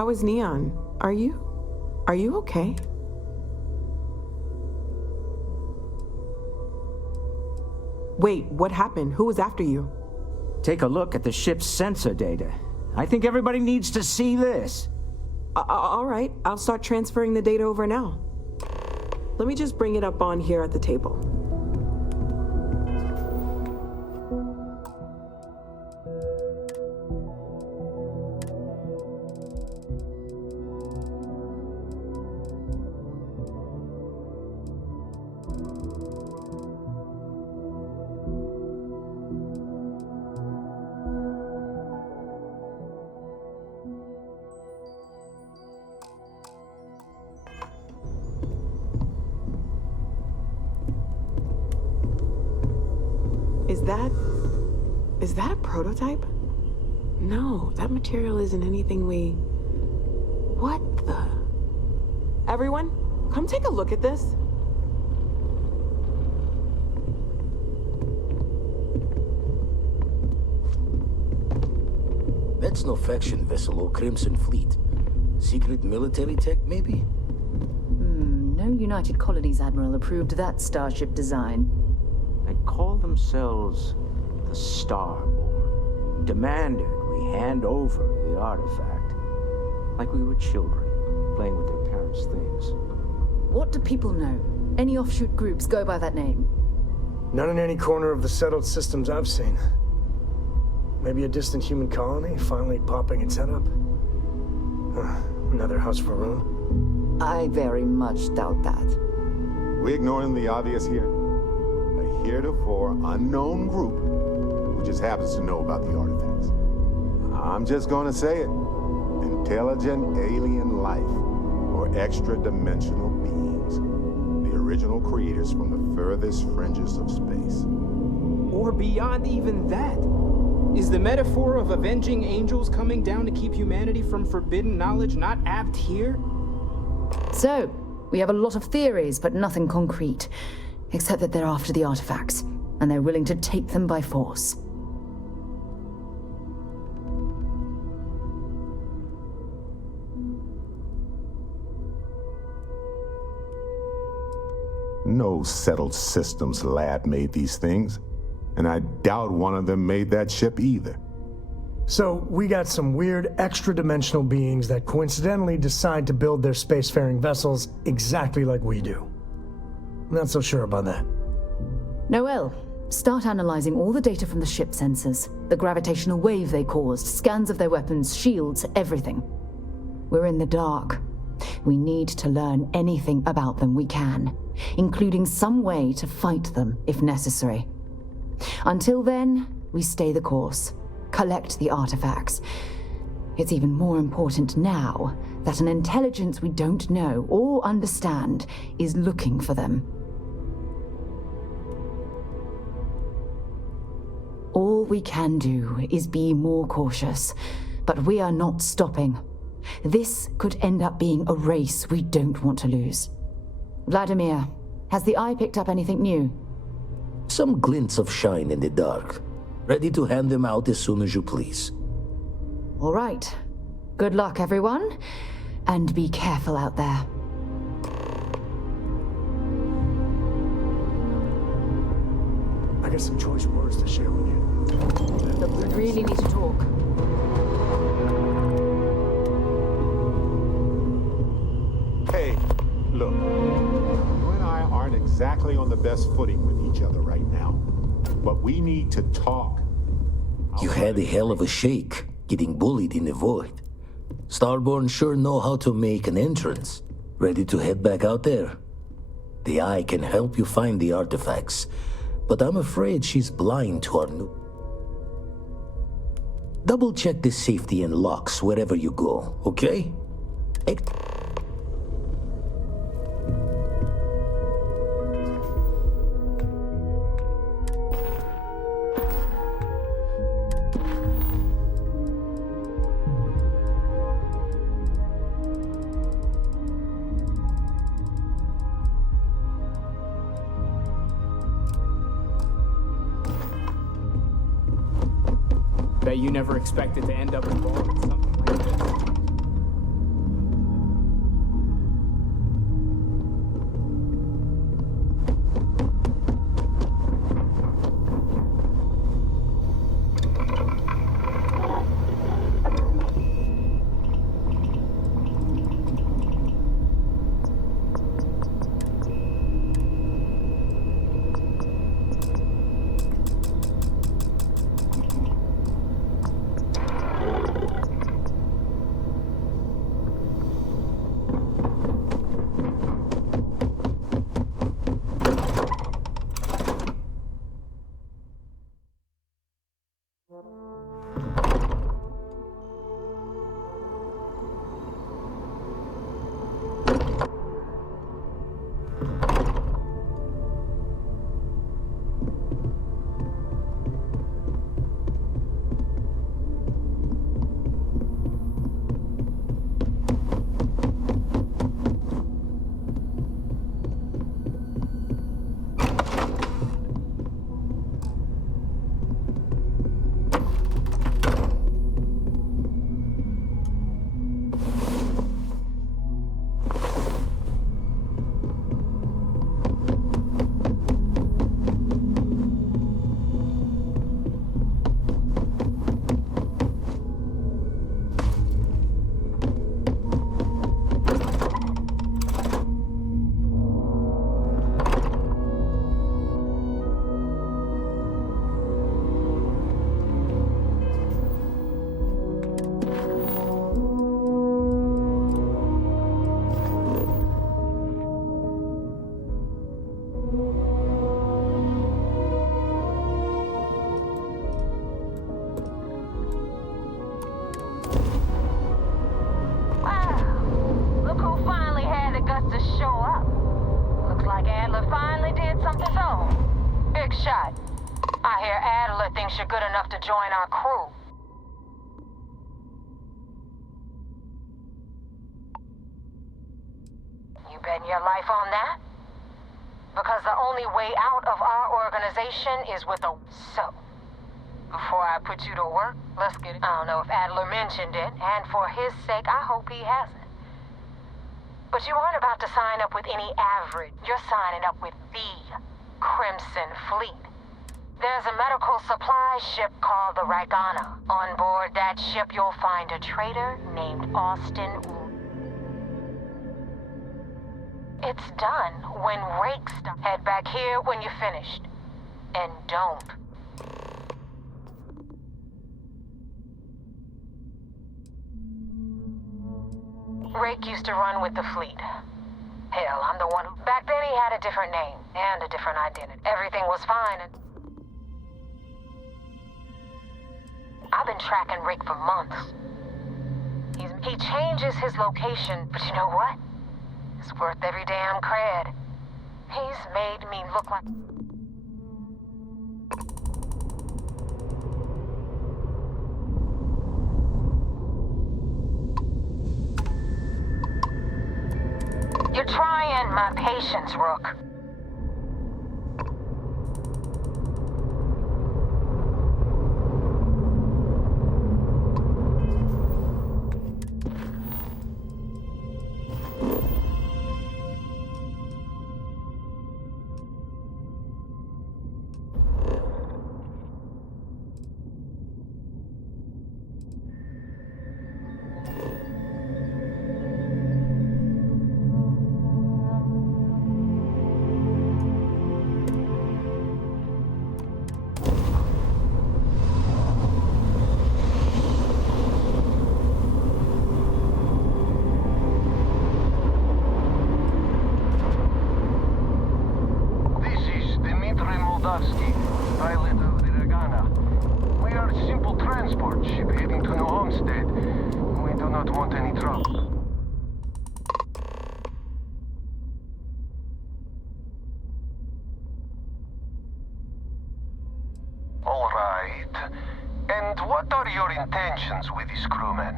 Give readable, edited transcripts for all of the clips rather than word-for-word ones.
How is Neon? Are you okay? Wait, what happened? Who was after you? Take a look at the ship's sensor data. I think everybody needs to see this. All right, I'll start transferring the data over now. Let me just bring it up on here at the table. Is that a prototype? No, that material isn't anything we... What the... Everyone, come take a look at this. That's no faction vessel or Crimson Fleet. Secret military tech, maybe? No United Colonies Admiral approved that starship design. They call themselves the Starborn. Demanded we hand over the artifact. Like we were children, playing with their parents' things. What do people know? Any offshoot groups go by that name? None in any corner of the settled systems I've seen. Maybe a distant human colony finally popping its head up? Another house for Rune? I very much doubt that. We ignoring the obvious here? A heretofore unknown group who just happens to know about the artifacts. I'm just gonna say it. Intelligent alien life, or extra-dimensional beings. The original creators from the furthest fringes of space. Or beyond even that. Is the metaphor of avenging angels coming down to keep humanity from forbidden knowledge not apt here? So, we have a lot of theories, but nothing concrete. Except that they're after the artifacts, and they're willing to take them by force. No settled systems lab made these things, and I doubt one of them made that ship either. So, we got some weird extra-dimensional beings that coincidentally decide to build their spacefaring vessels exactly like we do. Not so sure about that. Noel, start analyzing all the data from the ship sensors, the gravitational wave they caused, scans of their weapons, shields, everything. We're in the dark. We need to learn anything about them we can, including some way to fight them if necessary. Until then, we stay the course, collect the artifacts. It's even more important now that an intelligence we don't know or understand is looking for them. All we can do is be more cautious, but we are not stopping. This could end up being a race we don't want to lose. Vladimir, has the Eye picked up anything new? Some glints of shine in the dark. Ready to hand them out as soon as you please. All right. Good luck, everyone. And be careful out there. I got some choice words to share with you. Look, we really need to talk. Hey, look. You and I aren't exactly on the best footing with each other right now. But we need to talk. You had a hell of a shake, getting bullied in the void. Starborn sure know how to make an entrance. Ready to head back out there? The Eye can help you find the artifacts, but I'm afraid she's blind to our new... Double check the safety and locks wherever you go, okay? Bet you never expected to end up involved in something like this. You're good enough to join our crew. You betting your life on that? Because the only way out of our organization is with a... So, before I put you to work, let's get it. I don't know if Adler mentioned it, and for his sake, I hope he hasn't. But you aren't about to sign up with any average. You're signing up with the Crimson Fleet. There's a medical supply ship called the Ragana. On board that ship, you'll find a trader named Austin. It's done when Rake's done. Head back here when you're finished. And don't. Rake used to run with the fleet. Hell, I'm the one who... Back then he had a different name and a different identity. Everything was fine and... I've been tracking Rick for months. He changes his location, but you know what? It's worth every damn cred. He's made me look like... You're trying my patience, Rook. Pilot of the Ragana. We are a simple transport ship heading to New Homestead. We do not want any trouble. All right. And what are your intentions with these crewmen?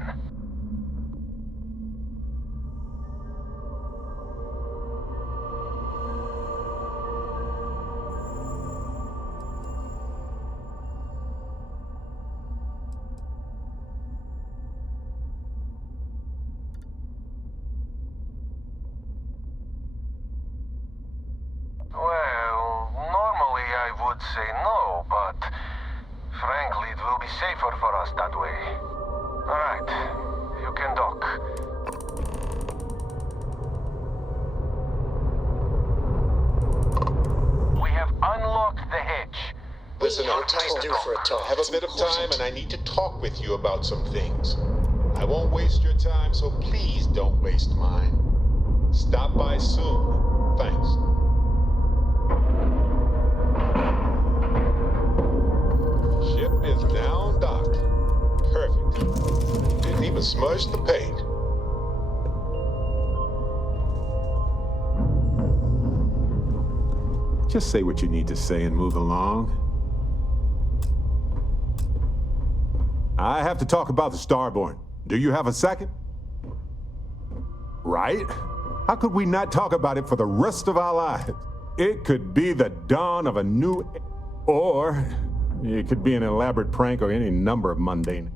Say no, but frankly, it will be safer for us that way. All right, you can dock. We have unlocked the hedge. Listen up. I have a bit of time and I need to talk with you about some things. I won't waste your time, so please don't waste mine. Stop by soon. Thanks. Ship is now docked. Perfect. Didn't even smudge the paint. Just say what you need to say and move along. I have to talk about the Starborn. Do you have a second? Right? How could we not talk about it for the rest of our lives? It could be the dawn of a new... Or it could be an elaborate prank or any number of mundane...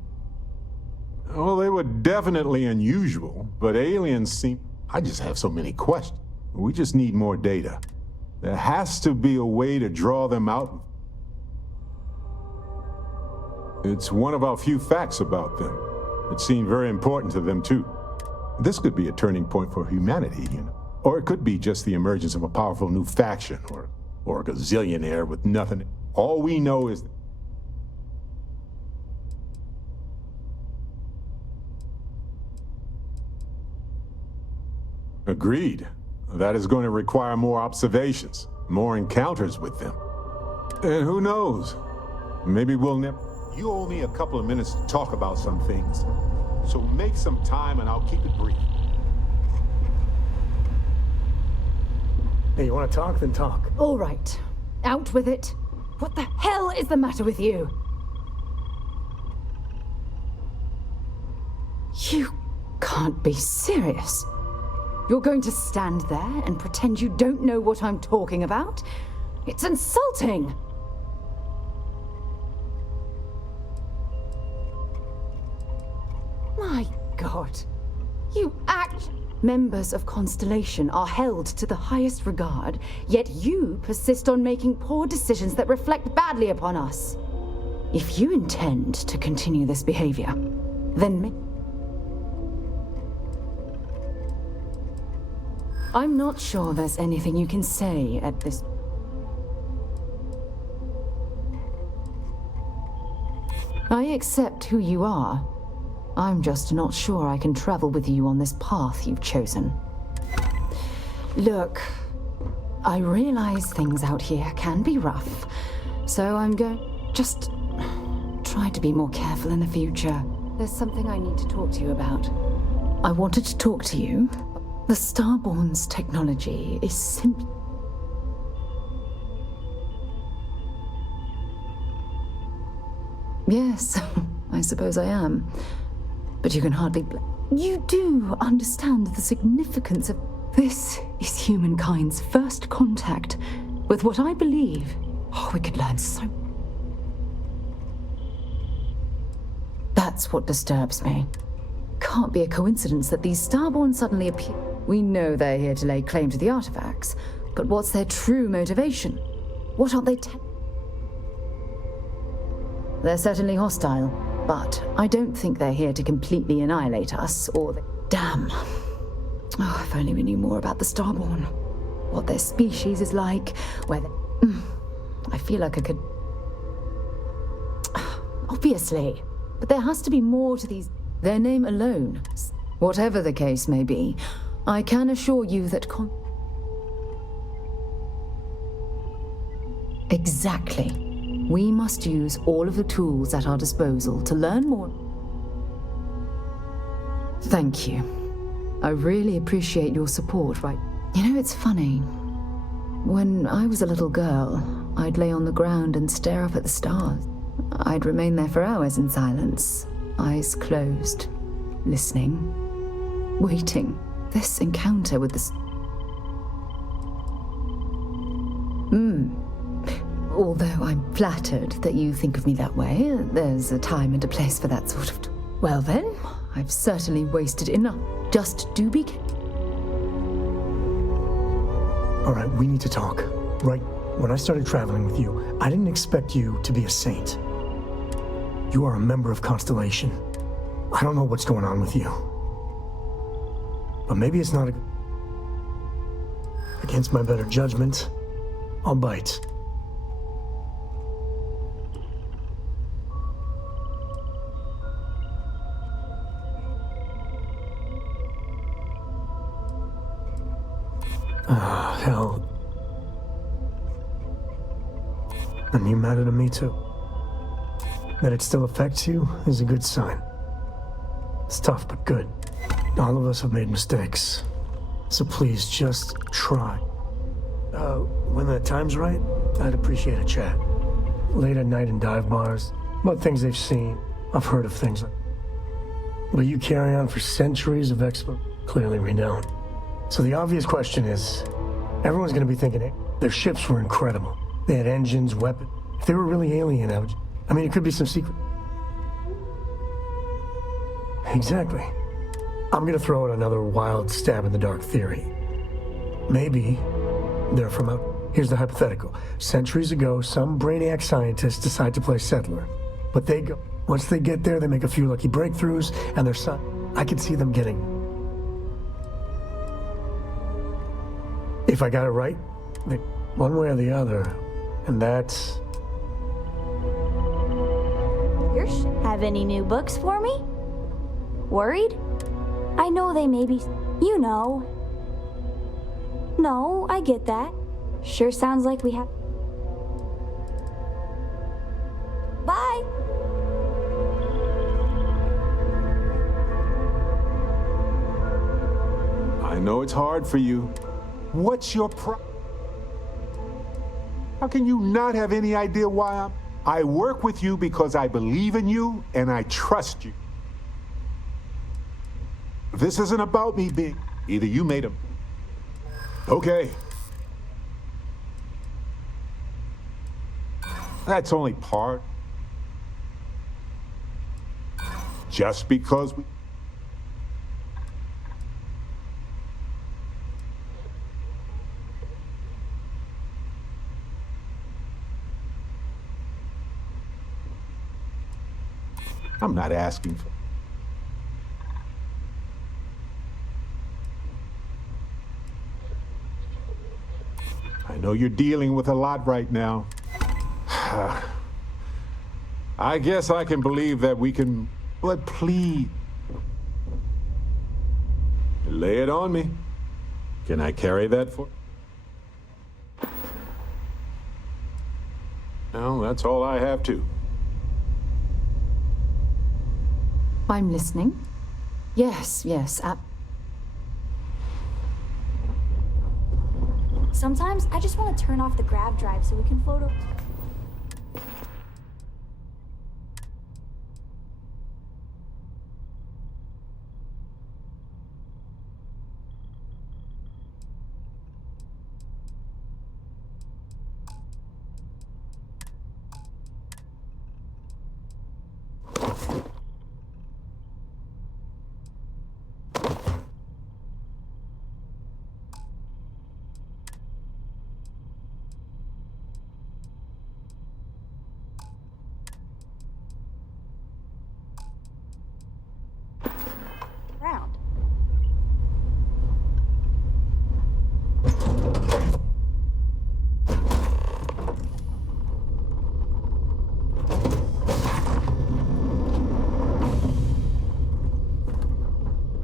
Well, they were definitely unusual, but aliens seem... I just have so many questions. We just need more data. There has to be a way to draw them out. It's one of our few facts about them. It seemed very important to them, too. This could be a turning point for humanity, you know. Or it could be just the emergence of a powerful new faction, or a gazillionaire with nothing. All we know is... Agreed. That is going to require more observations, more encounters with them. And who knows? Maybe we'll never... You owe me a couple of minutes to talk about some things. So make some time and I'll keep it brief. Hey, you want to talk? Then talk. All right. Out with it. What the hell is the matter with you? You can't be serious. You're going to stand there and pretend you don't know what I'm talking about? It's insulting! My God. You act... Members of Constellation are held to the highest regard, yet you persist on making poor decisions that reflect badly upon us. If you intend to continue this behavior, then... I'm not sure there's anything you can say at this... I accept who you are. I'm just not sure I can travel with you on this path you've chosen. Look, I realize things out here can be rough, so I'm going... Just try to be more careful in the future. There's something I need to talk to you about. I wanted to talk to you. The Starborn's technology is simply... Yes, I suppose I am. But you can hardly... You do understand the significance of... This is humankind's first contact with what I believe... Oh, we could learn so... That's what disturbs me. Can't be a coincidence that these Starborn suddenly appear... We know they're here to lay claim to the artifacts, but what's their true motivation? What are they They're certainly hostile, but I don't think they're here to completely annihilate us, or Damn. Oh, if only we knew more about the Starborn. What their species is like, where they... I feel like I could... Obviously, but there has to be more to these... Their name alone. Whatever the case may be, I can assure you that Exactly. We must use all of the tools at our disposal to learn more. Thank you. I really appreciate your support, right? You know, it's funny. When I was a little girl, I'd lay on the ground and stare up at the stars. I'd remain there for hours in silence, eyes closed, listening, waiting. This encounter with the... Although I'm flattered that you think of me that way, there's a time and a place for that sort of... Well then, I've certainly wasted enough. Just do be... All right, we need to talk. Right, when I started traveling with you, I didn't expect you to be a saint. You are a member of Constellation. I don't know what's going on with you. But maybe it's not Against my better judgment, I'll bite. Hell. And you matter to me too. That it still affects you is a good sign. It's tough, but good. All of us have made mistakes. So please, just try. When the time's right, I'd appreciate a chat. Late at night in dive bars, about things they've seen. I've heard of things like... But you carry on for centuries of expert, clearly renowned. So the obvious question is, everyone's gonna be thinking, their ships were incredible. They had engines, weapons. If they were really alien, I mean, it could be some secret. Exactly. I'm gonna throw out another wild stab in the dark theory. Maybe they're from out. Here's the hypothetical. Centuries ago, some brainiac scientists decide to play settler. But they go. Once they get there, they make a few lucky breakthroughs, and their son. I could see them getting. If I got it right, one way or the other, and that's. Have any new books for me? Worried? I know they may be. You know. No, I get that. Sure sounds like we have. Bye! I know it's hard for you. What's your How can you not have any idea why I work with you because I believe in you and I trust you. This isn't about me being. Either you made him. Okay. That's only part. Just because we. I'm not asking for. I know you're dealing with a lot right now. I guess I can believe that we can, but please. Lay it on me. Can I carry that for? No, that's all I have to. I'm listening. Yes. Sometimes I just want to turn off the grav drive so we can float over.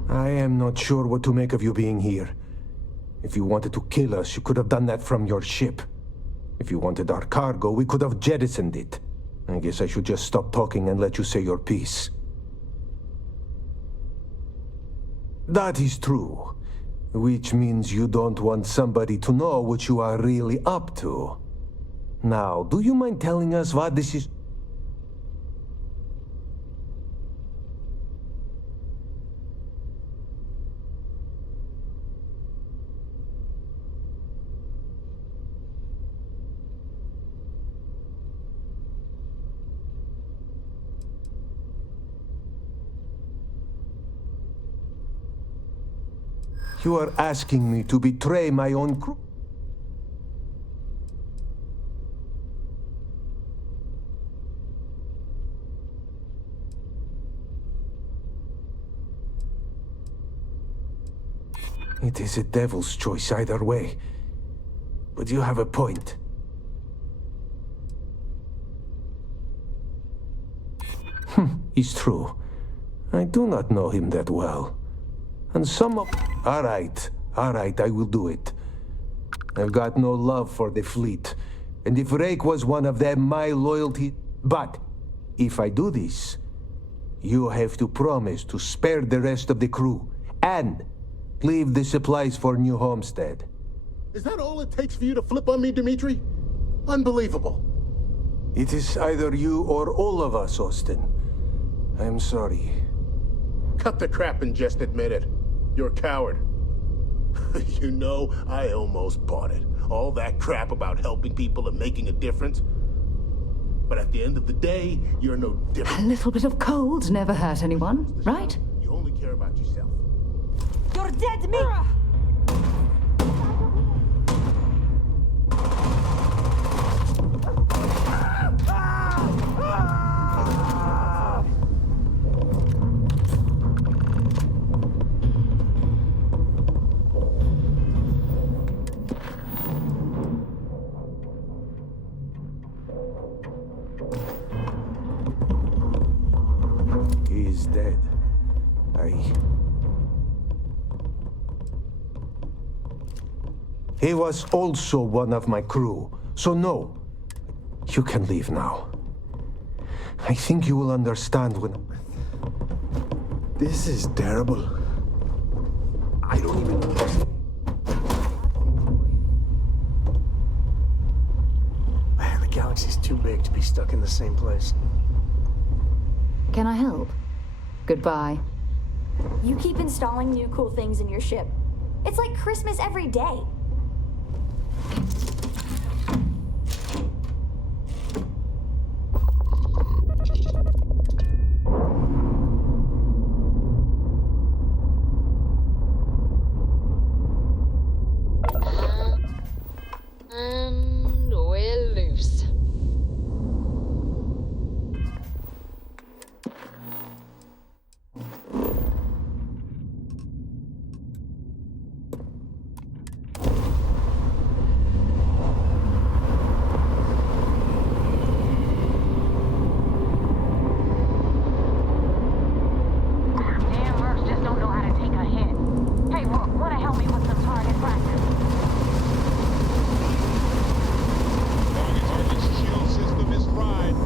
I am not sure what to make of you being here. If you wanted to kill us, you could have done that from your ship. If you wanted our cargo, we could have jettisoned it. I guess I should just stop talking and let you say your piece. That is true. Which means you don't want somebody to know what you are really up to. Now, do you mind telling us what this is? You are asking me to betray my own crew? It is a devil's choice either way. But you have a point. It's true. I do not know him that well. And some of... All right, I will do it. I've got no love for the fleet. And if Rake was one of them, my loyalty... But, if I do this, you have to promise to spare the rest of the crew, and leave the supplies for New Homestead. Is that all it takes for you to flip on me, Dimitri? Unbelievable. It is either you or all of us, Austin. I'm sorry. Cut the crap and just admit it. You're a coward. You know, I almost bought it. All that crap about helping people and making a difference. But at the end of the day, you're no different. A little bit of cold never hurt anyone, right? about yourself. You're dead meat! He's dead. He was also one of my crew, so no. You can leave now. I think you will understand when... This is terrible. I don't even know. Man, the galaxy's too big to be stuck in the same place. Can I help? Goodbye. You keep installing new cool things in your ship. It's like Christmas every day. And we're loose. Damn mercs just don't know how to take a hit. Hey, Rook, wanna help me with some target practice? Target's shield system is fried.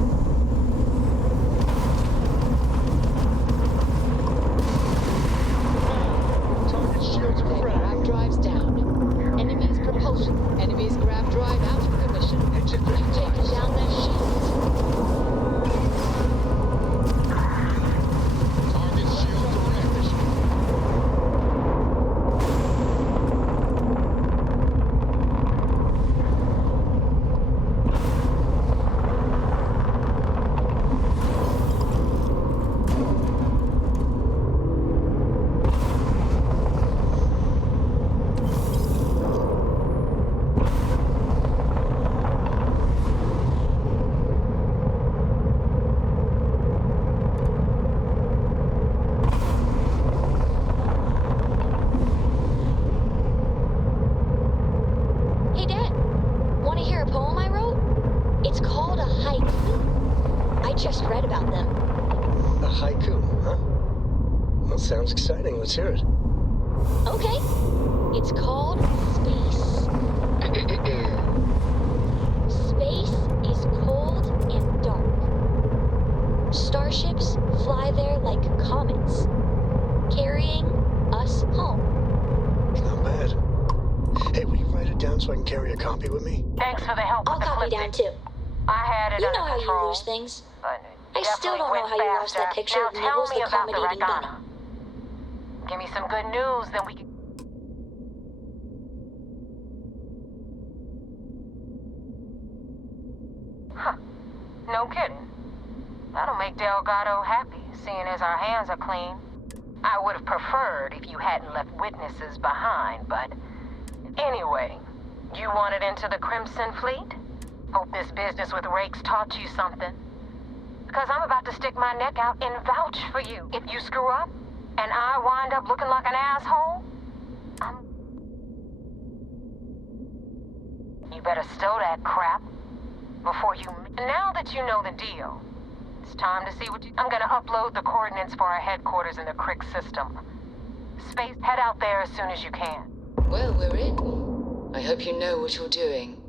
Target shields are grav drives down. Enemy's propulsion. Enemy's grav drive out of commission. You've taken down their shields. Target shield direct. Hey, Dad. Want to hear a poem I wrote? It's called a haiku. I just read about them. A haiku, huh? Well, sounds exciting. Let's hear it. Okay. It's called Space. Space is cold and dark. Starships fly there like comets, carrying us home. Not bad. Hey, will you write it down so I can carry a copy with me? Thanks for the help I'll with the copy clip down thing. too. I had it You under know how control. you lose things. But I still definitely don't know went how you lost that faster. picture Now of tell Nibbles me the about the comedy-eating bunny. Regana. Give me some good news, then we can... Huh. No kidding. That'll make Delgado happy, seeing as our hands are clean. I would have preferred if you hadn't left witnesses behind, but... Anyway, you wanted into the Crimson Fleet? Hope this business with Rakes taught you something. Because I'm about to stick my neck out and vouch for you. If you screw up, and I wind up looking like an asshole, you better stow that crap before you... Now that you know the deal, it's time to see what you... I'm gonna upload the coordinates for our headquarters in the Crick system. Space, head out there as soon as you can. Well, we're in. I hope you know what you're doing.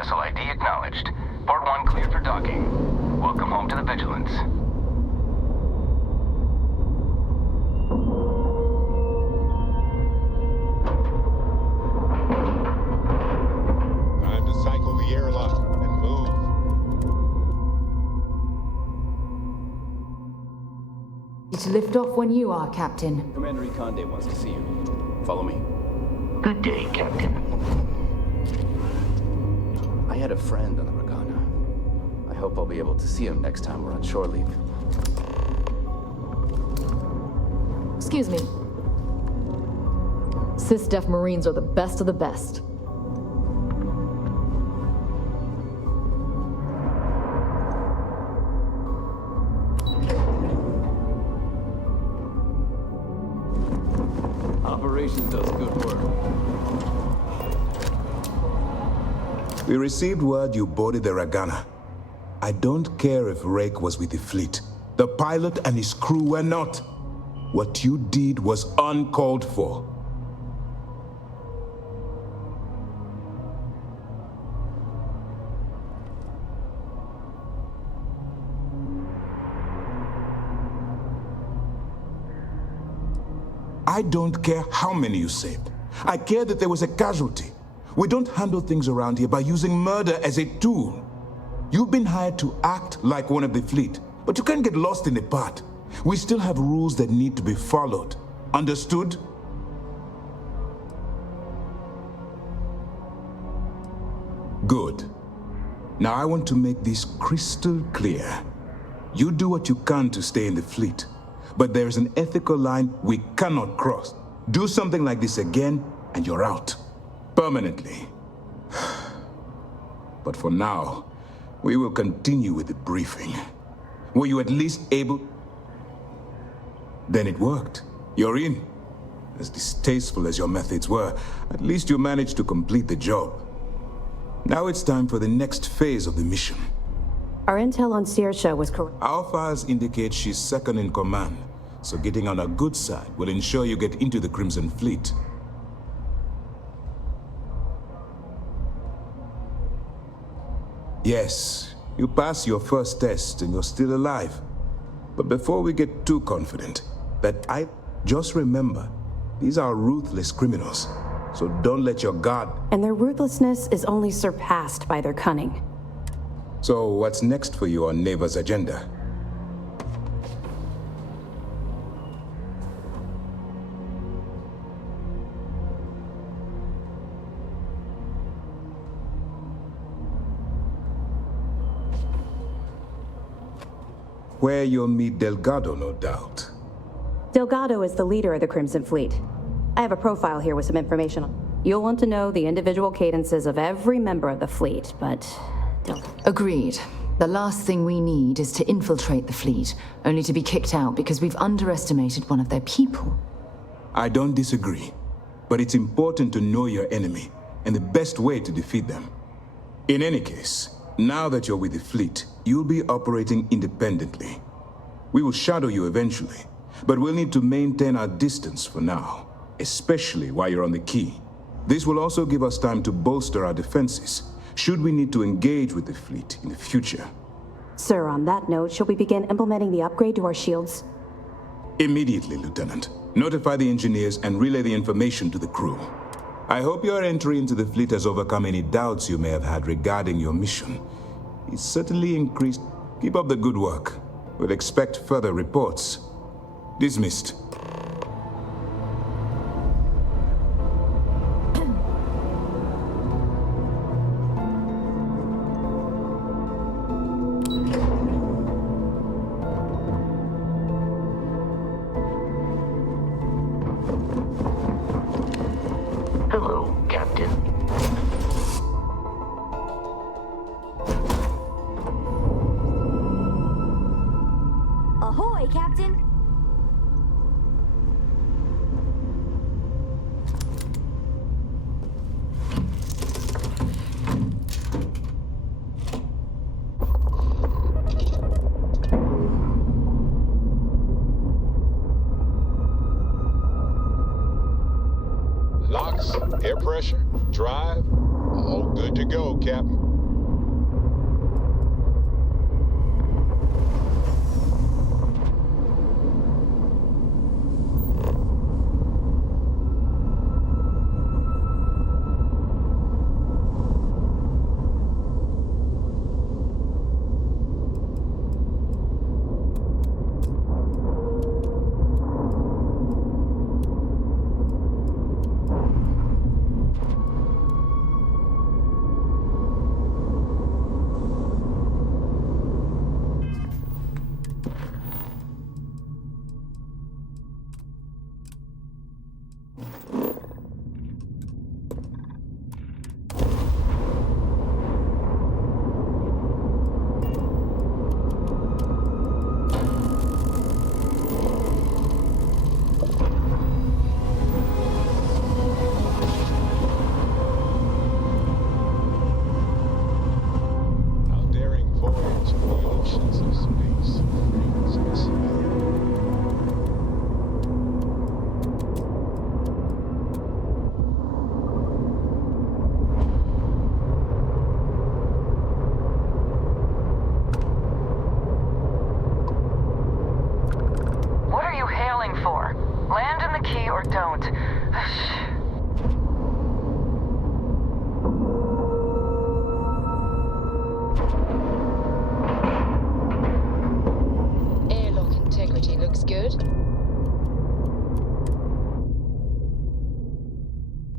Vessel ID acknowledged. Port 1 cleared for docking. Welcome home to the Vigilance. Time to cycle the airlock and move. To lift off when you are, Captain. Commander Ikonde wants to see you. Follow me. Good day, Captain. I had a friend on the Regana. I hope I'll be able to see him next time we're on shore leave. Excuse me. Sys-Def Marines are the best of the best. Operation does good work. We received word you boarded the Regana. I don't care if Rake was with the fleet. The pilot and his crew were not. What you did was uncalled for. I don't care how many you saved. I care that there was a casualty. We don't handle things around here by using murder as a tool. You've been hired to act like one of the fleet, but you can't get lost in the part. We still have rules that need to be followed. Understood? Good. Now I want to make this crystal clear. You do what you can to stay in the fleet, but there is an ethical line we cannot cross. Do something like this again, and you're out. Permanently. But for now, we will continue with the briefing. Were you at least able? Then it worked. You're in. As distasteful as your methods were, at least you managed to complete the job. Now it's time for the next phase of the mission. Our intel on Saoirse was correct. Our files indicate she's second in command, so getting on her good side will ensure you get into the Crimson Fleet. Yes, you passed your first test and you're still alive. But before we get too confident, just remember, these are ruthless criminals, so don't let your guard... And their ruthlessness is only surpassed by their cunning. So what's next for you on Neva's agenda? Where you'll meet Delgado, no doubt. Delgado is the leader of the Crimson Fleet. I have a profile here with some information on. You'll want to know the individual cadences of every member of the fleet, but... Agreed. The last thing we need is to infiltrate the fleet, only to be kicked out because we've underestimated one of their people. I don't disagree, but it's important to know your enemy and the best way to defeat them. In any case, now that you're with the fleet, you'll be operating independently. We will shadow you eventually, but we'll need to maintain our distance for now, especially while you're on the key. This will also give us time to bolster our defenses, should we need to engage with the fleet in the future. Sir, on that note, shall we begin implementing the upgrade to our shields? Immediately, Lieutenant. Notify the engineers and relay the information to the crew. I hope your entry into the fleet has overcome any doubts you may have had regarding your mission. It's certainly increased. Keep up the good work. We'll expect further reports. Dismissed. Hello, Captain. Ahoy, Captain! Locks, air pressure, drive, all good to go, Captain.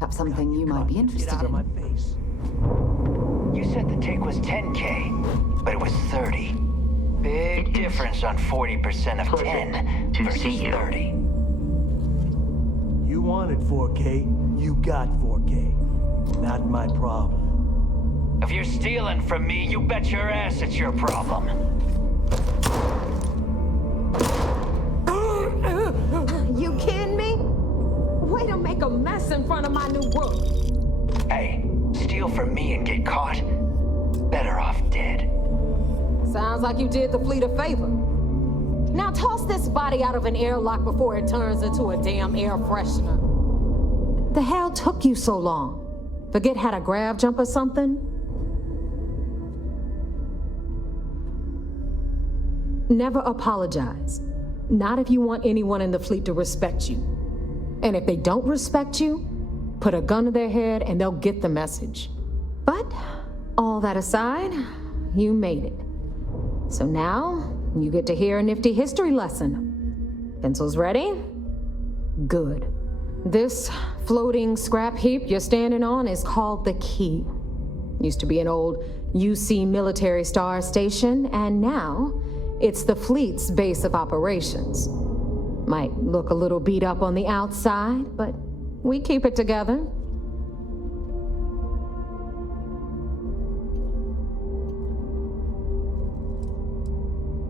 Perhaps something you might be interested in. You said the take was 10K, but it was 30. Big difference on 40% of 10 versus 30. You wanted 4K, you got 4K. Not my problem. If you're stealing from me, you bet your ass it's your problem. You kidding me? Way to make a mess in front of my new book. Hey, steal from me and get caught. Better off dead. Sounds like you did the fleet a favor. Now toss this body out of an airlock before it turns into a damn air freshener. The hell took you so long? Forget how to grav jump or something? Never apologize. Not if you want anyone in the fleet to respect you. And if they don't respect you, put a gun to their head and they'll get the message. But all that aside, you made it. So now, you get to hear a nifty history lesson. Pencils ready? Good. This floating scrap heap you're standing on is called the Key. Used to be an old UC military star station, and now it's the fleet's base of operations. Might look a little beat up on the outside, but we keep it together.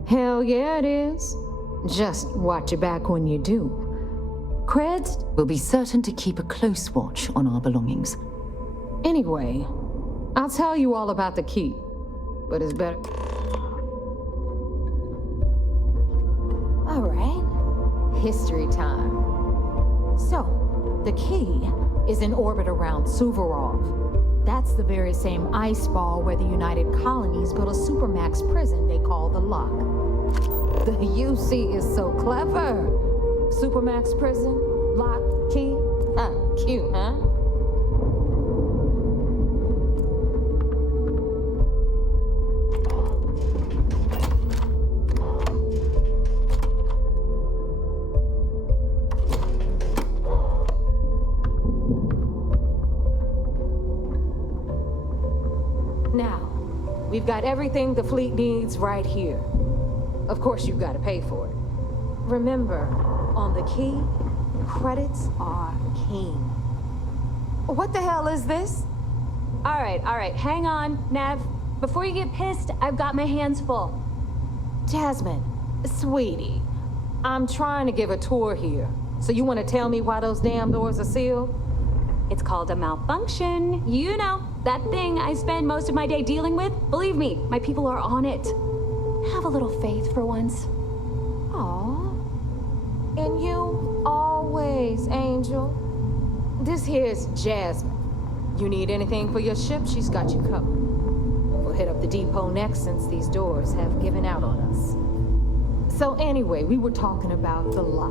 Hell yeah, it is. Just watch your back when you do. Creds? We'll be certain to keep a close watch on our belongings. Anyway, I'll tell you all about the Key, but it's better. All right, history time. So, the Key is in orbit around Suvorov. That's the very same ice ball where the United Colonies built a supermax prison they call the Lock. The UC is so clever. Supermax prison, Lock, Key. Cute, huh? Now, we've got everything the fleet needs right here. Of course, you've got to pay for it. Remember, on the Key, credits are king. What the hell is this? All right, hang on, Nav. Before you get pissed, I've got my hands full. Jasmine, sweetie, I'm trying to give a tour here. So you want to tell me why those damn doors are sealed? It's called a malfunction. You know, that thing I spend most of my day dealing with. Believe me, my people are on it. Have a little faith for once. Aw. And you always, Angel. This here's Jasmine. You need anything for your ship, she's got you covered. We'll hit up the depot next since these doors have given out on us. So anyway, we were talking about the Lock.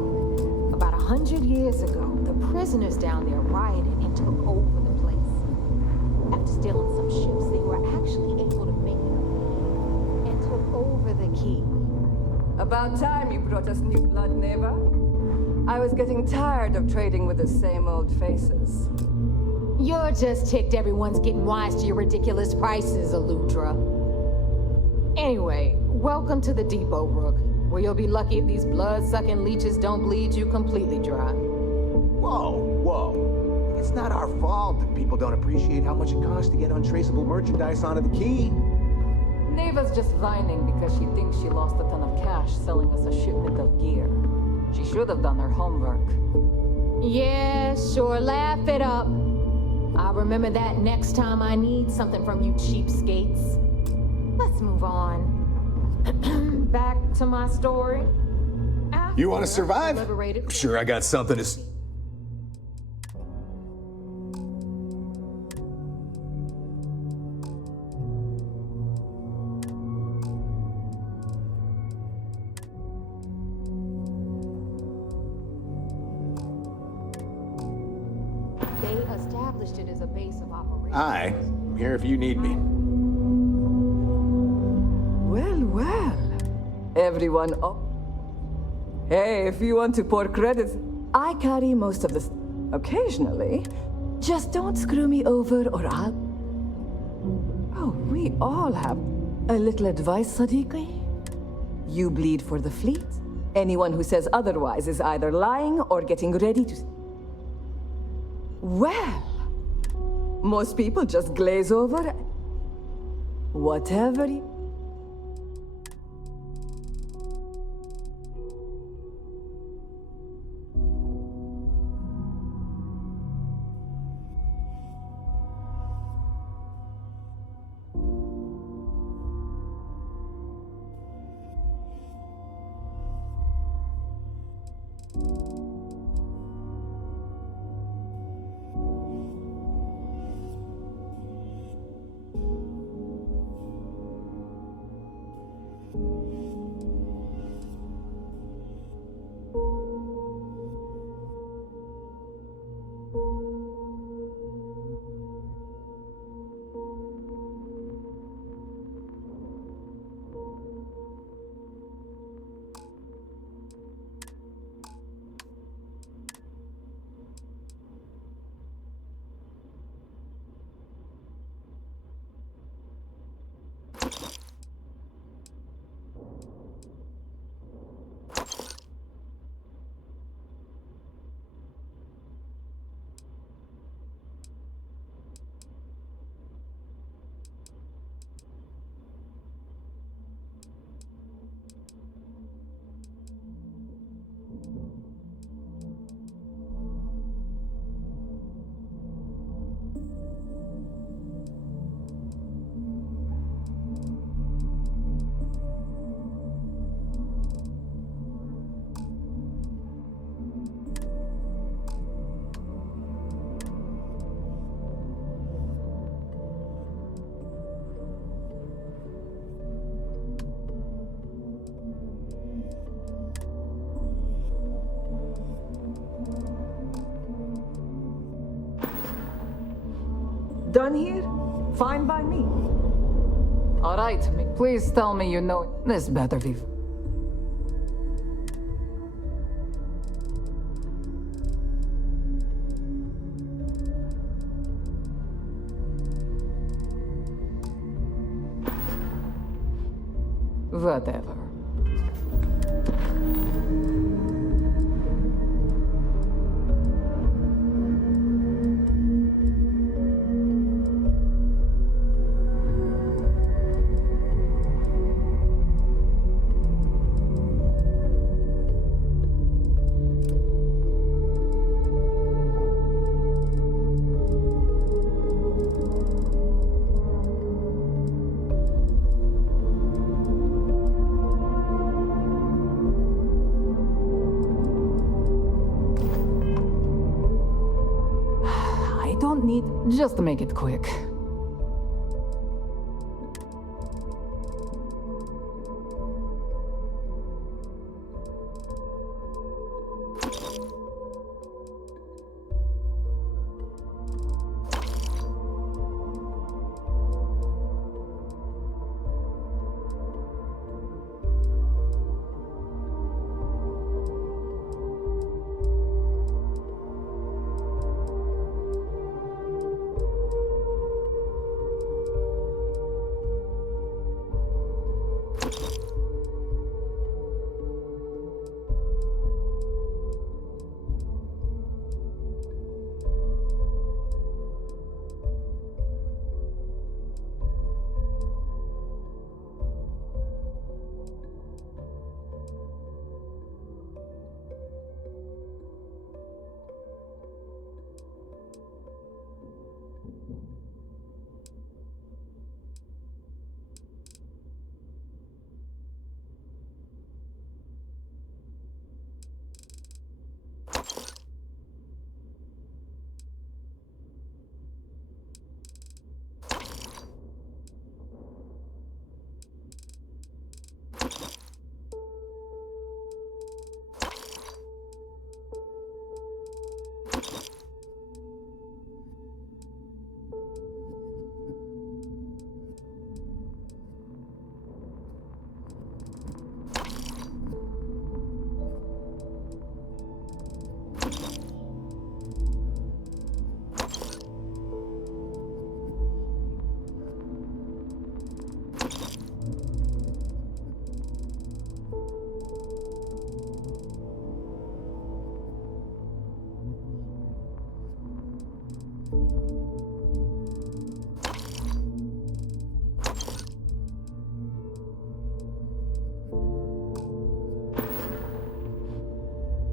About 100 years ago, the prisoners down there rioted and took over the place. After stealing some ships, they were actually able to make it and took over the Key. About time you brought us new blood, Neva. I was getting tired of trading with the same old faces. You're just ticked everyone's getting wise to your ridiculous prices, Aludra. Anyway, welcome to the depot, Rook, where you'll be lucky if these blood-sucking leeches don't bleed you completely dry. Whoa. It's not our fault that people don't appreciate how much it costs to get untraceable merchandise onto the Key. Neva's just whining because she thinks she lost a ton of cash selling us a shipment of gear. She should have done her homework. Yeah, sure, laugh it up. I'll remember that next time I need something from you cheapskates. Let's move on. Back to my story. You want to survive? Sure, I got something to... They established it as a base of operations. Aye, I'm here if you need me. Well. Everyone up. Hey, if you want to pour credits, I carry most of this. Occasionally, Just don't screw me over or I'll... Oh, we all have a little advice, Sadiqi. You bleed for the fleet. Anyone who says otherwise is either lying or getting ready to... Well, most people just glaze over whatever you... Done here? Fine by me. All right, please tell me you know this better, Viv. Whatever. Just to make it quick.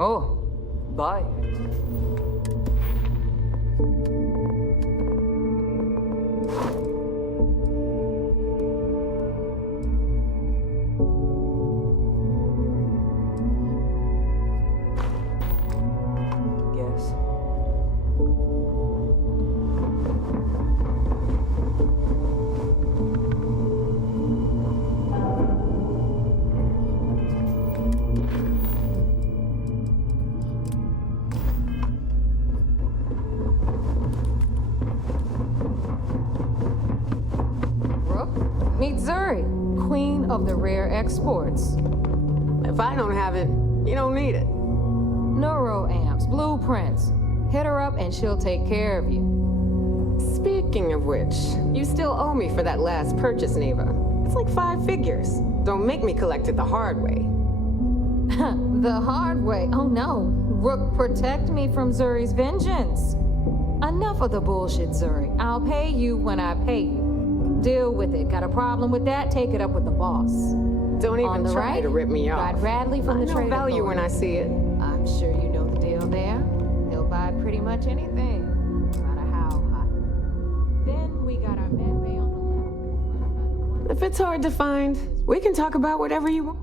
Oh, bye. Guess. Rook, meet Zuri, queen of the rare exports. If I don't have it, you don't need it. Neuroamps, blueprints. Hit her up and she'll take care of you. Speaking of which, you still owe me for that last purchase, Neva. It's like 5 figures. Don't make me collect it the hard way. The hard way? Oh no. Rook, protect me from Zuri's vengeance. Enough of the bullshit, Zuri. I'll pay you when I pay you. Deal with it. Got a problem with that? Take it up with the boss. Don't even try to rip me off. Got Bradley from the I know trade value when I see it. I'm sure you know the deal there. He'll buy pretty much anything, no matter how hot. Then we got our med bay on the left. If it's hard to find, we can talk about whatever you want.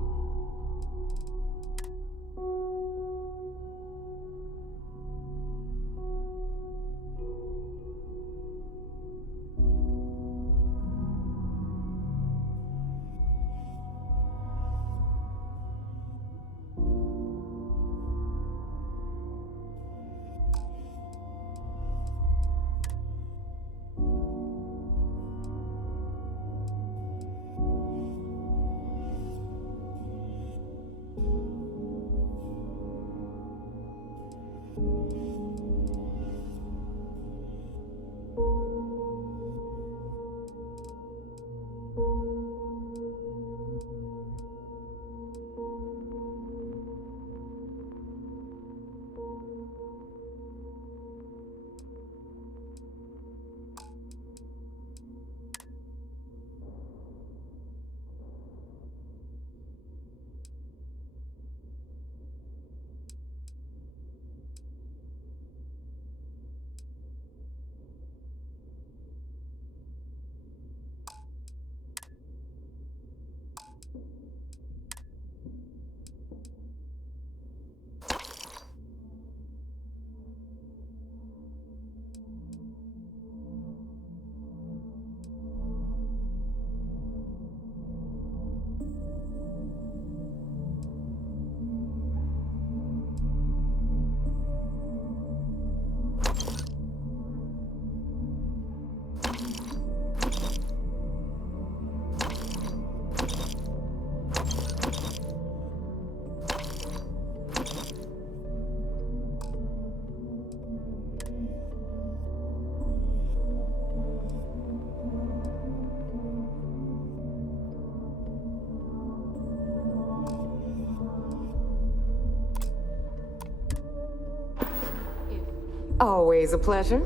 Always a pleasure.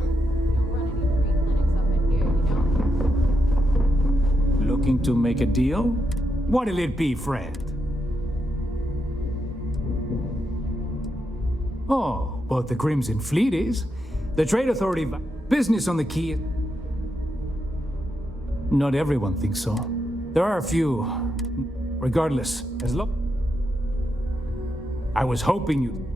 Looking to make a deal? What'll it be, friend? Oh, but the Crimson Fleet is. The Trade Authority business on the key. Not everyone thinks so. There are a few. Regardless, as long. I was hoping you.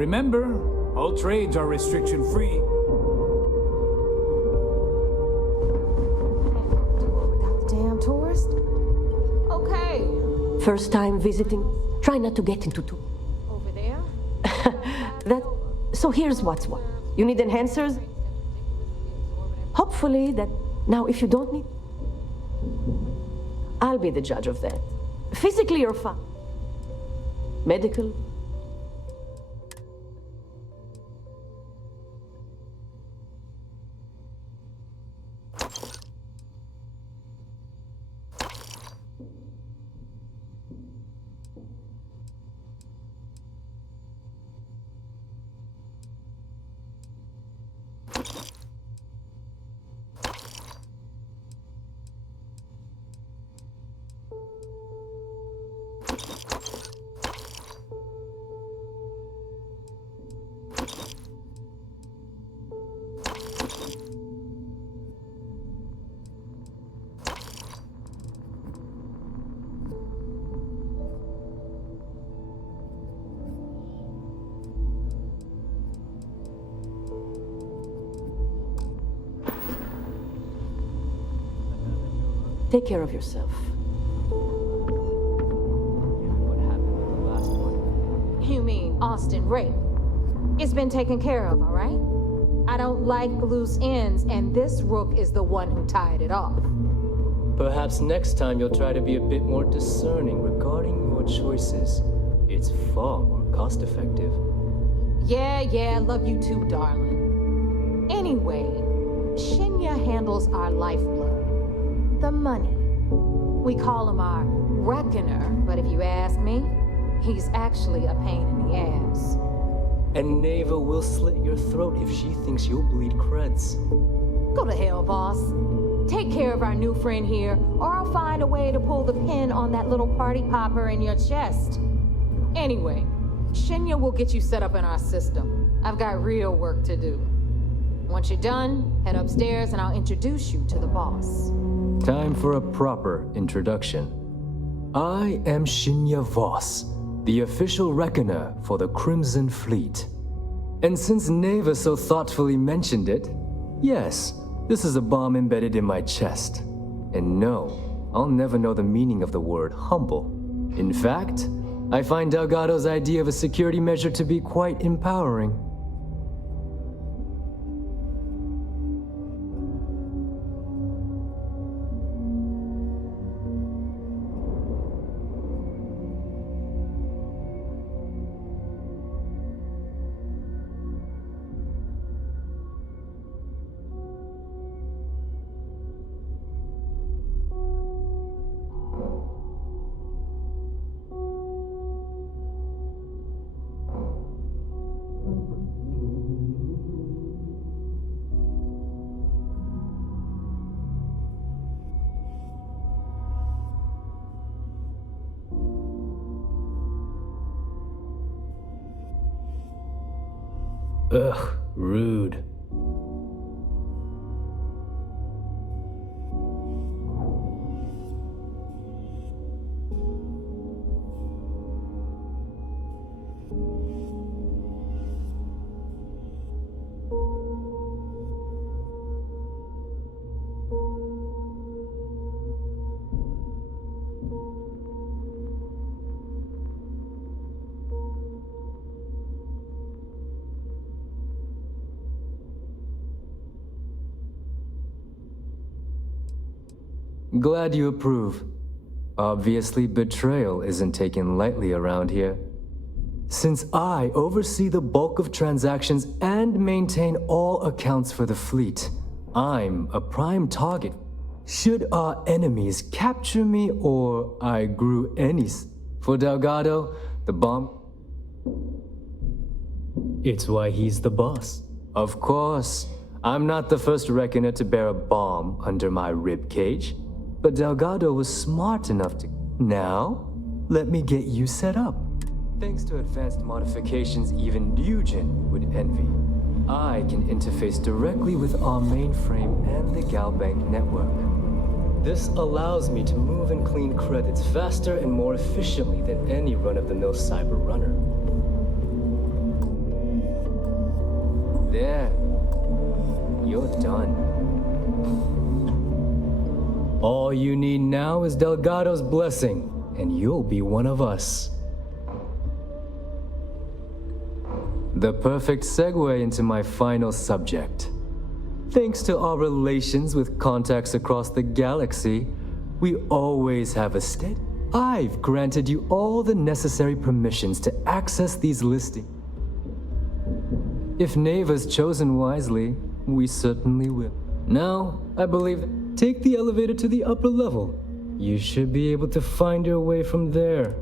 Remember, all trades are restriction-free. Damn tourist. Okay. First time visiting, try not to get into too. Over there? So here's what's what. You need enhancers? Hopefully that, now if you don't need, I'll be the judge of that. Physically you're fine. Medical? Take care of yourself. You mean Austin Rape? It's been taken care of, all right? I don't like loose ends, and this rook is the one who tied it off. Perhaps next time you'll try to be a bit more discerning regarding your choices. It's far more cost-effective. Yeah, love you too, darling. Anyway, Shinya handles our lifeblood. The money. We call him our reckoner, but if you ask me, he's actually a pain in the ass. And Neva will slit your throat if she thinks you'll bleed creds. Go to hell, boss. Take care of our new friend here, or I'll find a way to pull the pin on that little party popper in your chest. Anyway, Shinya will get you set up in our system. I've got real work to do. Once you're done, head upstairs and I'll introduce you to the boss. Time for a proper introduction. I am Shinya Voss, the official reckoner for the Crimson Fleet. And since Neva so thoughtfully mentioned it, yes, this is a bomb embedded in my chest. And no, I'll never know the meaning of the word humble. In fact, I find Delgado's idea of a security measure to be quite empowering. Ugh, rude. Glad you approve. Obviously, betrayal isn't taken lightly around here. Since I oversee the bulk of transactions and maintain all accounts for the fleet, I'm a prime target. Should our enemies capture me or I grew any for Delgado, the bomb... It's why he's the boss. Of course, I'm not the first reckoner to bear a bomb under my ribcage. But Delgado was smart enough to... Now, let me get you set up. Thanks to advanced modifications even Eugen would envy, I can interface directly with our mainframe and the Galbank network. This allows me to move and clean credits faster and more efficiently than any run-of-the-mill cyber runner. There. You're done. All you need now is Delgado's blessing, and you'll be one of us. The perfect segue into my final subject. Thanks to our relations with contacts across the galaxy, we always have a steady. I've granted you all the necessary permissions to access these listings. If Neva's chosen wisely, we certainly will. Now, I believe, take the elevator to the upper level. You should be able to find your way from there.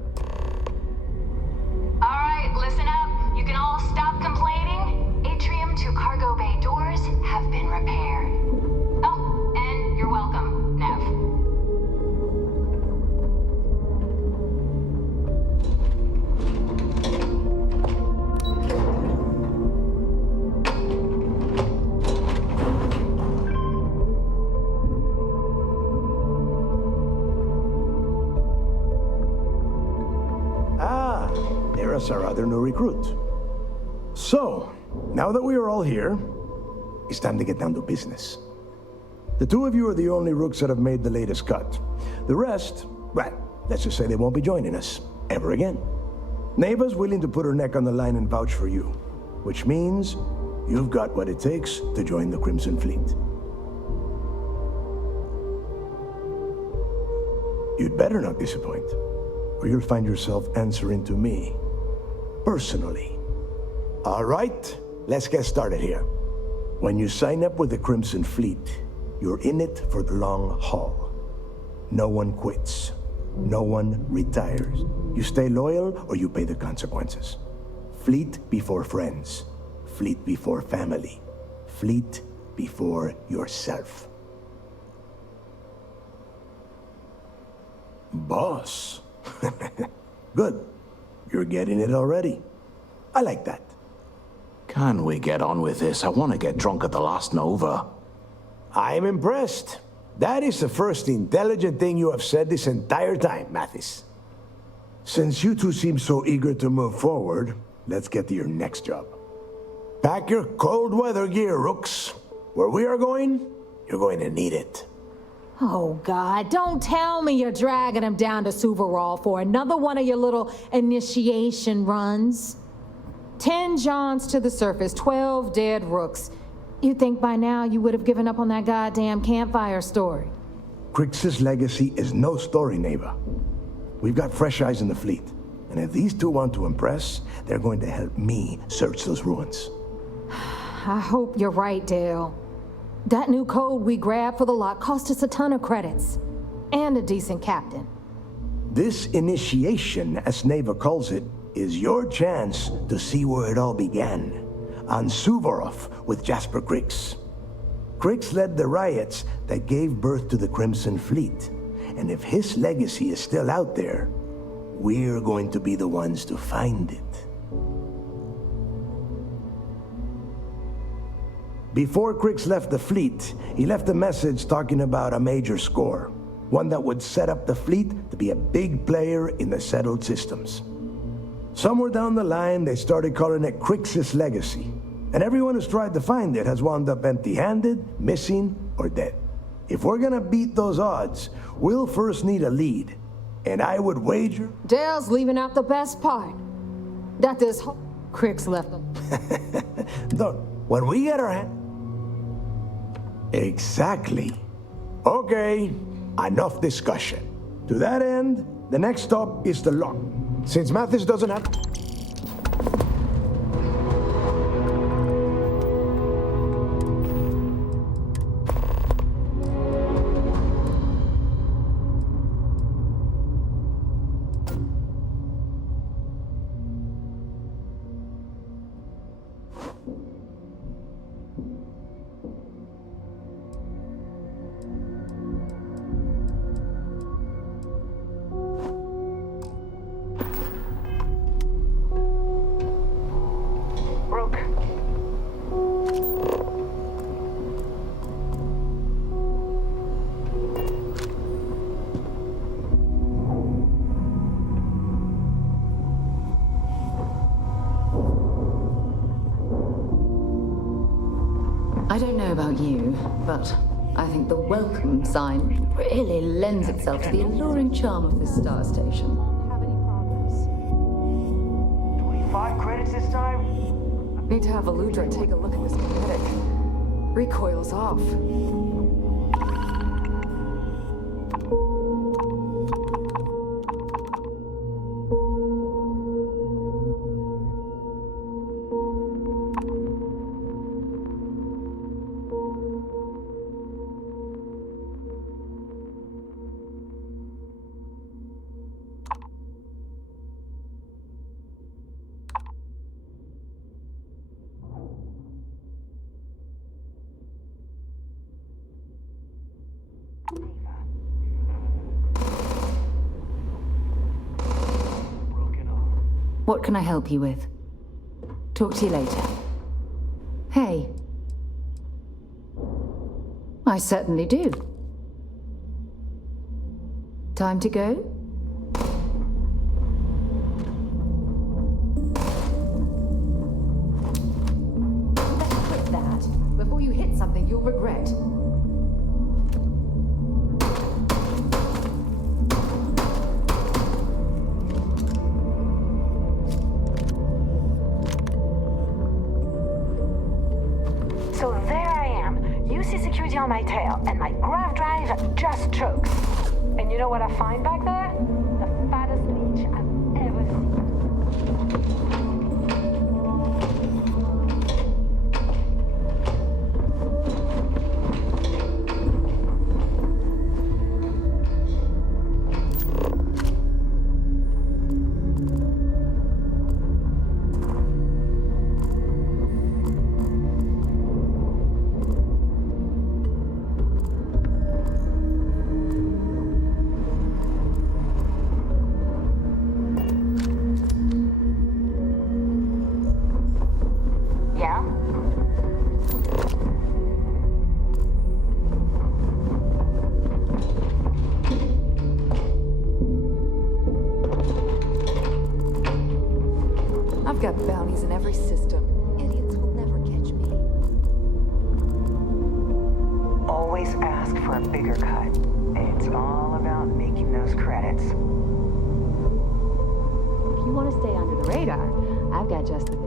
All right, listen up. You can all stop complaining. Atrium to cargo bay doors have been repaired. Oh, and you're welcome, Nev. There's our other new recruit. So, now that we are all here, it's time to get down to business. The two of you are the only rooks that have made the latest cut. The rest, well, let's just say they won't be joining us ever again. Neva's willing to put her neck on the line and vouch for you, which means you've got what it takes to join the Crimson Fleet. You'd better not disappoint, or you'll find yourself answering to me. Personally. All right, let's get started here. When you sign up with the Crimson Fleet, you're in it for the long haul. No one quits. No one retires. You stay loyal or you pay the consequences. Fleet before friends. Fleet before family. Fleet before yourself. Boss. Good. You're getting it already. I like that. Can we get on with this? I want to get drunk at the last Nova. I'm impressed. That is the first intelligent thing you have said this entire time, Mathis. Since you two seem so eager to move forward, let's get to your next job. Pack your cold weather gear, Rooks. Where we are going, you're going to need it. Oh, God, don't tell me you're dragging him down to Suvarol for another one of your little initiation runs. 10 Johns to the surface, 12 dead Rooks. You'd think by now you would have given up on that goddamn campfire story. Crix's legacy is no story, Neva. We've got fresh eyes in the fleet. And if these two want to impress, they're going to help me search those ruins. I hope you're right, Dale. That new code we grabbed for the lot cost us a ton of credits. And a decent captain. This initiation, as Neva calls it, is your chance to see where it all began. On Suvorov with Jasper Crix. Crix led the riots that gave birth to the Crimson Fleet. And if his legacy is still out there, we're going to be the ones to find it. Before Crix left the fleet, he left a message talking about a major score. One that would set up the fleet to be a big player in the settled systems. Somewhere down the line, they started calling it Crix's legacy. And everyone who's tried to find it has wound up empty-handed, missing, or dead. If we're gonna beat those odds, we'll first need a lead. And I would wager... Dale's leaving out the best part. That this whole... Crix left them. Don't. When we get our hand... Exactly. Okay, enough discussion. To that end, the next stop is the lock. Since Mathis doesn't have... I don't know about you, but I think the welcome sign really lends itself to the alluring charm of this star station. 25 credits this time? Need to have Aludra take a look at this kinetic. Recoils off. What can I help you with? Talk to you later. Hey. I certainly do. Time to go? Better quit that. Before you hit something you'll regret. So there I am, UC security on my tail, and my grav drive just chokes. And you know what I find back there? The fattest leech I've ever seen. Yeah? I've got bounties in every system. Idiots will never catch me. Always ask for a bigger cut. It's all about making those credits. If you want to stay under the radar, I've got just the thing.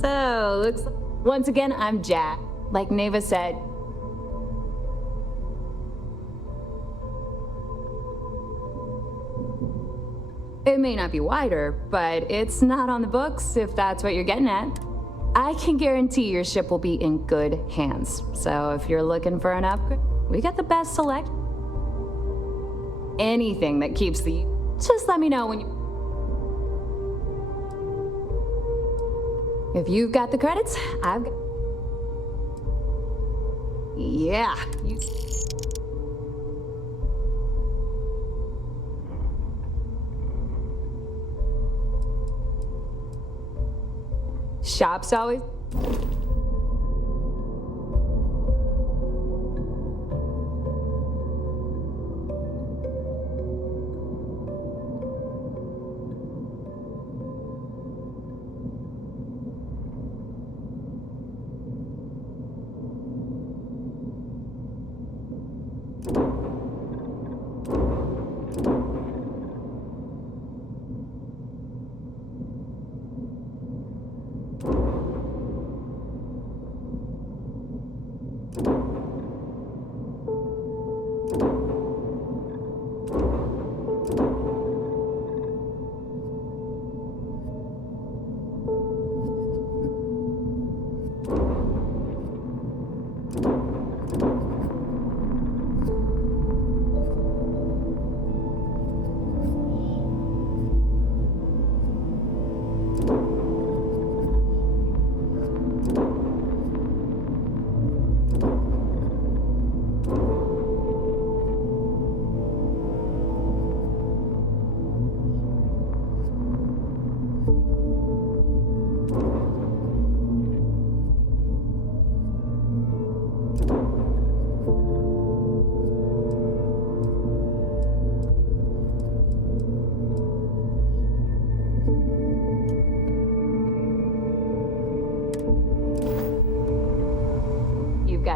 So, looks like, once again, I'm Jack. Like Neva said, it may not be wider, but it's not on the books, if that's what you're getting at. I can guarantee your ship will be in good hands. So if you're looking for an upgrade, we got the best select. Anything that keeps the... Just let me know when you... If you've got the credits, I've got... Yeah, you... Shop's always...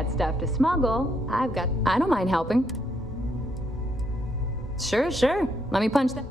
bad stuff to smuggle, I don't mind helping. Sure. Let me punch that.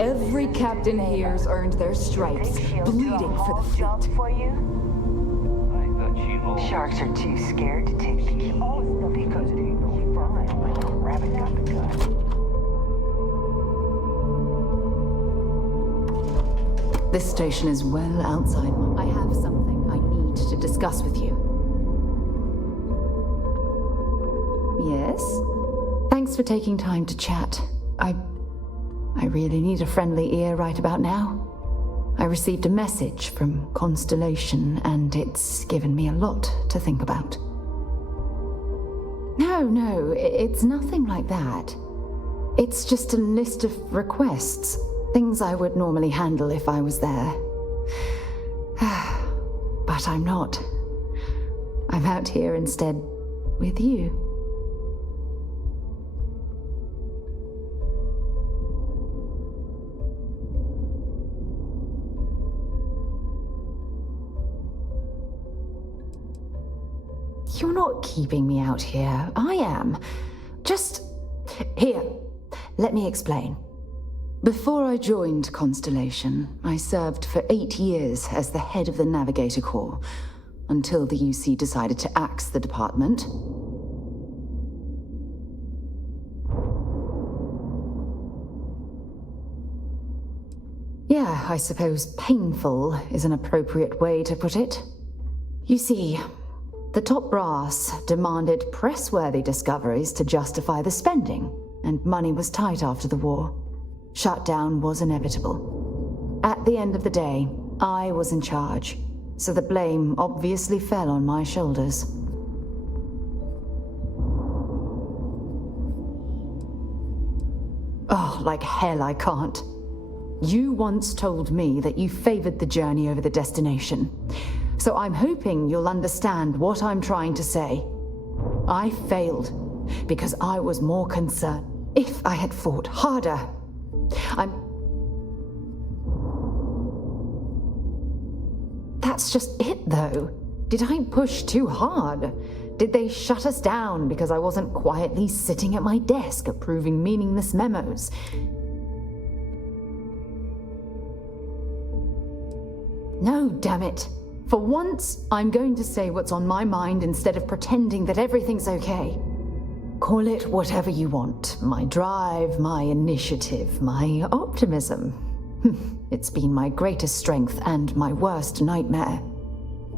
Every captain here's earned their stripes, bleeding for the fleet. For you? Sharks are too scared to take the key because it ain't no fun when the rabbit got the gun. This station is well outside my... I have something I need to discuss with you. Yes? Thanks for taking time to chat. I really need a friendly ear right about now. I received a message from Constellation, and it's given me a lot to think about. No, it's nothing like that. It's just a list of requests, things I would normally handle if I was there. But I'm not. I'm out here instead with you. You're not keeping me out here. I am. Just... Here, let me explain. Before I joined Constellation, I served for 8 years as the head of the Navigator Corps, until the UC decided to axe the department. Yeah, I suppose painful is an appropriate way to put it. You see, the top brass demanded press-worthy discoveries to justify the spending, and money was tight after the war. Shutdown was inevitable. At the end of the day, I was in charge, so the blame obviously fell on my shoulders. Oh, like hell I can't. You once told me that you favored the journey over the destination. So I'm hoping you'll understand what I'm trying to say. I failed because I was more concerned. If I had fought harder, That's just it, though. Did I push too hard? Did they shut us down because I wasn't quietly sitting at my desk approving meaningless memos? No, damn it. For once, I'm going to say what's on my mind instead of pretending that everything's okay. Call it whatever you want. My drive, my initiative, my optimism. It's been my greatest strength and my worst nightmare.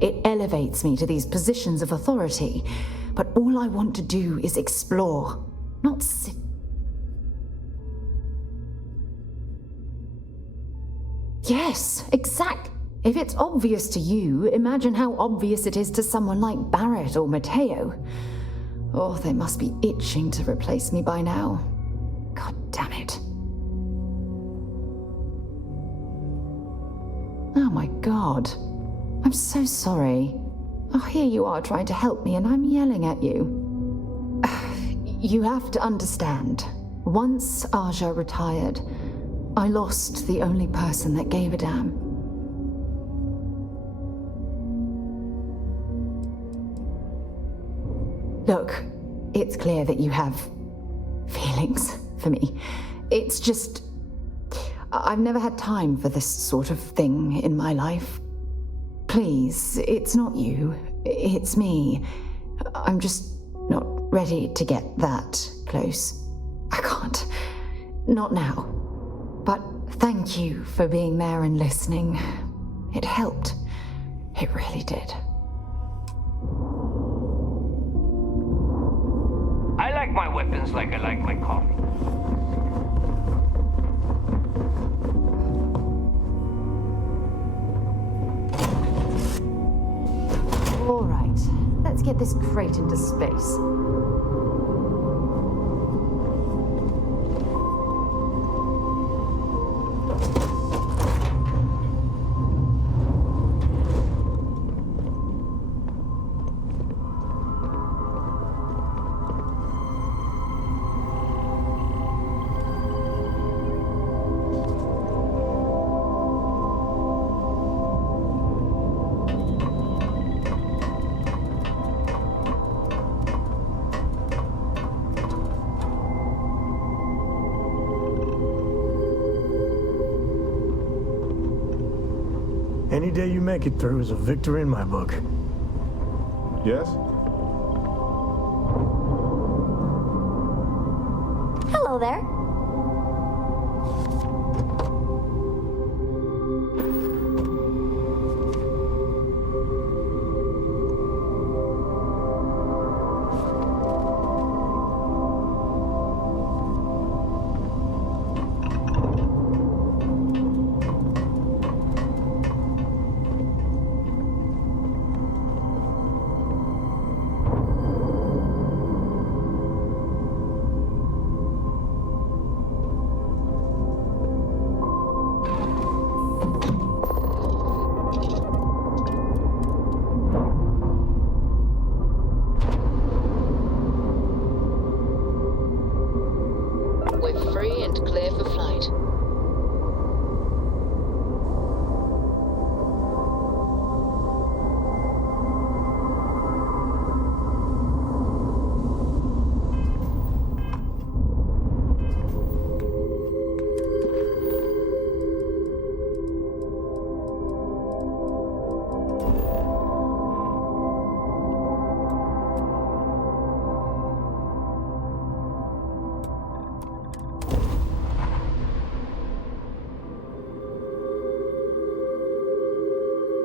It elevates me to these positions of authority, but all I want to do is explore, not sit. Yes, exact. If it's obvious to you, imagine how obvious it is to someone like Barrett or Mateo. Oh, they must be itching to replace me by now. God damn it. Oh my God. I'm so sorry. Oh, here you are trying to help me and I'm yelling at you. You have to understand. Once Aja retired, I lost the only person that gave a damn. Look, it's clear that you have feelings for me. It's just... I've never had time for this sort of thing in my life. Please, it's not you. It's me. I'm just not ready to get that close. I can't. Not now. But thank you for being there and listening. It helped. It really did. I like my weapons like I like my coffee. All right, let's get this crate into space. Any day you make it through is a victory in my book. Yes? Hello there.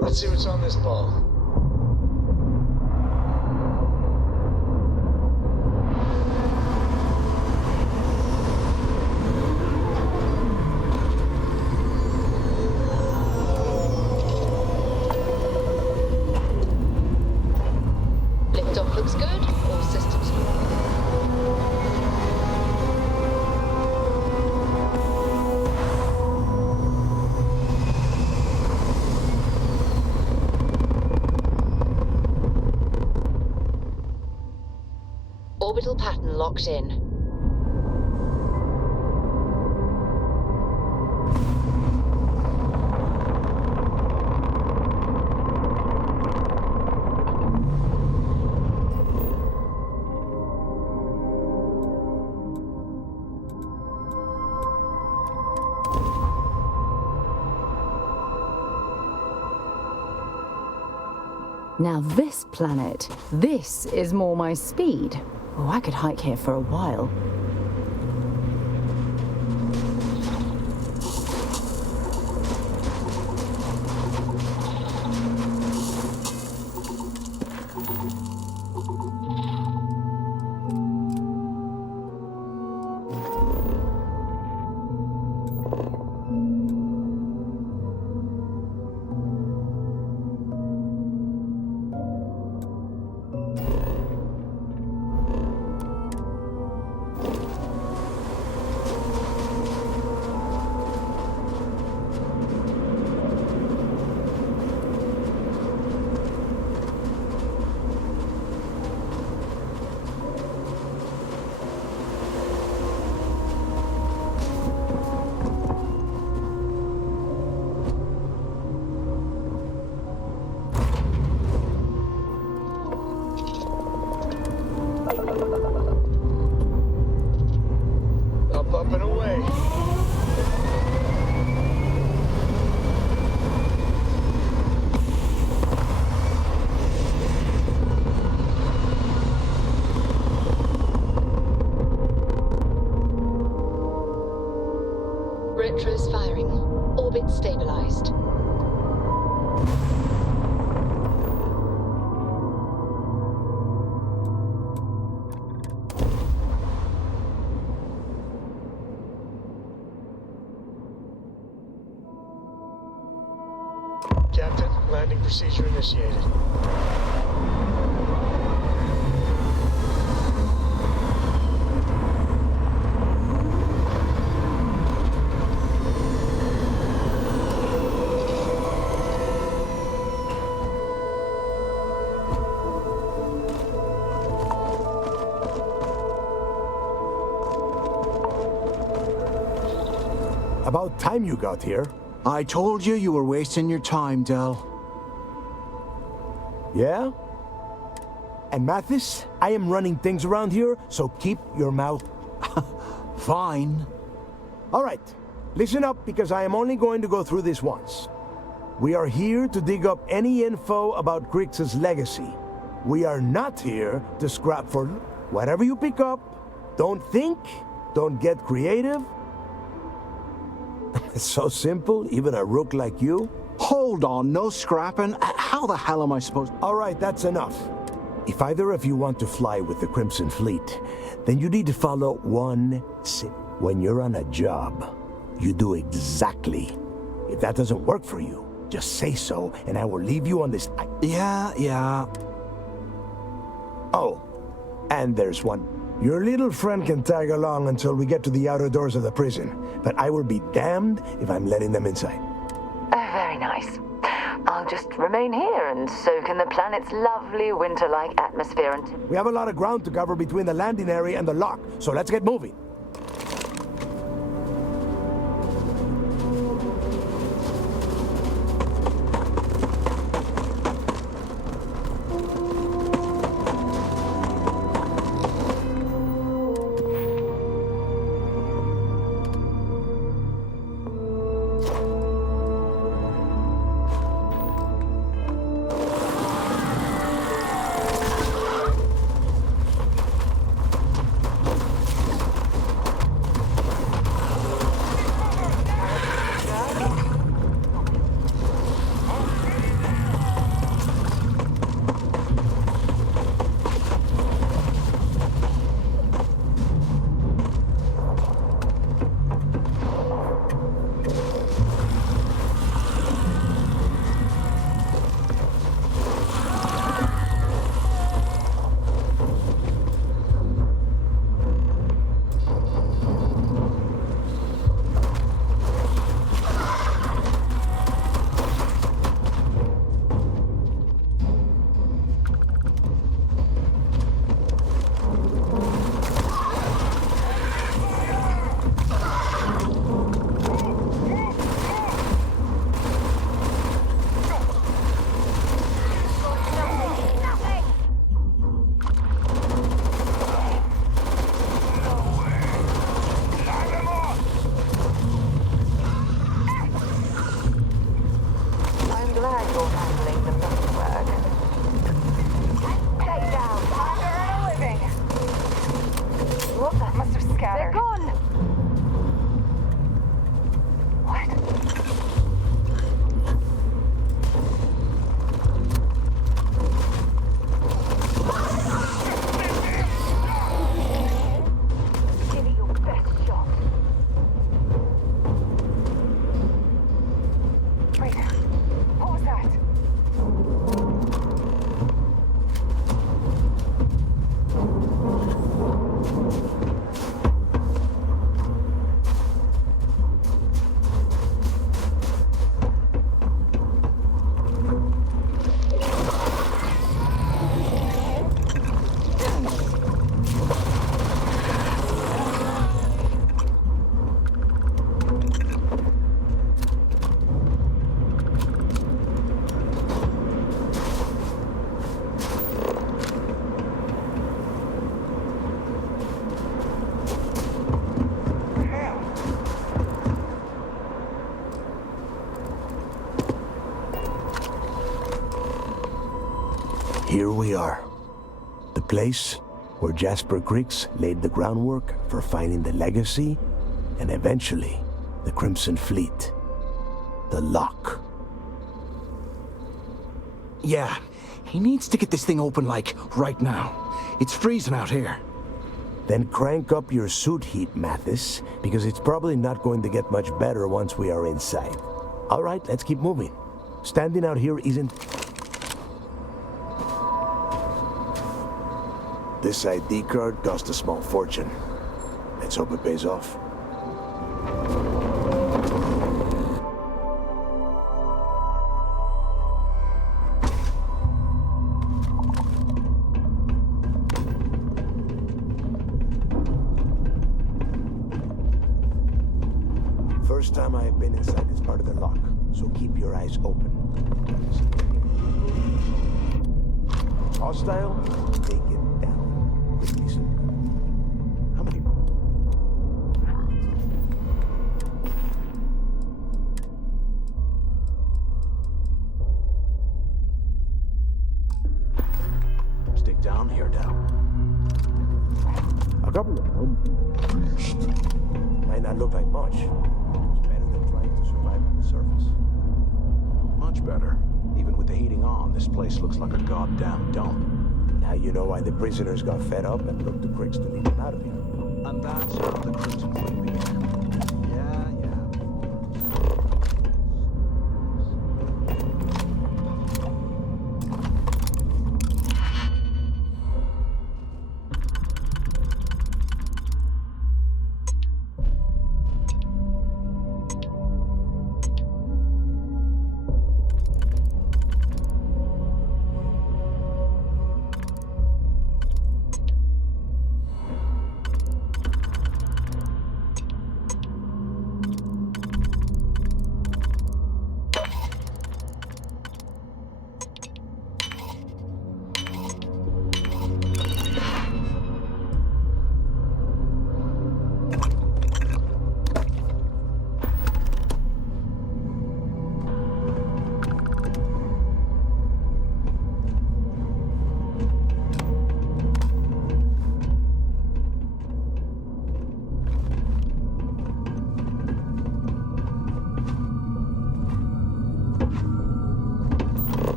Let's see what's on this ball. Liftoff looks good. All systems. Orbital pattern locked in. Now this planet, this is more my speed. Oh, I could hike here for a while. Up and away. Retros firing. Orbit stabilized. Captain, landing procedure initiated. About time you got here. I told you you were wasting your time, Del. Yeah? And Mathis, I am running things around here, so keep your mouth... Fine. All right, listen up, because I am only going to go through this once. We are here to dig up any info about Grix's legacy. We are not here to scrap for... Whatever you pick up, don't think, don't get creative. It's so simple, even a rook like you. Hold on, no scrapping. How the hell am I supposed... All right, that's enough. If either of you want to fly with the Crimson Fleet, then you need to follow one sin. When you're on a job, you do exactly. If that doesn't work for you, just say so, and I will leave you on this... Yeah. Oh, and there's one. Your little friend can tag along until we get to the outer doors of the prison, but I will be damned if I'm letting them inside. Very nice. I'll just remain here and soak in the planet's lovely winter-like atmosphere until... We have a lot of ground to cover between the landing area and the lock, so let's get moving. glad you're handling the bloody work. Stay down. Time to earn a living. Whoop, that must have scattered. They're gone. What? Give it your best shot. Wait, what was that? Here we are. The place where Jasper Griggs laid the groundwork for finding the legacy and eventually the Crimson Fleet. The lock. Yeah, he needs to get this thing open, like, right now. It's freezing out here. Then crank up your suit heat, Mathis, because it's probably not going to get much better once we are inside. All right, let's keep moving. Standing out here isn't... This ID card cost a small fortune. Let's hope it pays off. First time I have been inside this part of the lock, so keep your eyes open. Hostile? Take it down. How many? Stick down here, down. A couple of them. Might not look like much. It was better than trying to survive on the surface. Much better. Even with the heating on, this place looks like a goddamn dump. Now you know why the prisoners got fed up and looked to Griggs to lead them out of here. And that's how the Crimson Fleet began.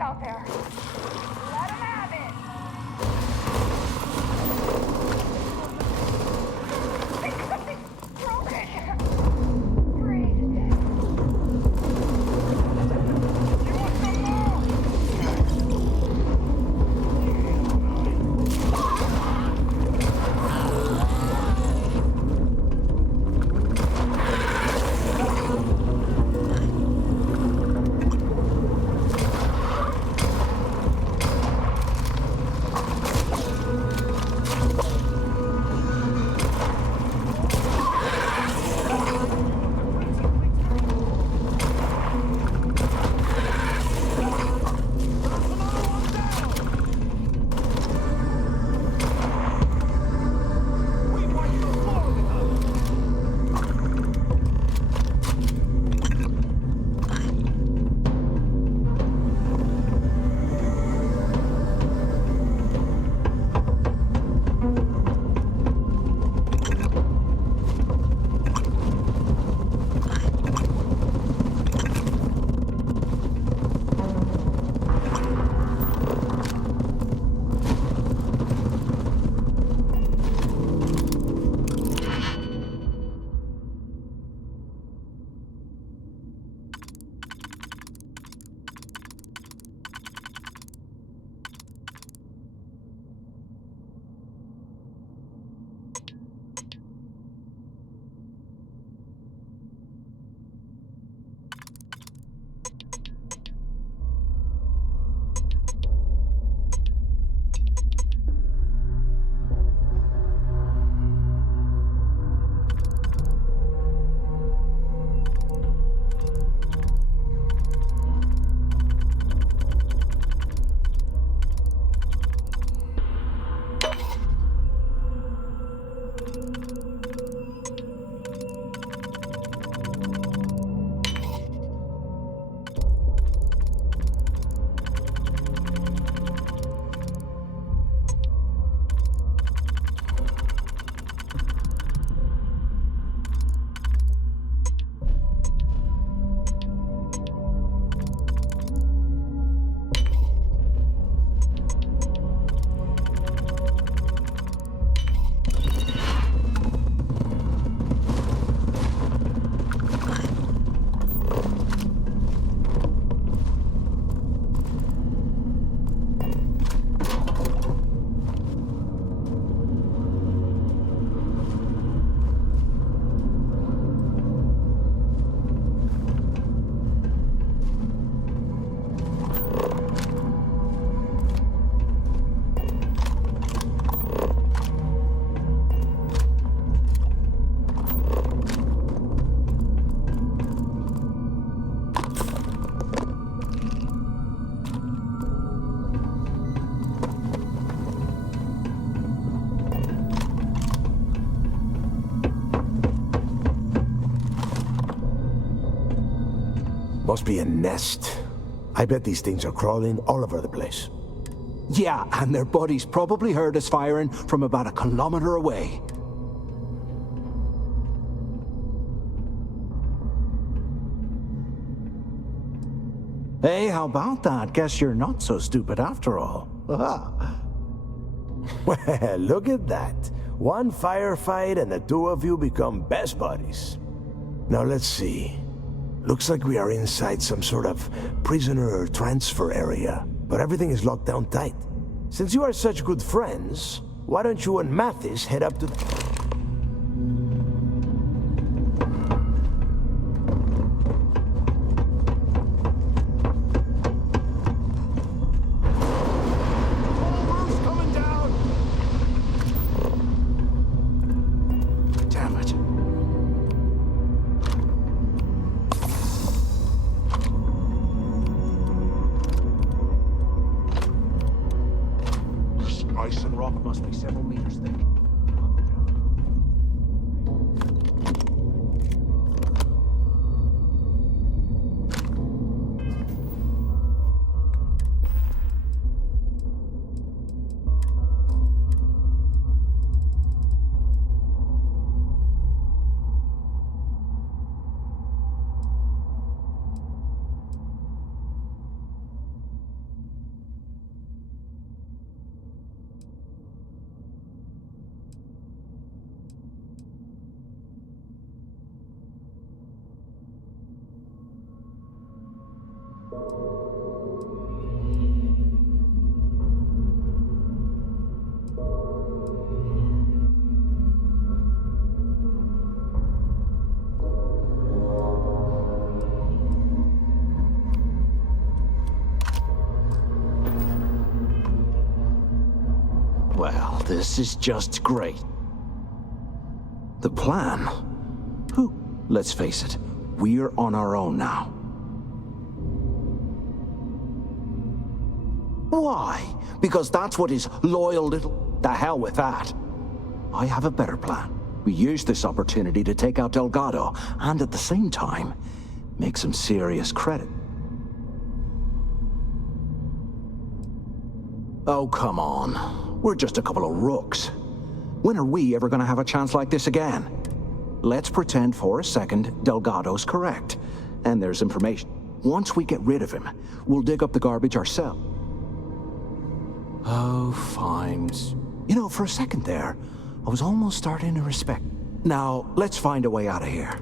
out there. Let 'em have it. It's something broken. Breathe. You want some more? Must be a nest. I bet these things are crawling all over the place. Yeah, and their buddies probably heard us firing from about a kilometer away. Hey, how about that? Guess you're not so stupid after all. Well, look at that. One firefight and the two of you become best buddies. Now let's see. Looks like we are inside some sort of prisoner transfer area, but everything is locked down tight. Since you are such good friends, why don't you and Mathis head up to the... Ice and rock must be several meters thick. this is just great. The plan? Let's face it, we're on our own now. Why? Because that's what his loyal little... The hell with that. I have a better plan. We use this opportunity to take out Delgado, and at the same time, make some serious credit. Oh, come on. We're just a couple of rooks. When are we ever gonna have a chance like this again? Let's pretend for a second Delgado's correct, and there's information. Once we get rid of him, we'll dig up the garbage ourselves. Oh, fine. You know, for a second there, I was almost starting to respect. Now, let's find a way out of here.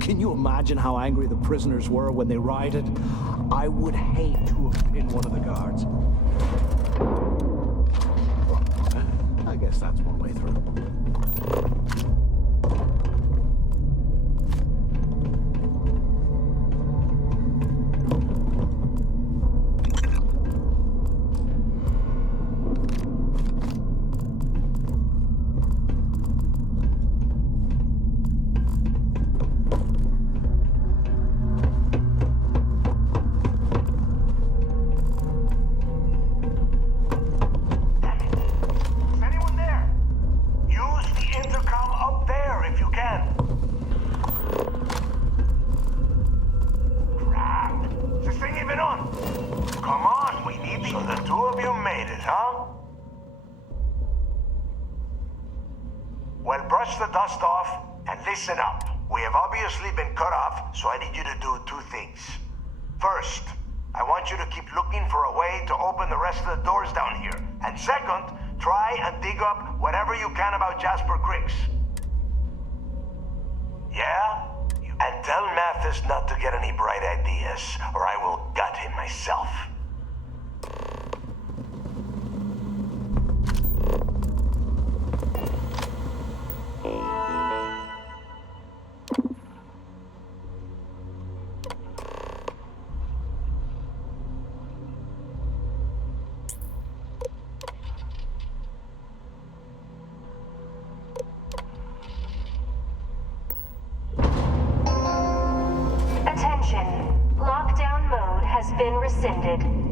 Can you imagine how angry the prisoners were when they rioted? I would hate to have been one of the guards. I guess that's one way through. Well, brush the dust off and listen up. We have obviously been cut off, so I need you to do two things. First, I want you to keep looking for a way to open the rest of the doors down here. And second, try and dig up whatever you can about Jasper Cricks. Yeah? And tell Mathis not to get any bright ideas, or I will gut him myself. Lockdown mode has been rescinded.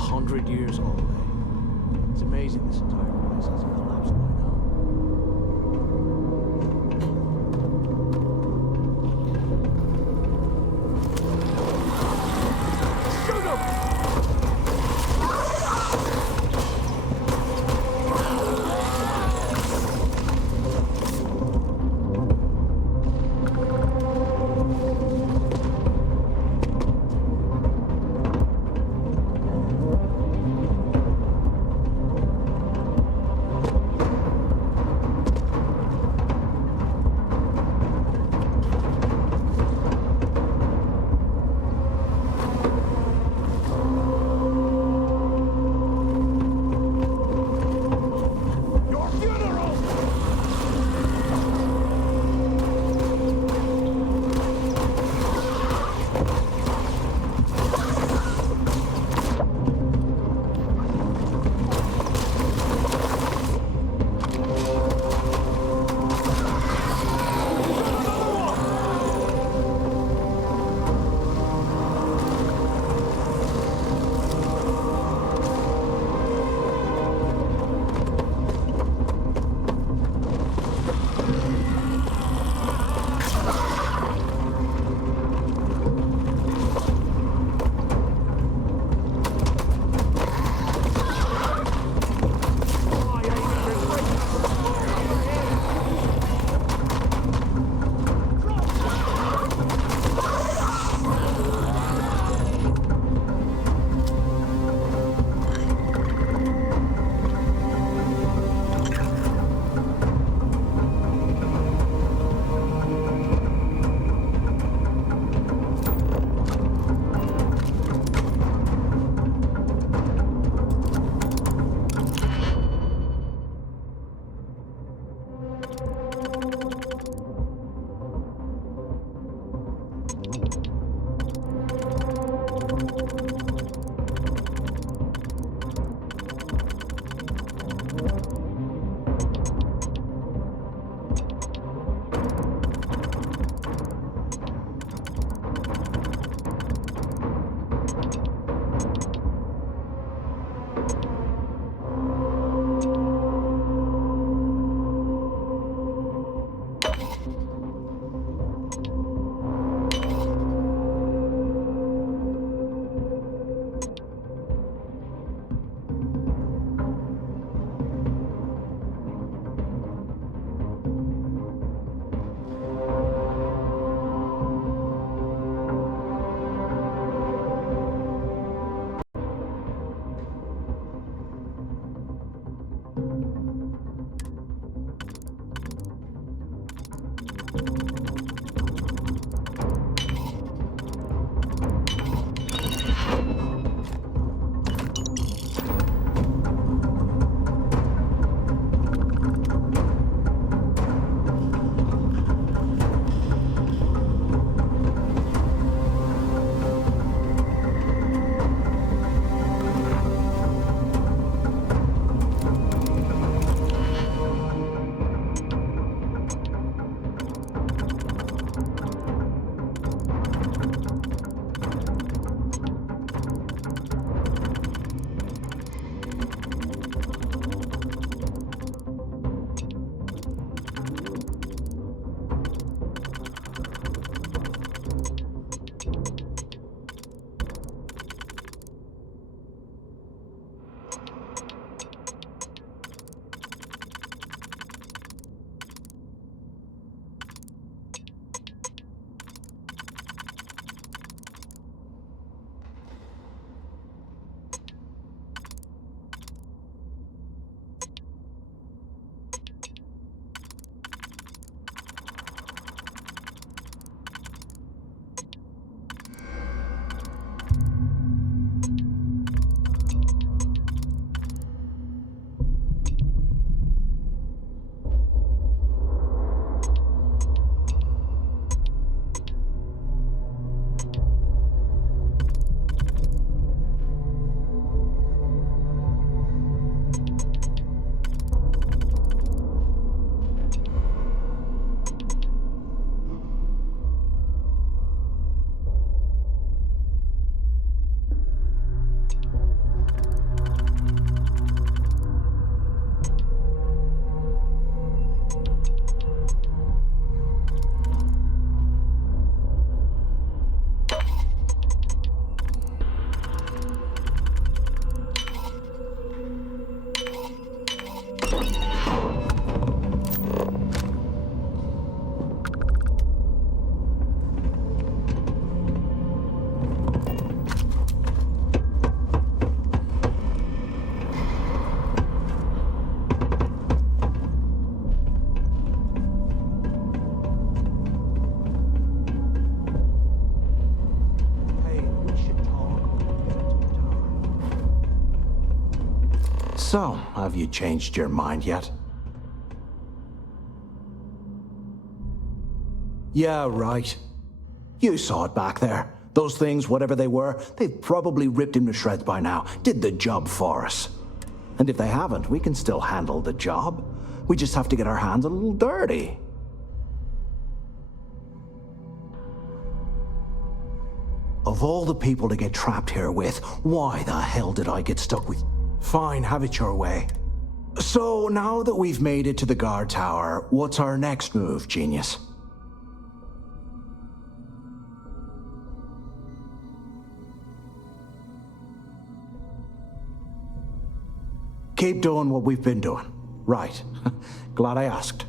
100 years old, eh? It's amazing this entire place hasn't collapsed by now. Shoot him! So, have you changed your mind yet? Yeah, right. You saw it back there. Those things, whatever they were, they've probably ripped him to shreds by now. Did the job for us. And if they haven't, we can still handle the job. We just have to get our hands a little dirty. Of all the people to get trapped here with, why the hell did I get stuck with... Fine, have it your way. So, now that we've made it to the guard tower, what's our next move, genius? Keep doing what we've been doing. Right. Glad I asked.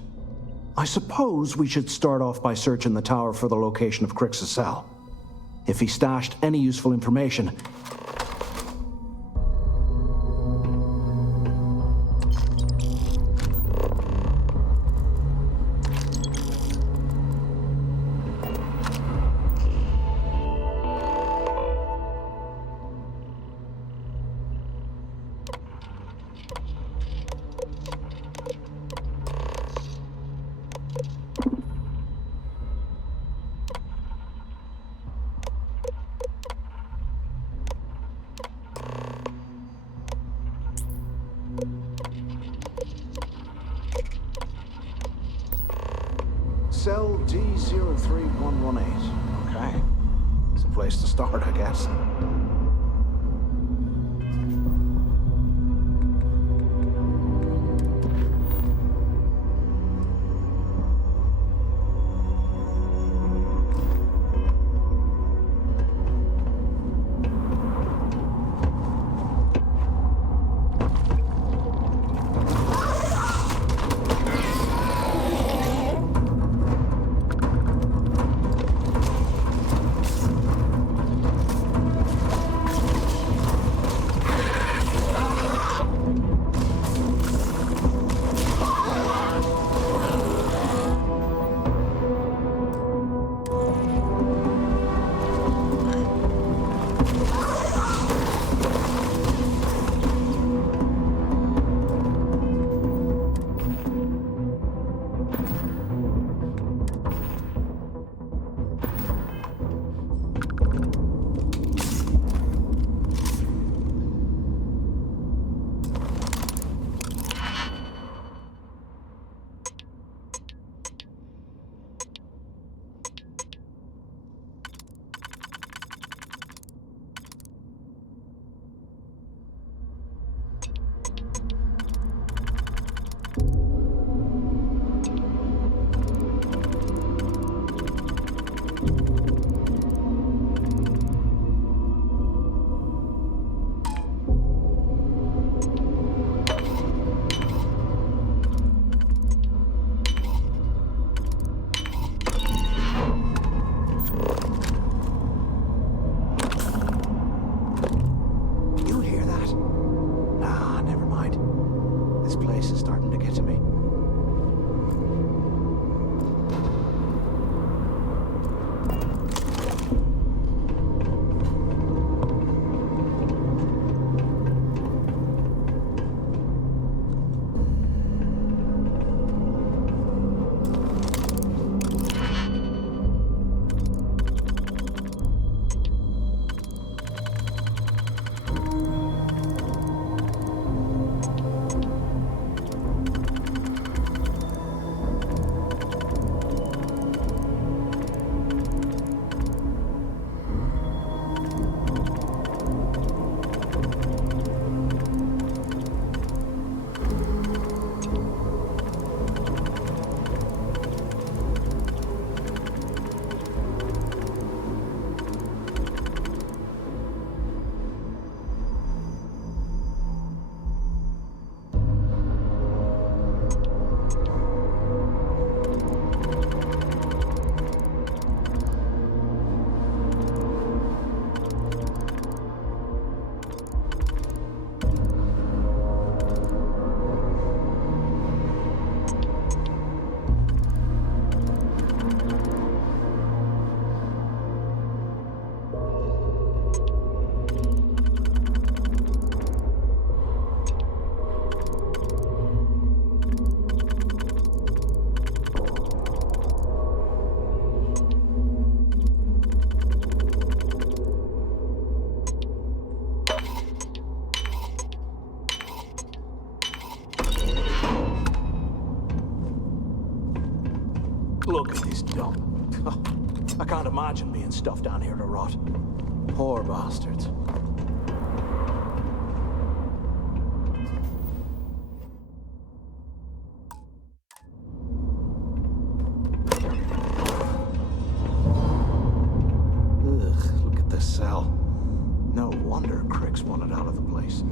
I suppose we should start off by searching the tower for the location of Crix's cell. If he stashed any useful information... Cell D03118. Okay. It's a place to start, I guess. can't imagine being stuffed down here to rot. Poor bastards. Ugh, look at this cell. No wonder Crick's wanted out of the place.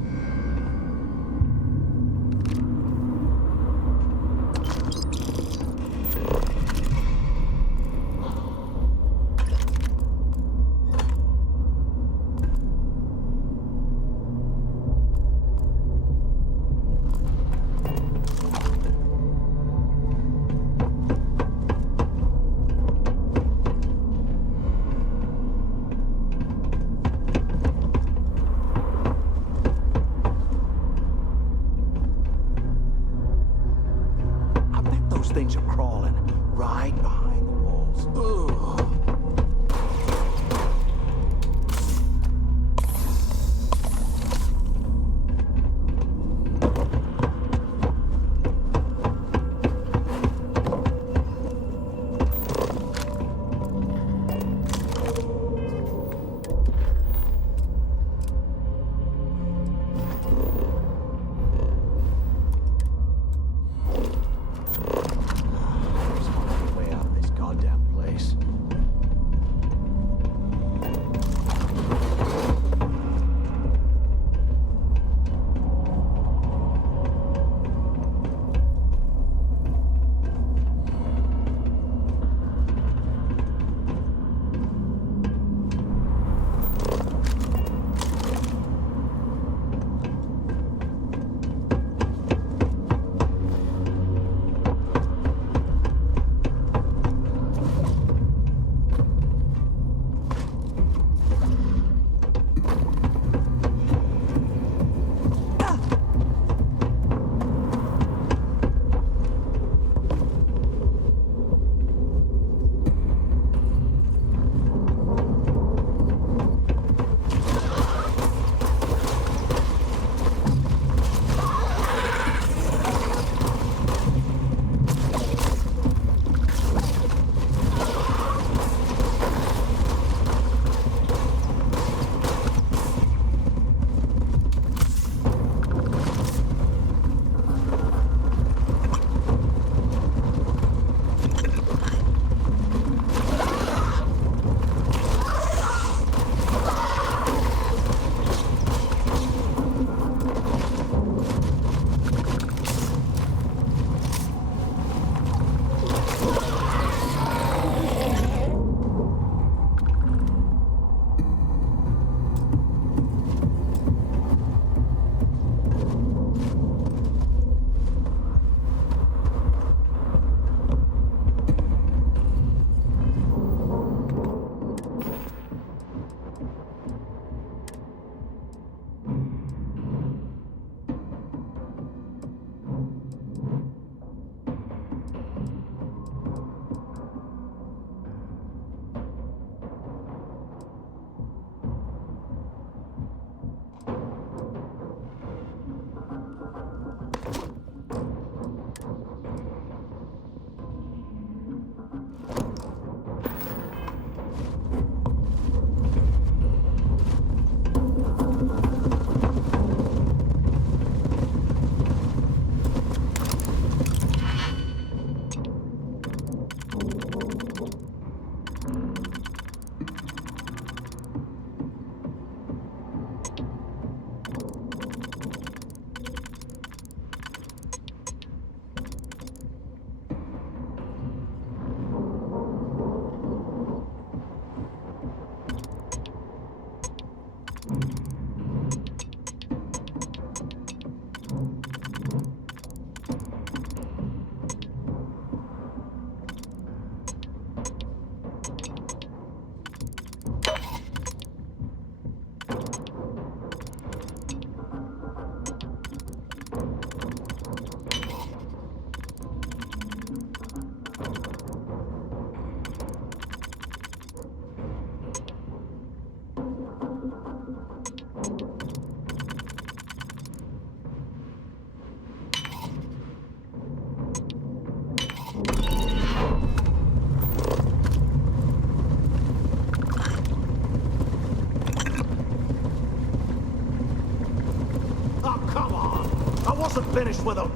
finished with him.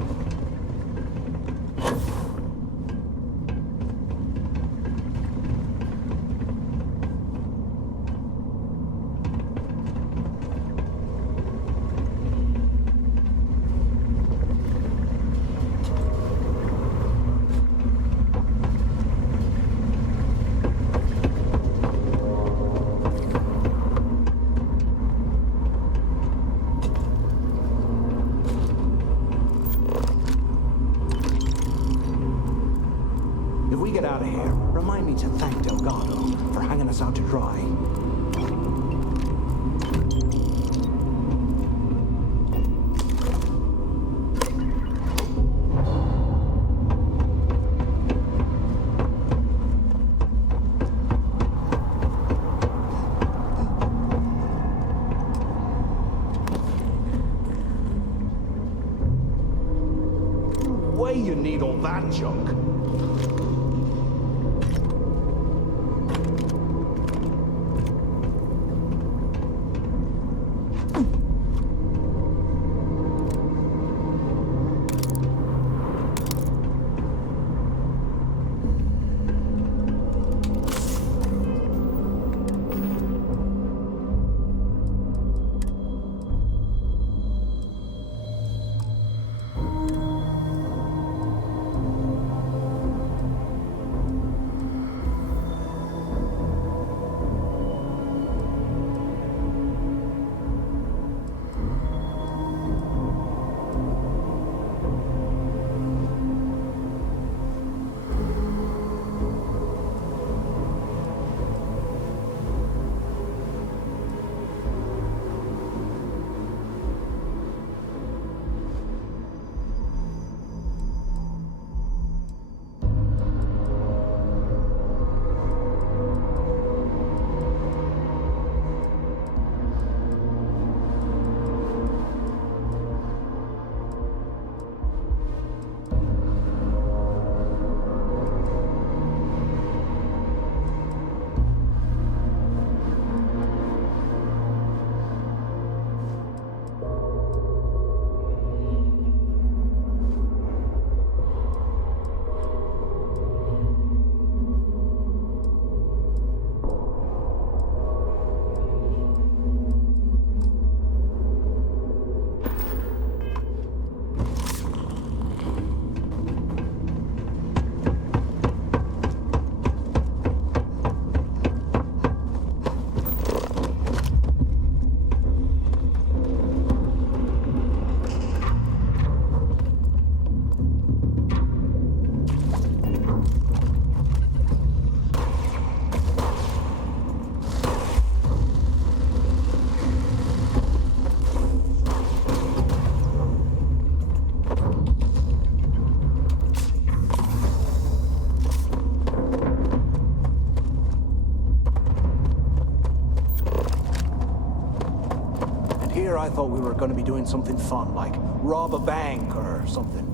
If we get out of here, remind me to thank Delgado for hanging us out to dry. No way you need all that junk. Here I thought we were going to be doing something fun, like rob a bank or something.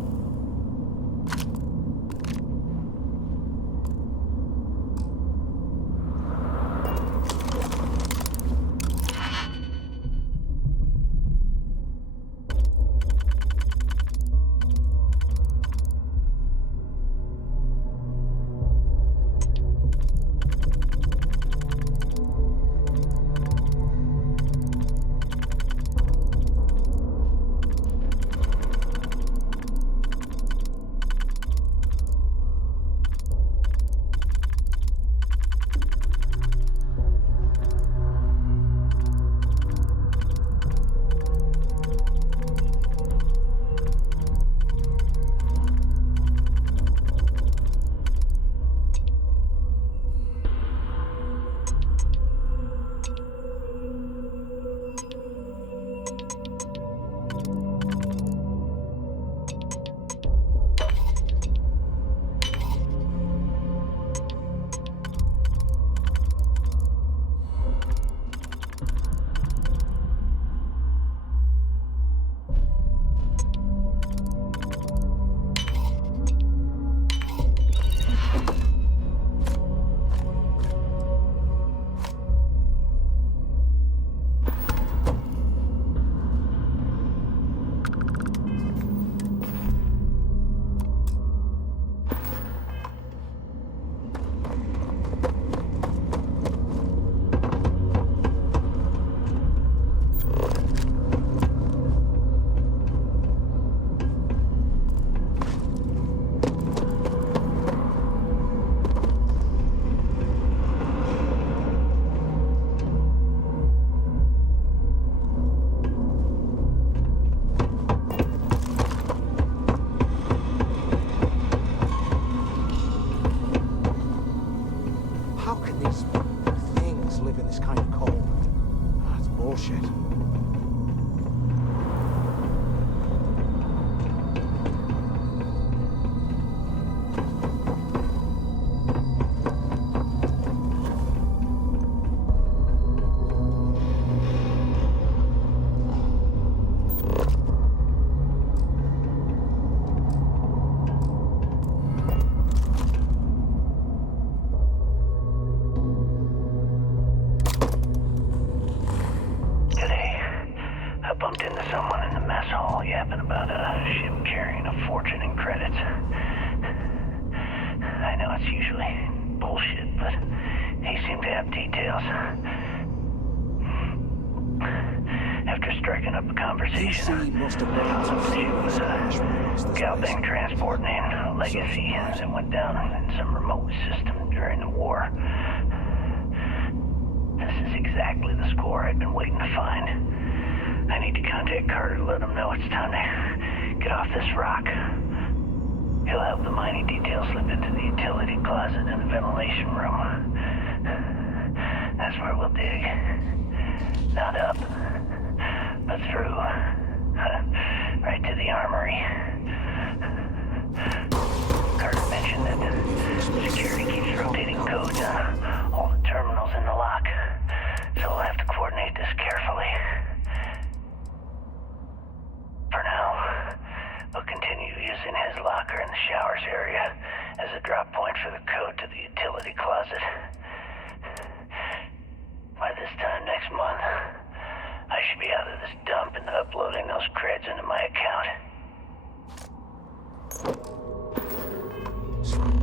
bullshit.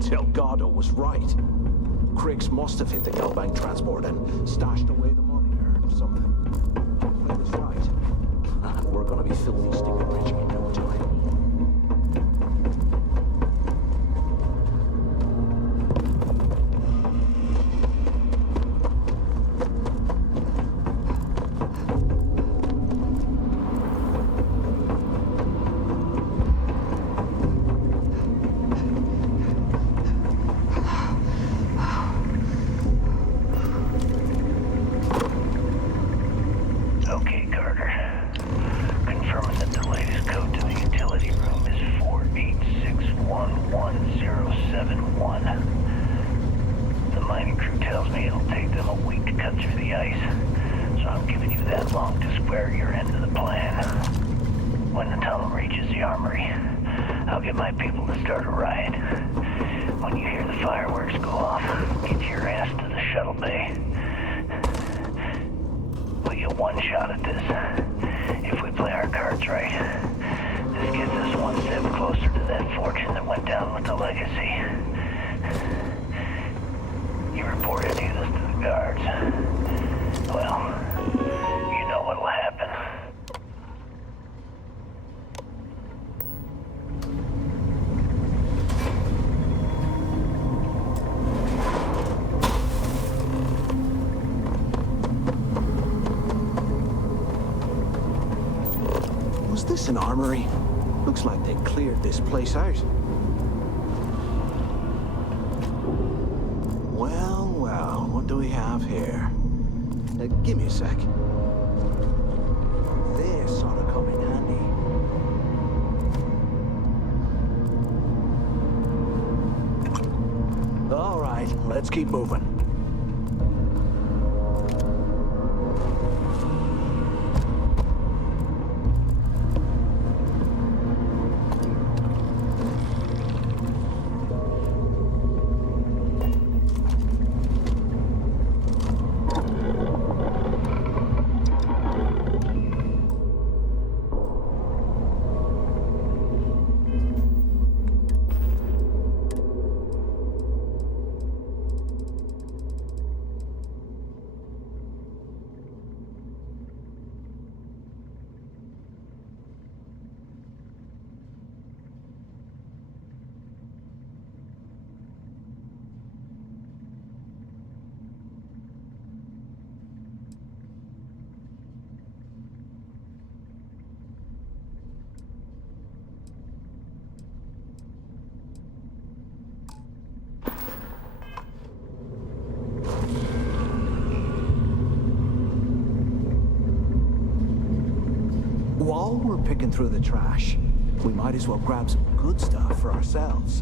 Delgado was right. Criggs must have hit the Gelbank transport and stashed away the money or something. He was right. We're gonna be filthy stinking rich in no time. An armory? Looks like they cleared this place out. Well, well, what do we have here? Give me a sec. This ought to come in handy. All right, let's keep moving. while we're picking through the trash, we might as well grab some good stuff for ourselves.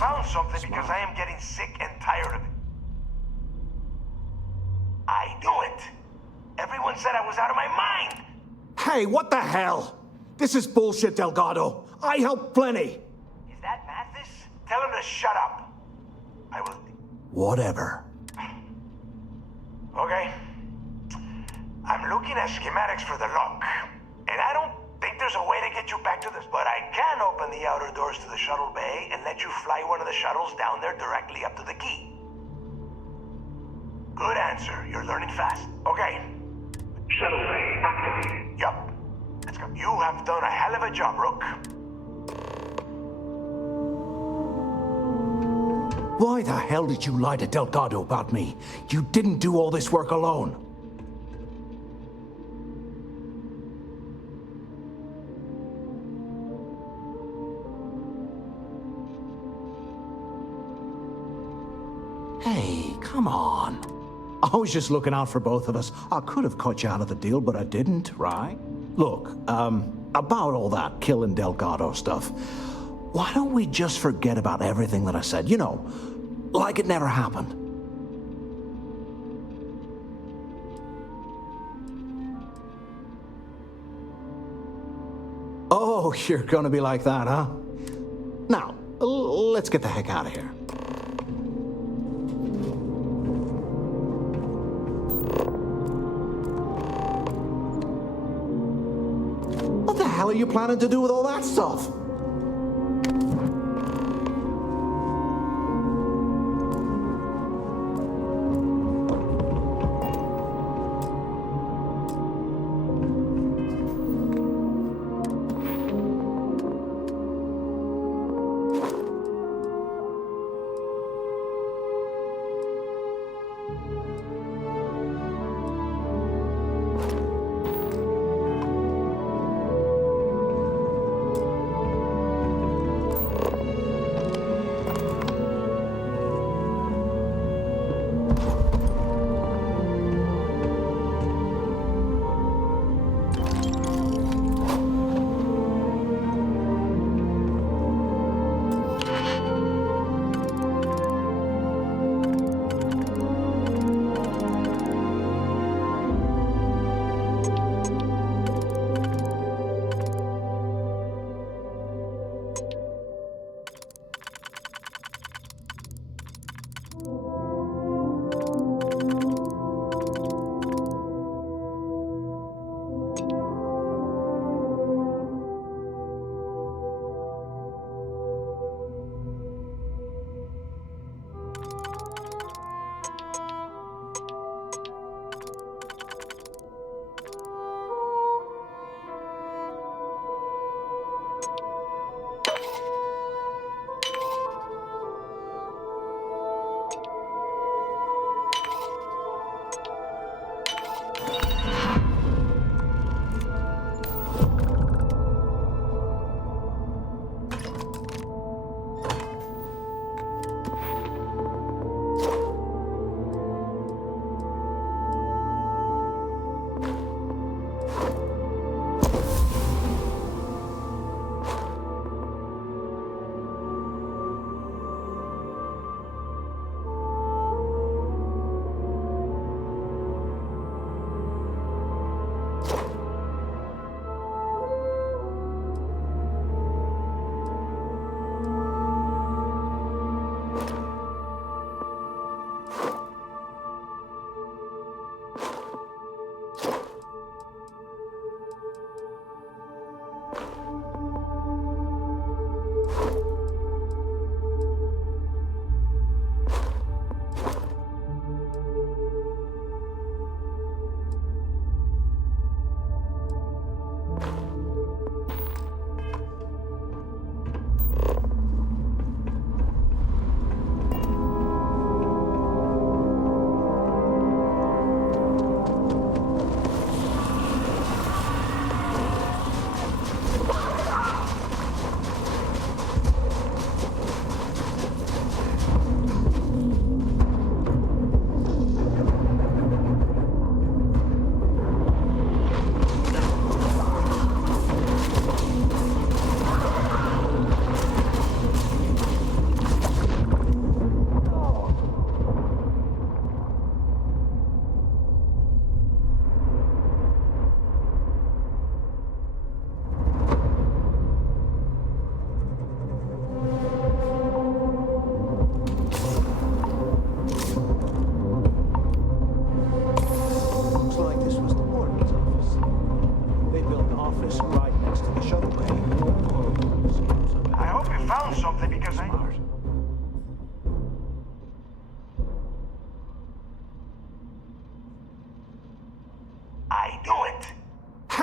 found something because I am getting sick and tired of it. I knew it. Everyone said I was out of my mind. Hey, what the hell? This is bullshit, Delgado. I helped plenty. Is that Mathis? Tell him to shut up. I will. Whatever. Okay. I'm looking at schematics for the lock, and I don't think there's a way to get you back to this, but I can open the outer doors to the shuttle bay and let you fly one of the shuttles down there directly up to the key. Good answer. You're learning fast. Okay. Shuttle bay activated. Yup. Let's go. You have done a hell of a job, Rook. Why the hell did you lie to Delgado about me? You didn't do all this work alone. Hey, come on. I was just looking out for both of us. I could have cut you out of the deal, but I didn't, right? Look, about all that killing Delgado stuff, why don't we just forget about everything that I said? You know, like it never happened. Oh, you're gonna be like that, huh? Now, let's get the heck out of here. What the hell are you planning to do with all that stuff?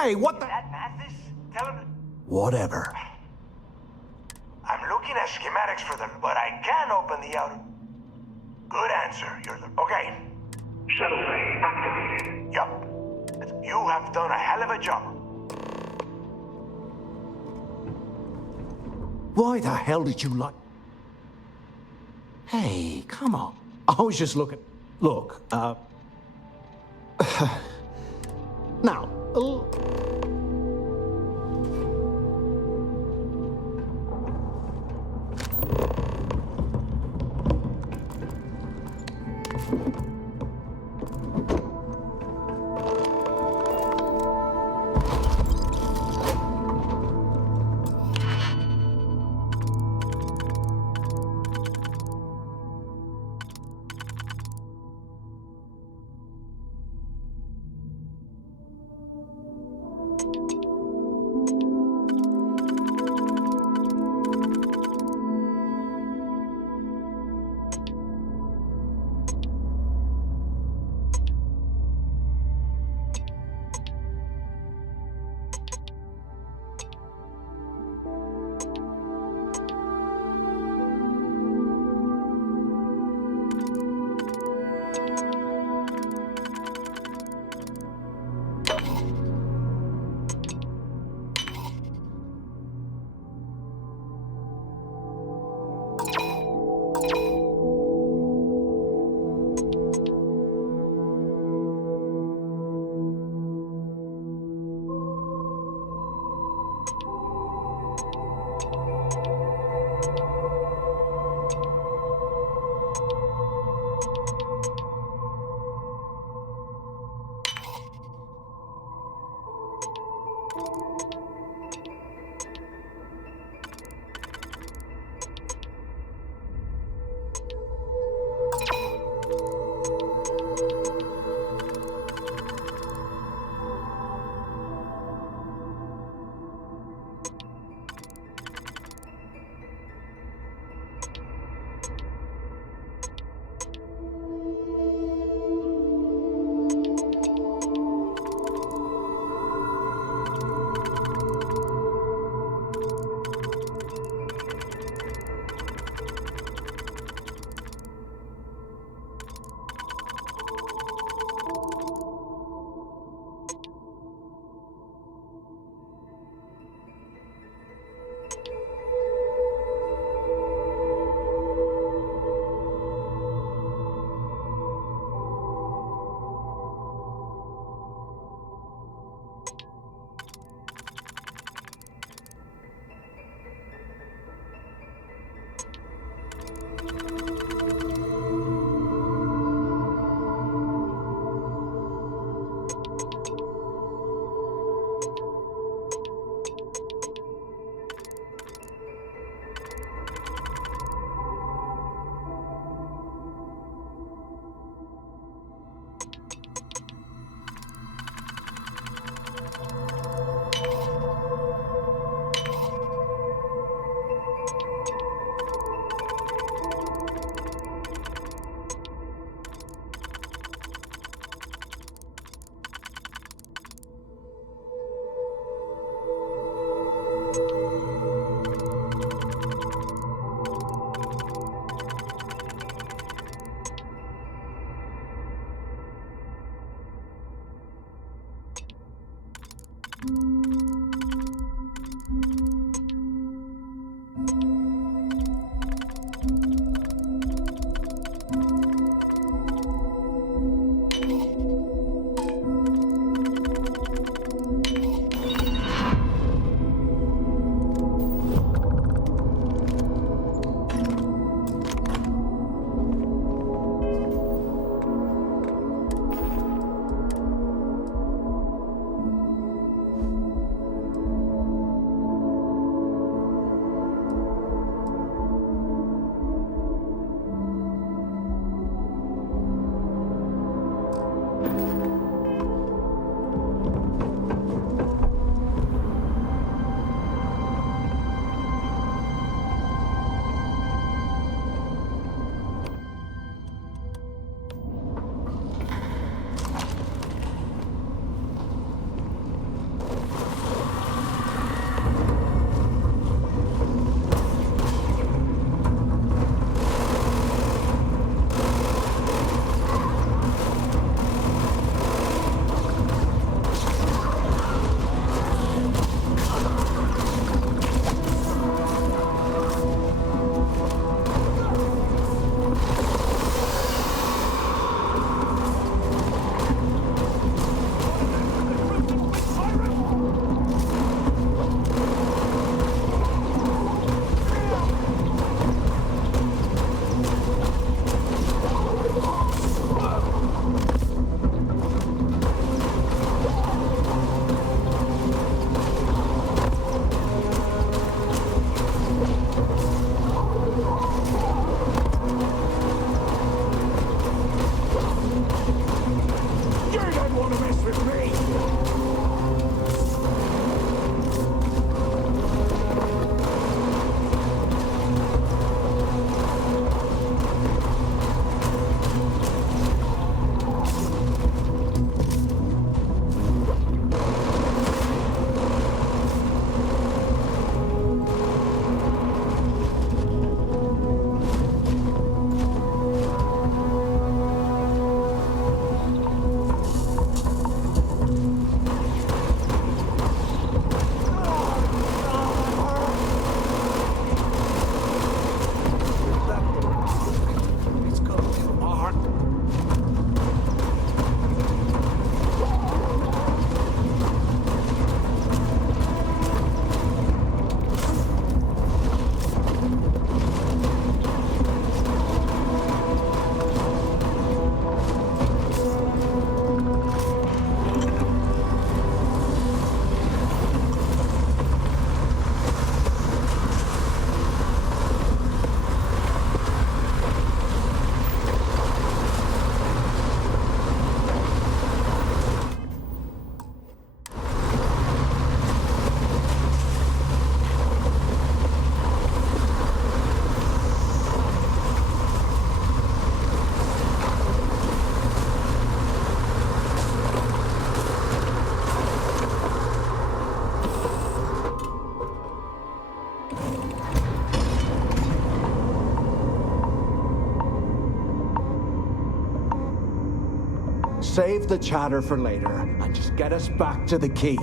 Hey, what the? That Mathis? Tell him. Whatever. I'm looking at schematics for them, but I can open the outer. Good answer. You're the. Okay. Shuttle bay activated. Yup. You have done a hell of a job. Why the hell did you like? Hey, come on. I was just looking. Look, now, Save the chatter for later, and just get us back to the key.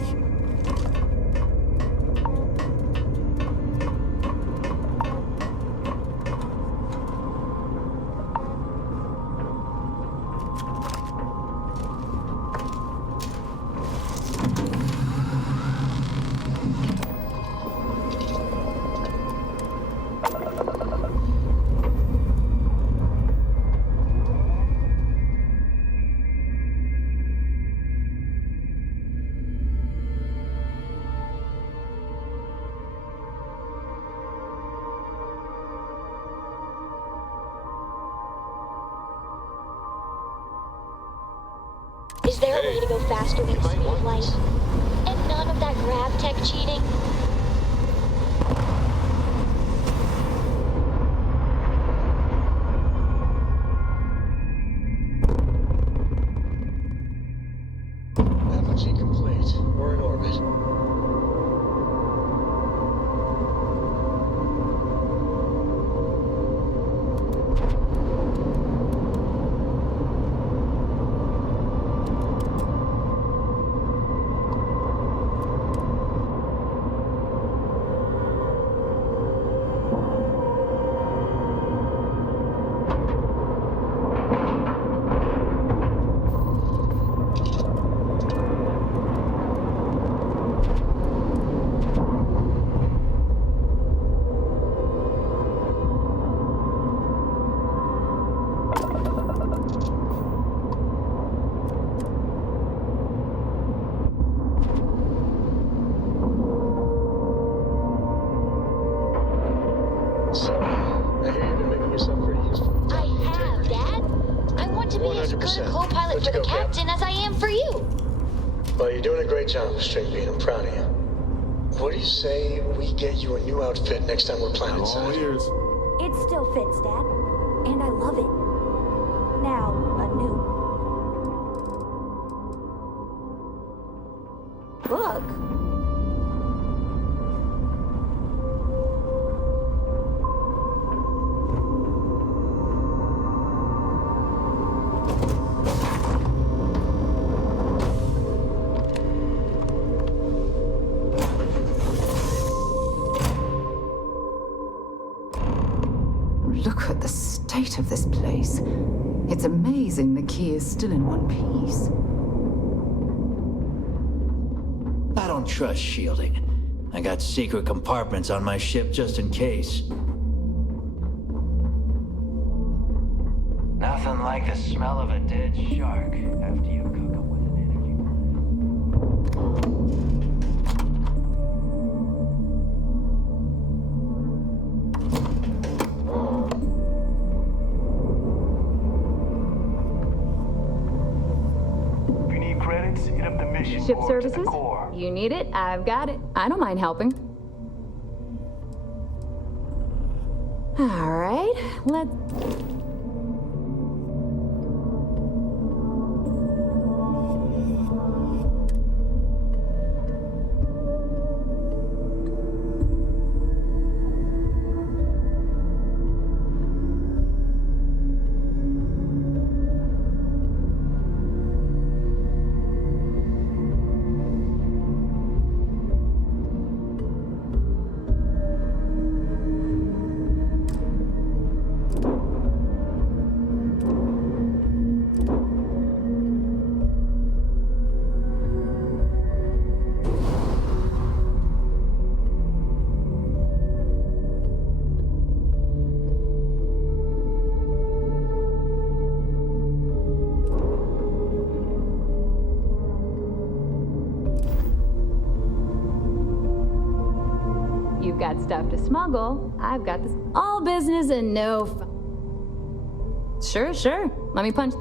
Is there a way to go faster than the speed of light? And none of that grav tech cheating? Apogee complete. We're in orbit. So, I hear you've been making yourself pretty useful. I have, Dad. I want to be as good a 100%. co-pilot Let's for the go, Cap. captain as I am for you. Well, you're doing a great job, Stringbean. I'm proud of you. What do you say we get you a new outfit next time we're planning side? It still fits, Dad. And I love it. Now, a new book. Look at the state of this place. It's amazing the key is still in one piece. I don't trust shielding. I got secret compartments on my ship just in case. Nothing like the smell of a dead shark after you cook them with an If you need credits, hit up the mission Ship board to the services? core. You need it? I've got it. I don't mind helping. All right, let's... You've got stuff to smuggle. I've got this. All business and no Sure, sure. Let me punch.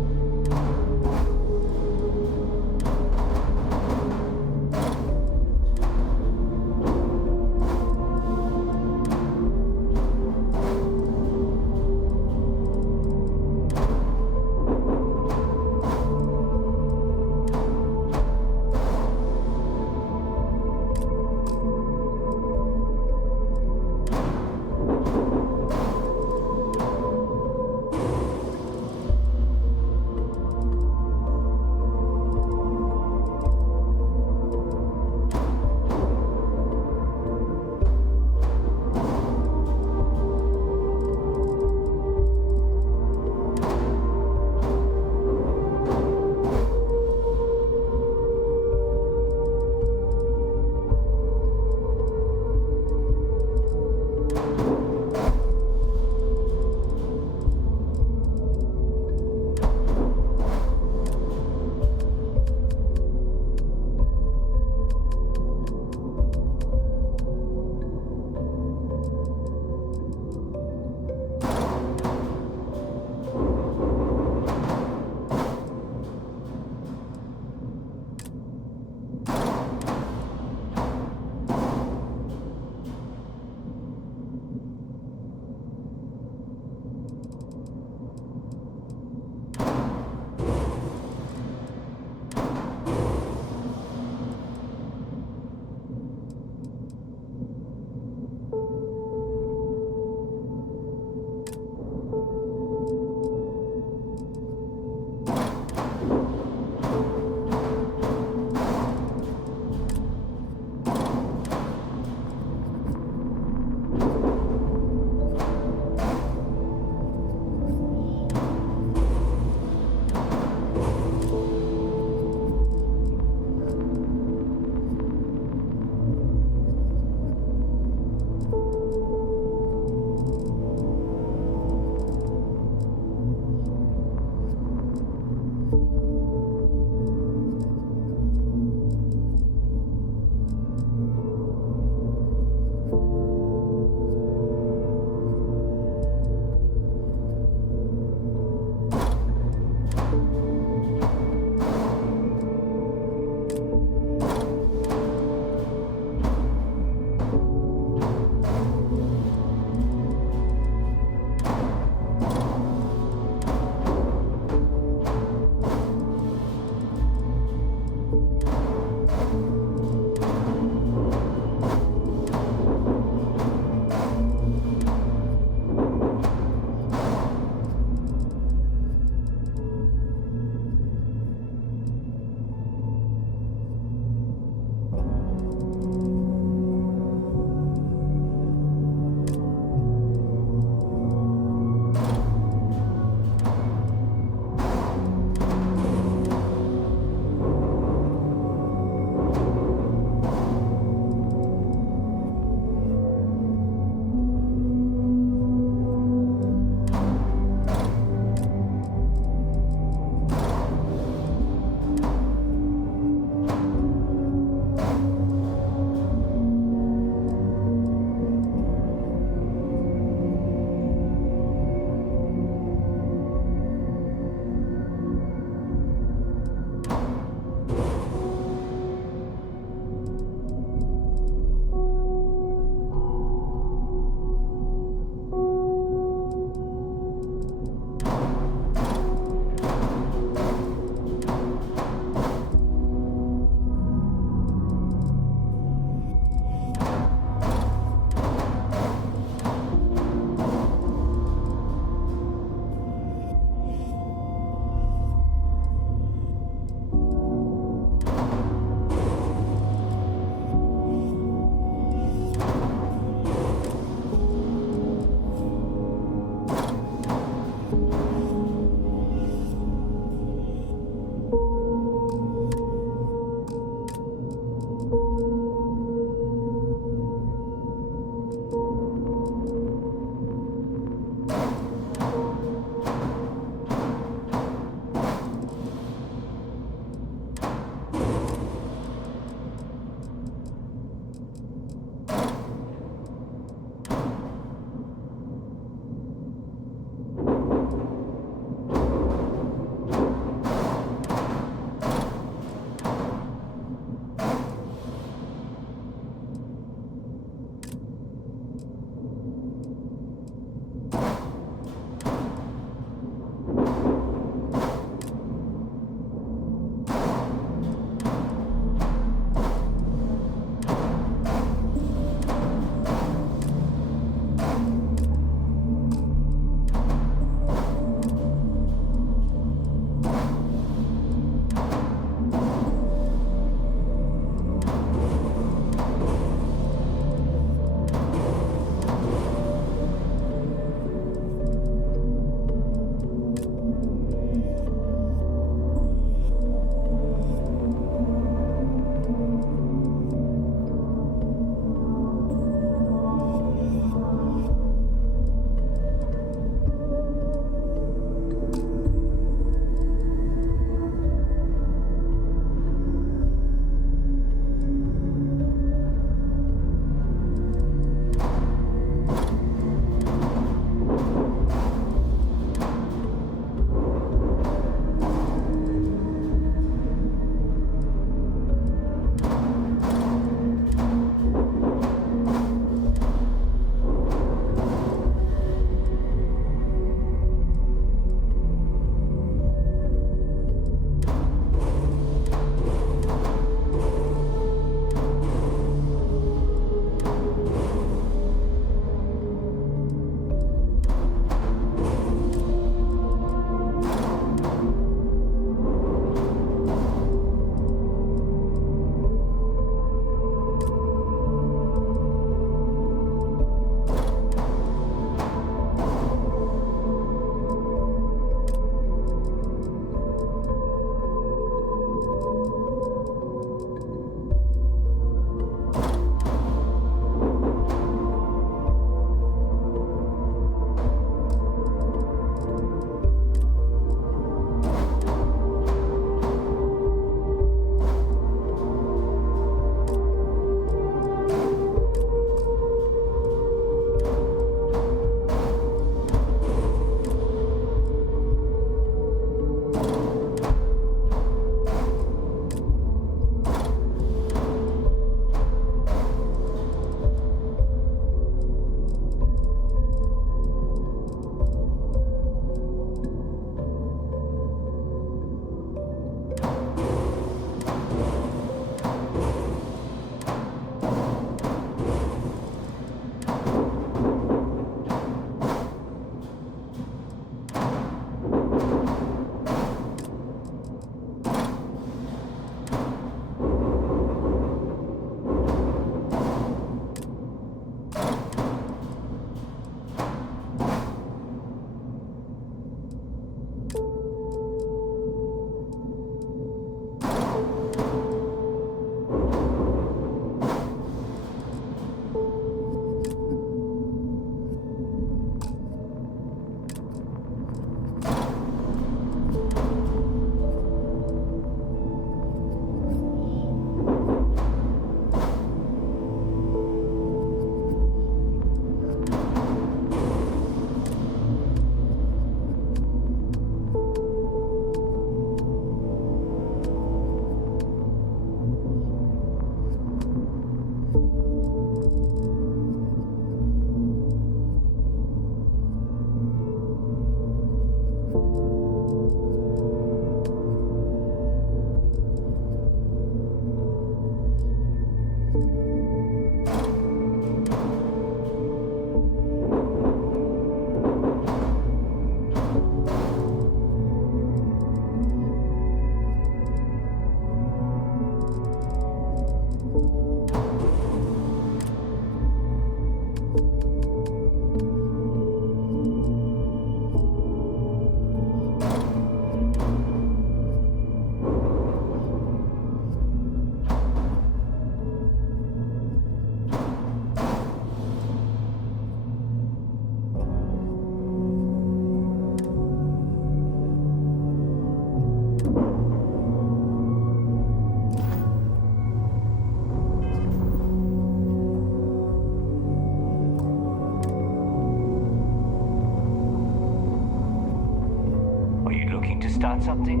got something?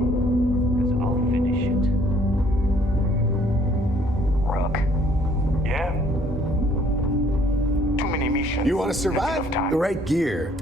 Because I'll finish it. Rook? Yeah? Too many missions. You want to survive? The right gear.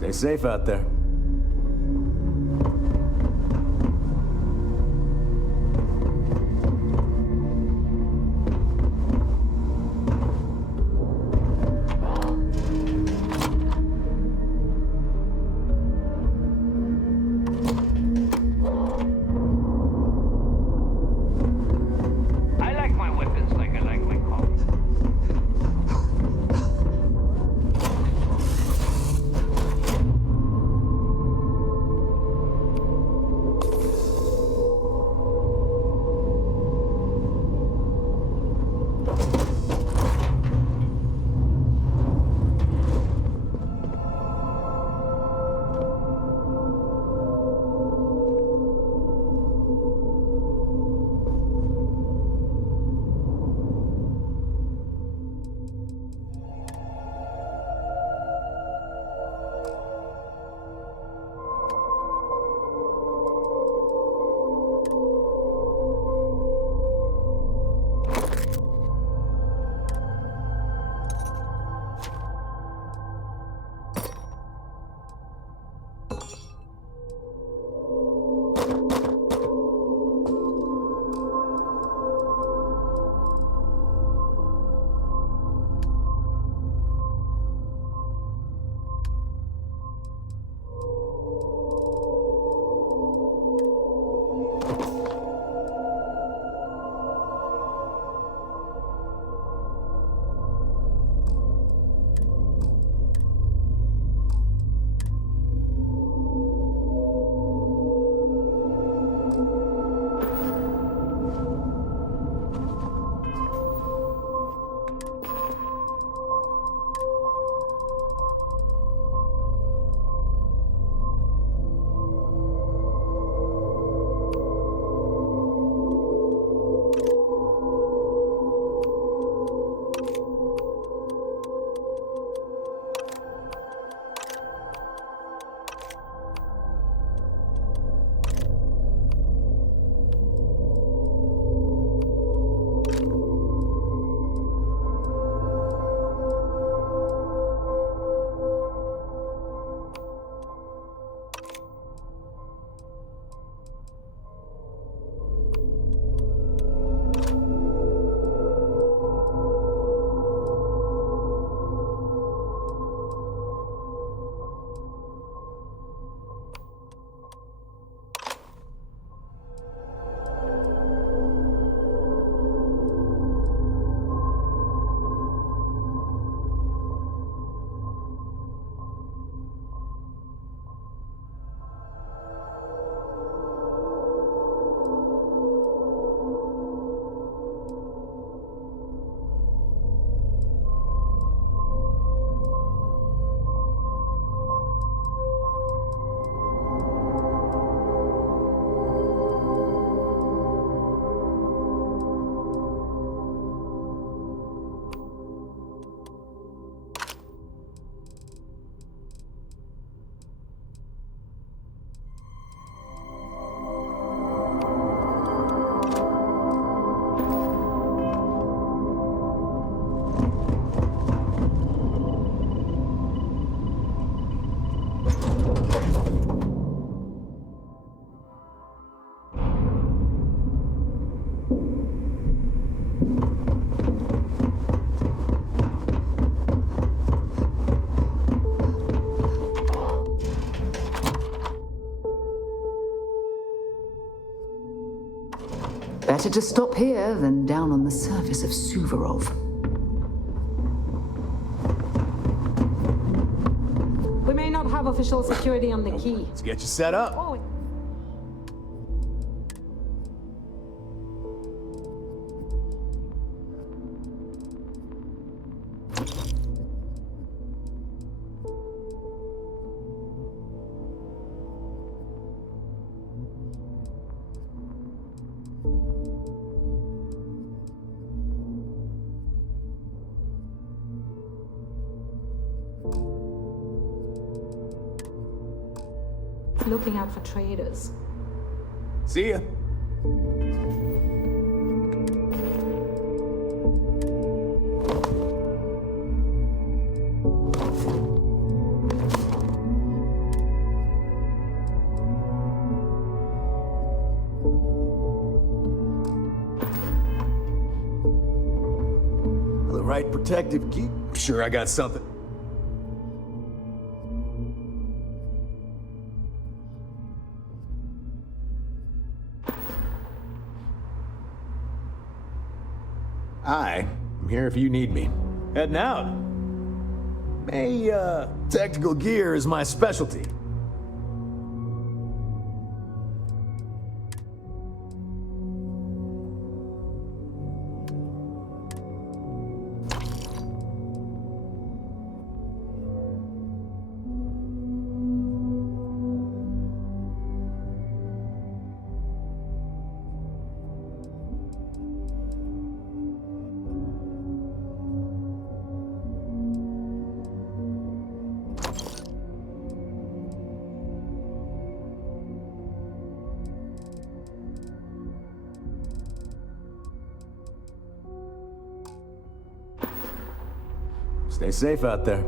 Stay safe out there. I like my weapons like I like my coffee. Better to stop here than down on the surface of Suvorov. We may not have official security on the key. Let's get you set up. Oh, looking out for traders. See ya. The right protective gear. Sure, I got something. I'm here if you need me. Heading out. Tactical gear is my specialty. Stay safe out there.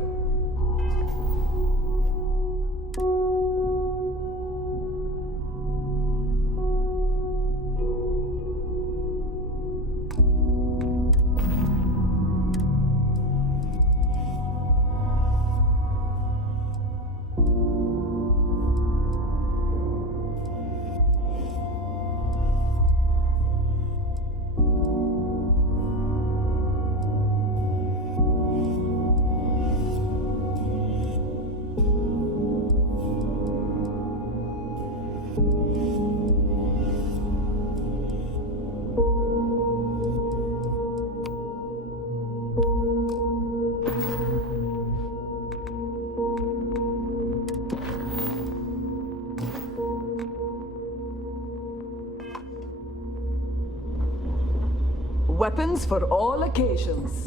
Weapons for all occasions.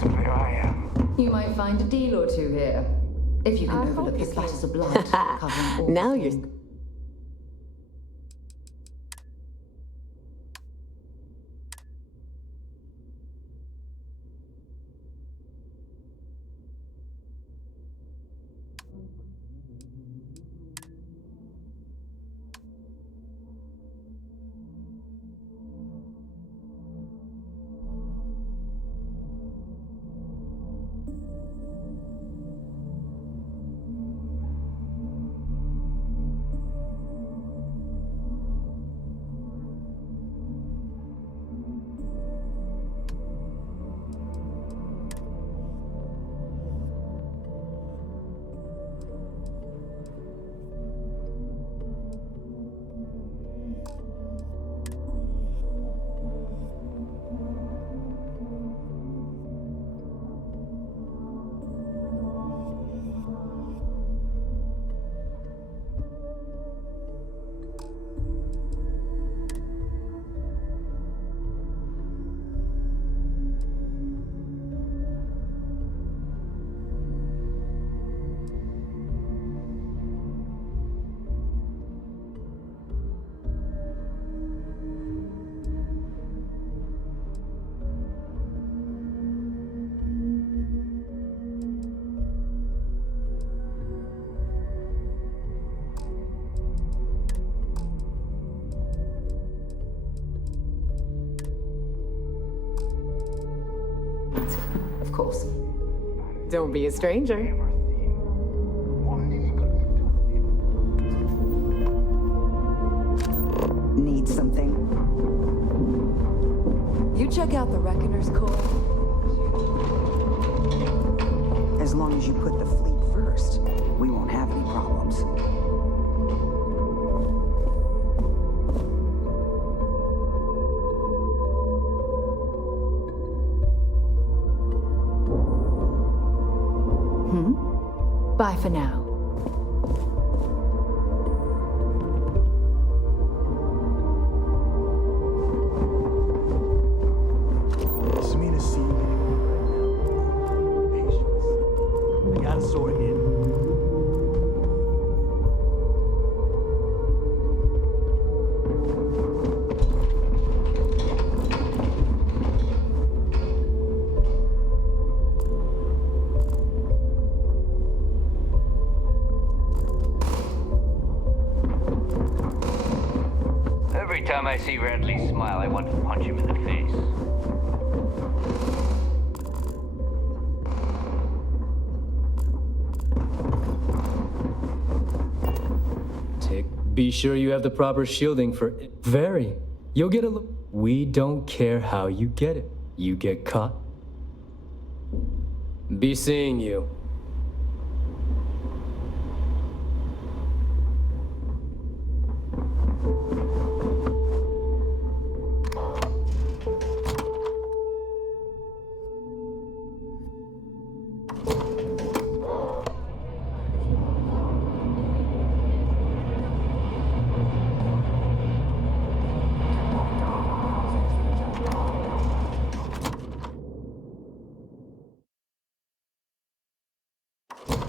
So there I am. You might find a deal or two here. If you can overlook the splatters of blood covering all. Now you're... Of course. Don't be a stranger. Need something? check out the Reckoner's core? As long as you put the fleet first, we won't have any problems. Bye for now. Every time I see Radley smile, I want to punch him in the face. Tick, be sure you have the proper shielding for it. Very. You'll get a look. We don't care how you get it. You get caught. Be seeing you.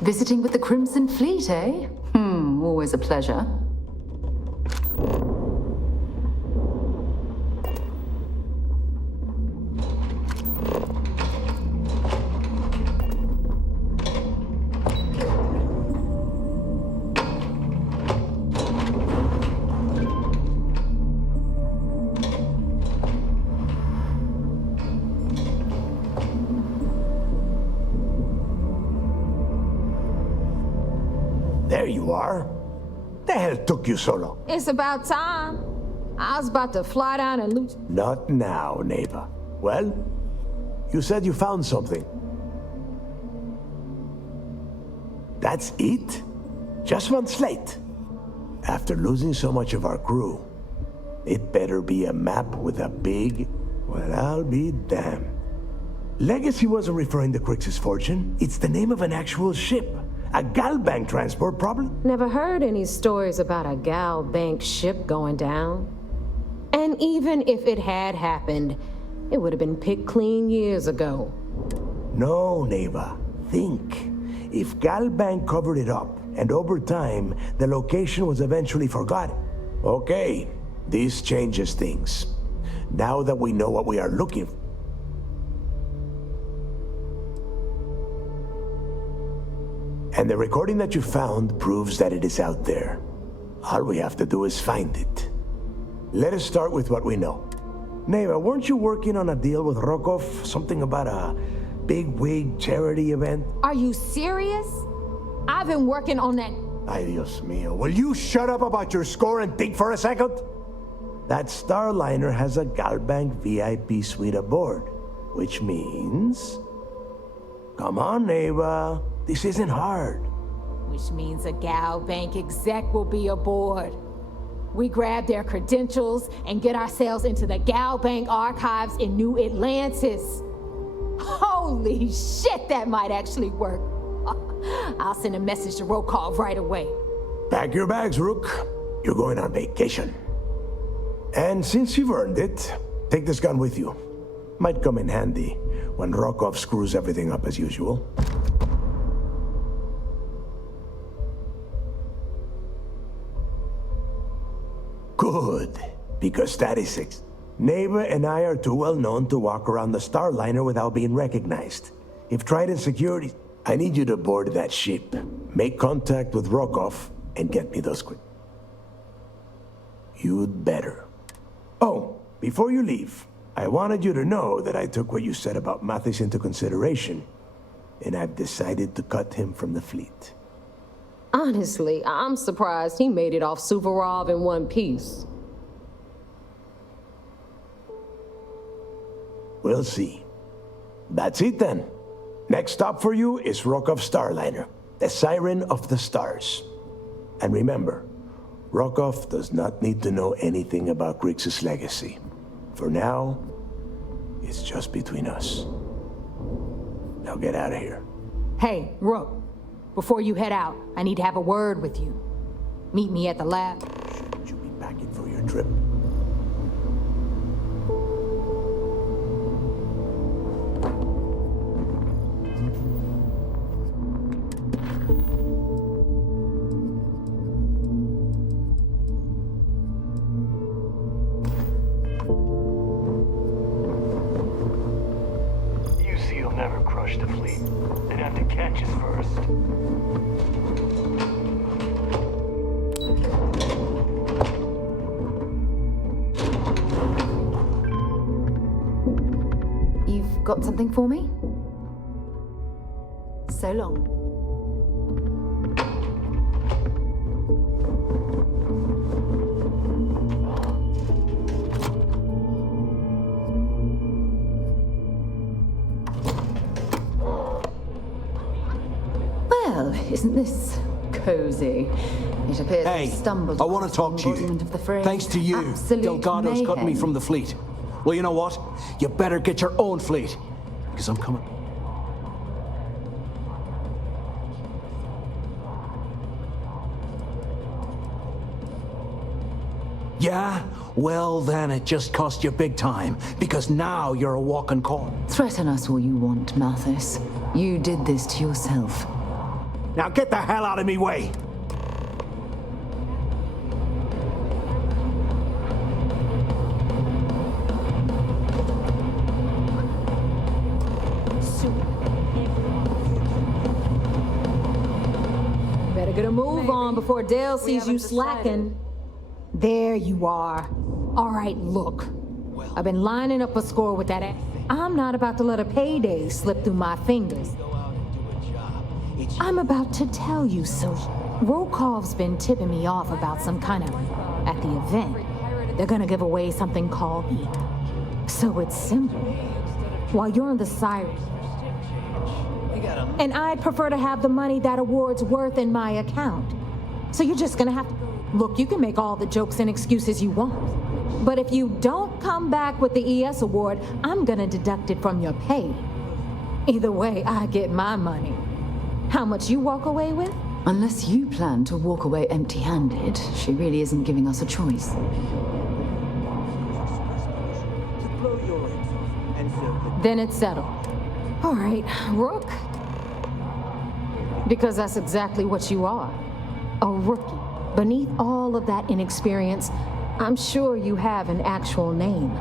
Visiting with the Crimson Fleet, eh? Always a pleasure. There you are. The hell took you so long? It's about time. I was about to fly down and loot. Not now, neighbor. Well, you said you found something. That's it? Just one slate? After losing so much of our crew, it better be a map with a big... Well, I'll be damned. Legacy wasn't referring to Crix's fortune. It's the name of an actual ship. A Galbank transport, probably? Never heard any stories about a Gal Bank ship going down. And even if it had happened, it would have been picked clean years ago. No, neighbor. Think. If Galbank covered it up, and over time, the location was eventually forgotten. Okay, this changes things. Now that we know what we are looking for. And the recording that you found proves that it is out there. All we have to do is find it. Let us start with what we know. Neighbor, weren't you working on a deal with Rokov? Something about a big wig charity event? Are you serious? I've been working on that. Ay, Dios mío. Will you shut up about your score and think for a second? That Starliner has a Galbank VIP suite aboard, which means... Come on, neighbor. This isn't hard. Which means a Gal Bank exec will be aboard. We grab their credentials and get ourselves into the Gal Bank archives in New Atlantis. Holy shit, that might actually work. I'll send a message to Rokov right away. Pack your bags, Rook. You're going on vacation. And since you've earned it, take this gun with you. Might come in handy when Rokov screws everything up as usual. Good, because that is it. Neighbor and I are too well known to walk around the Starliner without being recognized. If Trident Security... I need you to board that ship, make contact with Rokov, and get me those quick. You'd better. Oh, before you leave, I wanted you to know that I took what you said about Mathis into consideration, and I've decided to cut him from the fleet. Honestly, I'm surprised he made it off Suvorov in one piece. We'll see. That's it then. Next stop for you is Rokov Starliner, the Siren of the Stars. And remember, Rokov does not need to know anything about Grixis' legacy. For now, it's just between us. Now get out of here. Hey, Rook, before you head out, I need to have a word with you. Meet me at the lab. Shouldn't you be packing for your trip? The fleet. They'd have to catch us first. You've got something for me? So long. Isn't this cozy? It appears Hey, we've stumbled I want to talk to you. of the phrase. Thanks to you, Absolute Delgado's cut me mayhem. from the fleet. Well, you know what? You better get your own fleet, because I'm coming. Yeah? Well, then it just cost you big time, because now you're a walking corpse. Threaten us all you want, Malthus. You did this to yourself. Now get the hell out of me way! Better get a move on before Dale sees you slacking. There you are. All right, look. I've been lining up a score with that. I'm not about to let a payday slip through my fingers. I'm about to tell you so. Rokov's been tipping me off about some kind of... At the event, they're gonna give away something called the... So it's simple. While you're on the Siren. And I'd prefer to have the money that award's worth in my account. So you're just gonna have to... Look, you can make all the jokes and excuses you want. But if you don't come back with the ES award, I'm gonna deduct it from your pay. Either way, I get my money. How much you walk away with? Unless you plan to walk away empty-handed, she really isn't giving us a choice. Then it's settled. All right, Rook. Because that's exactly what you are. A rookie. Beneath all of that inexperience, I'm sure you have an actual name.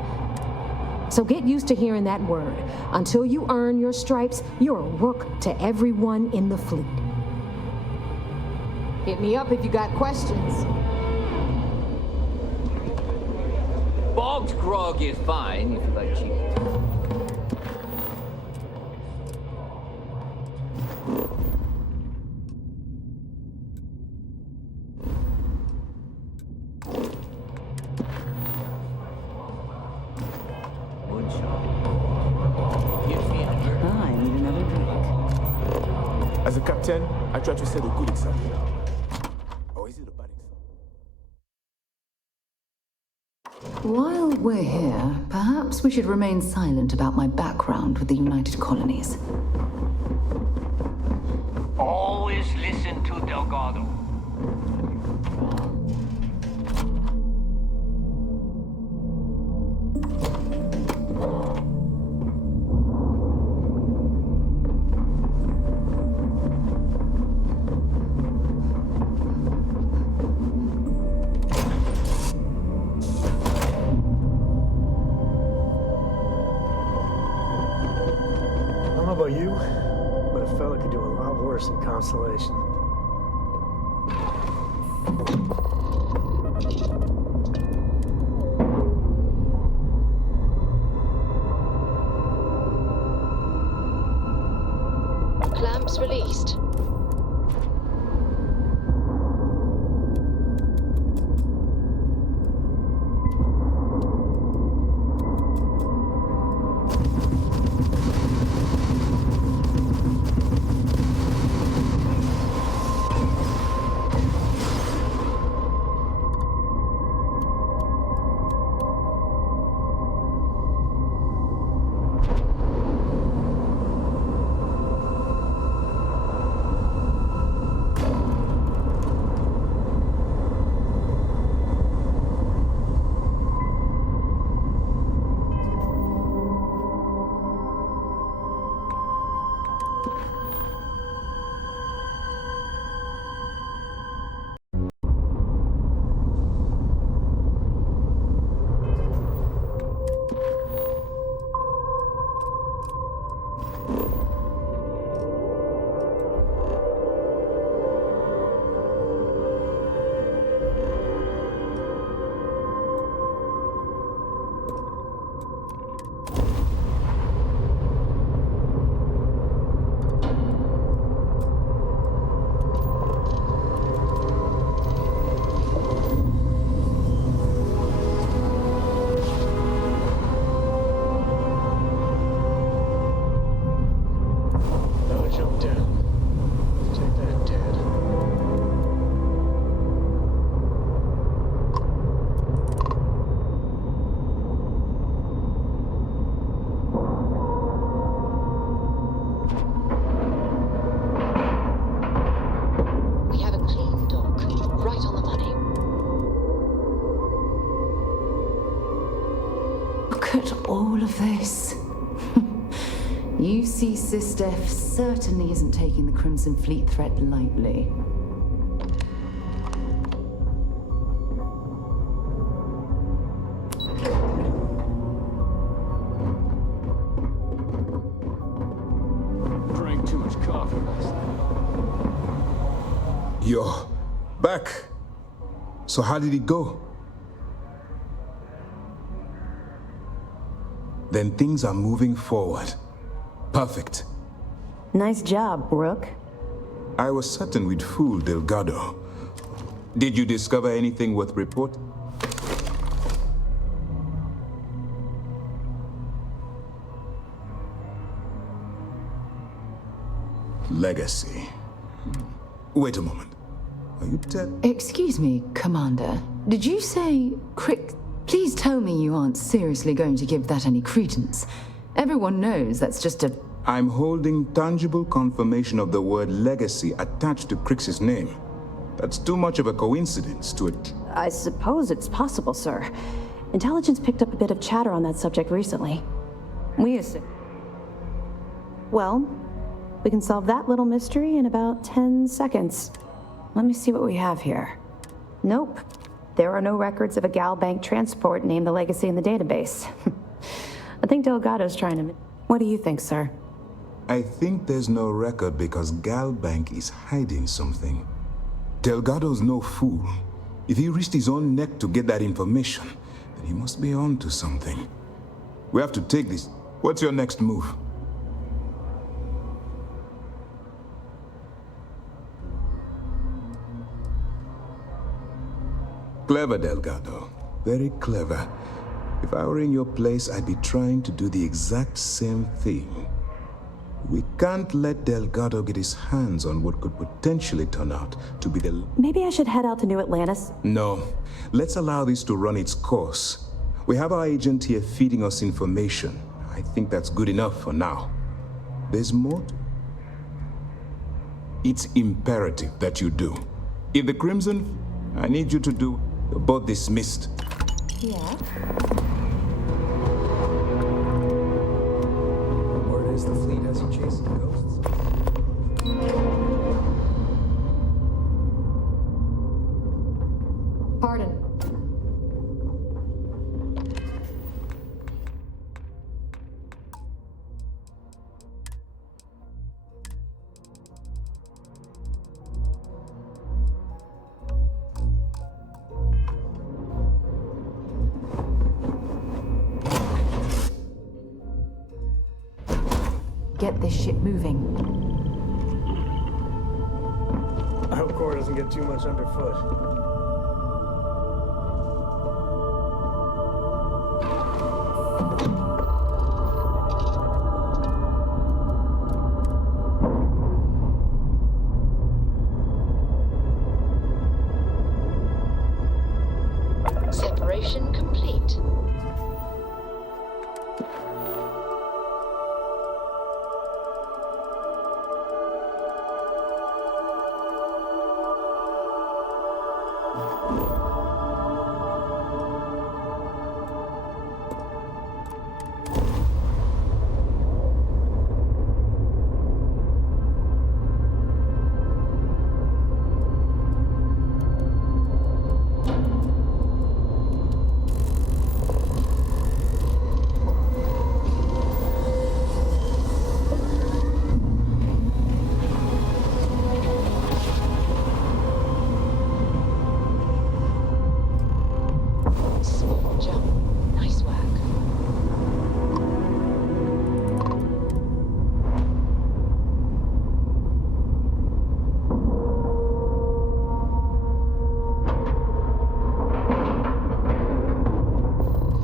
So get used to hearing that word. Until you earn your stripes, you're a rook to everyone in the fleet. Hit me up if you got questions. Bogged grog is fine if you like cheap. As a captain, I try to set a good example. Or is it a bad example? While we're here, perhaps we should remain silent about my background with the United Colonies. Always listen to Delgado. In Constellation. Clamps released. UC SysDef certainly isn't taking the Crimson Fleet threat lightly. Drank too much coffee last night. You're back. So how did it go? Then things are moving forward. Perfect. Nice job, Rook. I was certain we'd fool Delgado. Did you discover anything worth report? Legacy. Wait a moment. Are you Excuse me, Commander. Did you say Crick? Please tell me you aren't seriously going to give that any credence. Everyone knows that's just a... I'm holding tangible confirmation of the word legacy attached to Crix's name. That's too much of a coincidence to it. I suppose it's possible, sir. Intelligence picked up a bit of chatter on that subject recently. We assume. Well, we can solve that little mystery in about 10 seconds. Let me see what we have here. Nope. There are no records of a Gal Bank transport named the Legacy in the database. I think Delgado's trying to... What do you think, sir? I think there's no record because Gal Bank is hiding something. Delgado's no fool. If he risked his own neck to get that information, then he must be on to something. We have to take this. What's your next move? Clever, Delgado. Very clever. If I were in your place, I'd be trying to do the exact same thing. We can't let Delgado get his hands on what could potentially turn out to be the... Maybe I should head out to New Atlantis? No. Let's allow this to run its course. We have our agent here feeding us information. I think that's good enough for now. There's more. It's imperative that you do. If the Crimson, I need you to do... You're both dismissed. Yeah. Word is the fleet has you chasing ghosts. Pardon. Get this ship moving. I hope Cora doesn't get too much underfoot. Separation complete.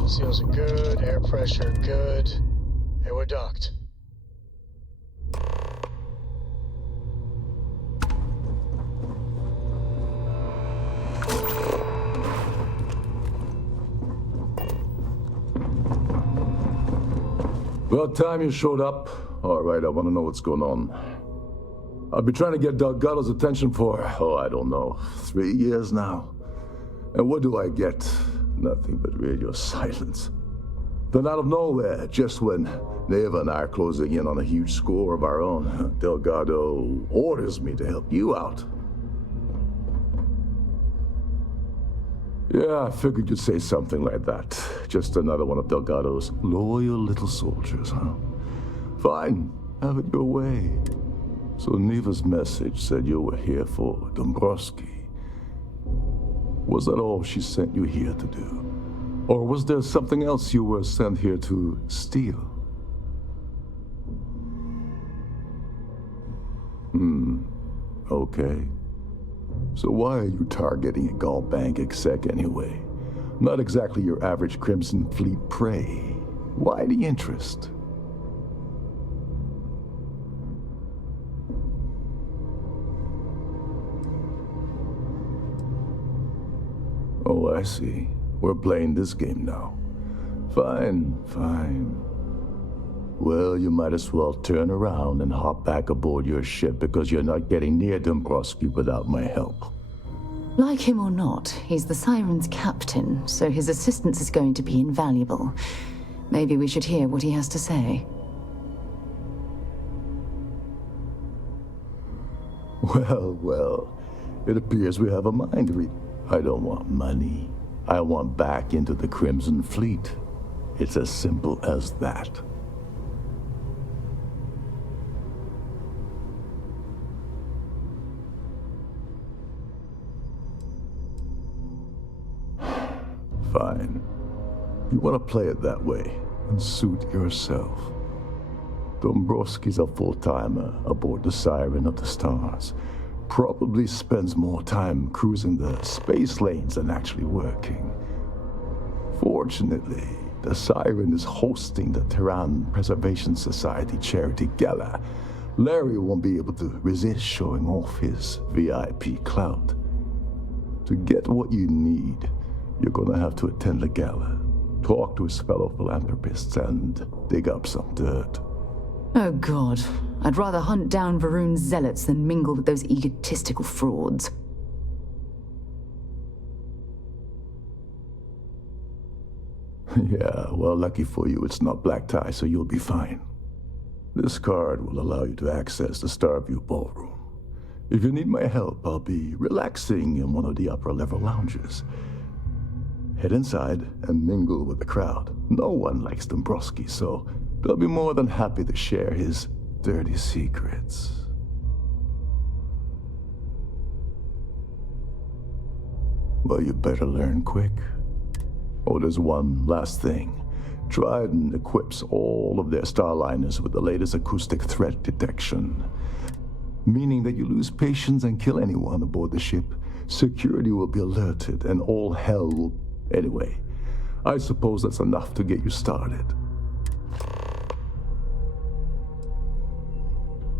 Seals are good, air pressure good. Hey, we're docked. About time you showed up. All right, I want to know what's going on. I've been trying to get Delgado's attention for, I don't know, 3 years now. And what do I get? Nothing but radio silence. Then out of nowhere, just when Neva and I are closing in on a huge score of our own, Delgado orders me to help you out. Yeah, I figured you'd say something like that. Just another one of Delgado's loyal little soldiers, huh? Fine, have it your way. So Neva's message said you were here for Dombrowski. Was that all she sent you here to do? Or was there something else you were sent here to steal? Okay. So why are you targeting a Gaul Bank exec anyway? Not exactly your average Crimson Fleet prey. Why the interest? Oh, I see. We're playing this game now. Fine, fine. Well, you might as well turn around and hop back aboard your ship because you're not getting near Dombrowski without my help. Like him or not, he's the Siren's captain, so his assistance is going to be invaluable. Maybe we should hear what he has to say. Well, well. It appears we have a mind read. I don't want money. I want back into the Crimson Fleet. It's as simple as that. Fine. You want to play it that way, and suit yourself. Dombrowski's a full-timer aboard the Siren of the Stars. Probably spends more time cruising the space lanes than actually working. Fortunately, the Siren is hosting the Tehran Preservation Society charity gala. Larry won't be able to resist showing off his VIP clout. To get what you need, you're gonna have to attend the gala, talk to his fellow philanthropists, and dig up some dirt. Oh god, I'd rather hunt down Varun's zealots than mingle with those egotistical frauds. Yeah, well, lucky for you, it's not black tie, so you'll be fine. This card will allow you to access the Starfield ballroom. If you need my help, I'll be relaxing in one of the upper-level lounges. Head inside and mingle with the crowd. No one likes Dombrowski, so they'll be more than happy to share his dirty secrets. Well, you better learn quick. Oh, there's one last thing. Trident equips all of their starliners with the latest acoustic threat detection. Meaning that you lose patience and kill anyone aboard the ship, security will be alerted and all hell will... Anyway, I suppose that's enough to get you started.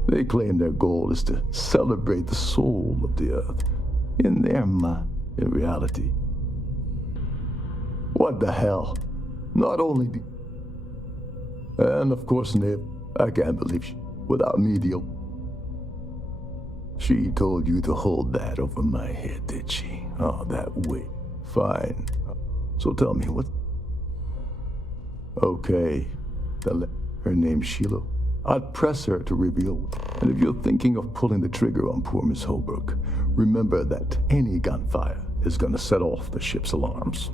They claim their goal is to celebrate the soul of the Earth. In their mind, in reality. What the hell? Not only the... And of course, Nib, I can't believe she... Without me, deal. She told you to hold that over my head, did she? Oh, that way. Fine. So tell me, what... Okay. Her name's Sheila. I'd press her to reveal. And if you're thinking of pulling the trigger on poor Miss Holbrook, remember that any gunfire is gonna set off the ship's alarms.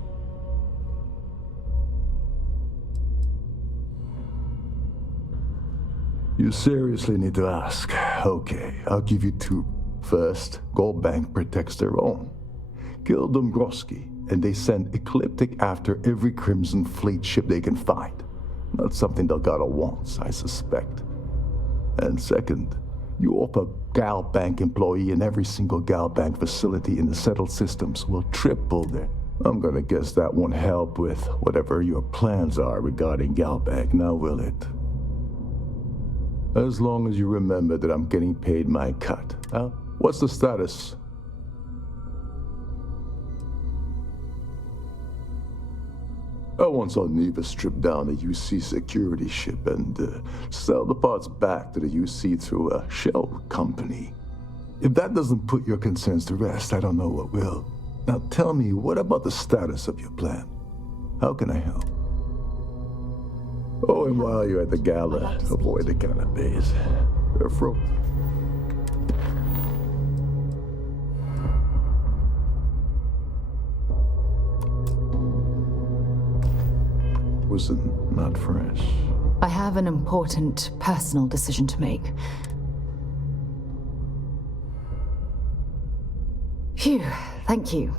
You seriously need to ask. Okay, I'll give you two. First, Gold Bank protects their own. Kill Dombrowski, and they send Ecliptic after every Crimson Fleet ship they can find. Not something Delgado wants, I suspect. And second, you offer Gal Bank employee in every single Gal Bank facility in the settled systems will triple their... I'm gonna guess that won't help with whatever your plans are regarding Gal Bank, now will it? As long as you remember that I'm getting paid my cut. What's the status? I once saw Neva strip down a UC security ship and sell the parts back to the UC through a shell company. If that doesn't put your concerns to rest, I don't know what will. Now tell me, what about the status of your plan? How can I help? Oh, and while you're at the gala, avoid the canapes. They're wasn't not fresh. I have an important personal decision to make. Phew, thank you.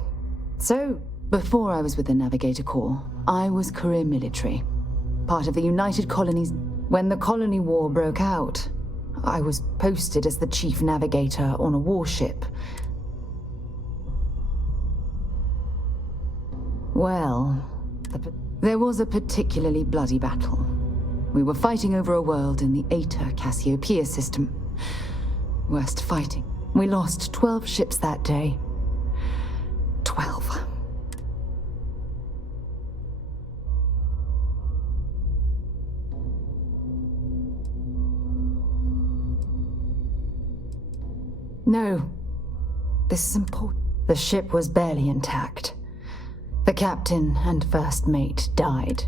So, before I was with the Navigator Corps, I was career military, part of the United Colonies. When the Colony War broke out, I was posted as the chief navigator on a warship. Well, there was a particularly bloody battle. We were fighting over a world in the Eta Cassiopeia system. Worst fighting. We lost 12 ships that day. 12. No. This is important. The ship was barely intact. The captain and first mate died.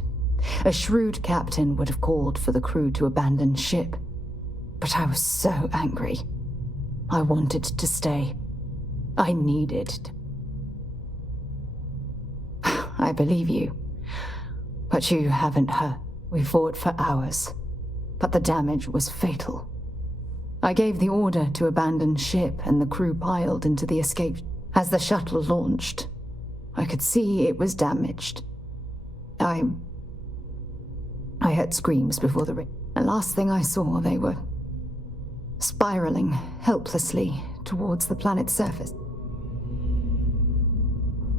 A shrewd captain would have called for the crew to abandon ship. But I was so angry. I wanted to stay. I needed to. I believe you. But you haven't heard. We fought for hours. But the damage was fatal. I gave the order to abandon ship and the crew piled into the escape. As the shuttle launched, I could see it was damaged. I heard screams before the ring. The last thing I saw, they were spiraling helplessly towards the planet's surface.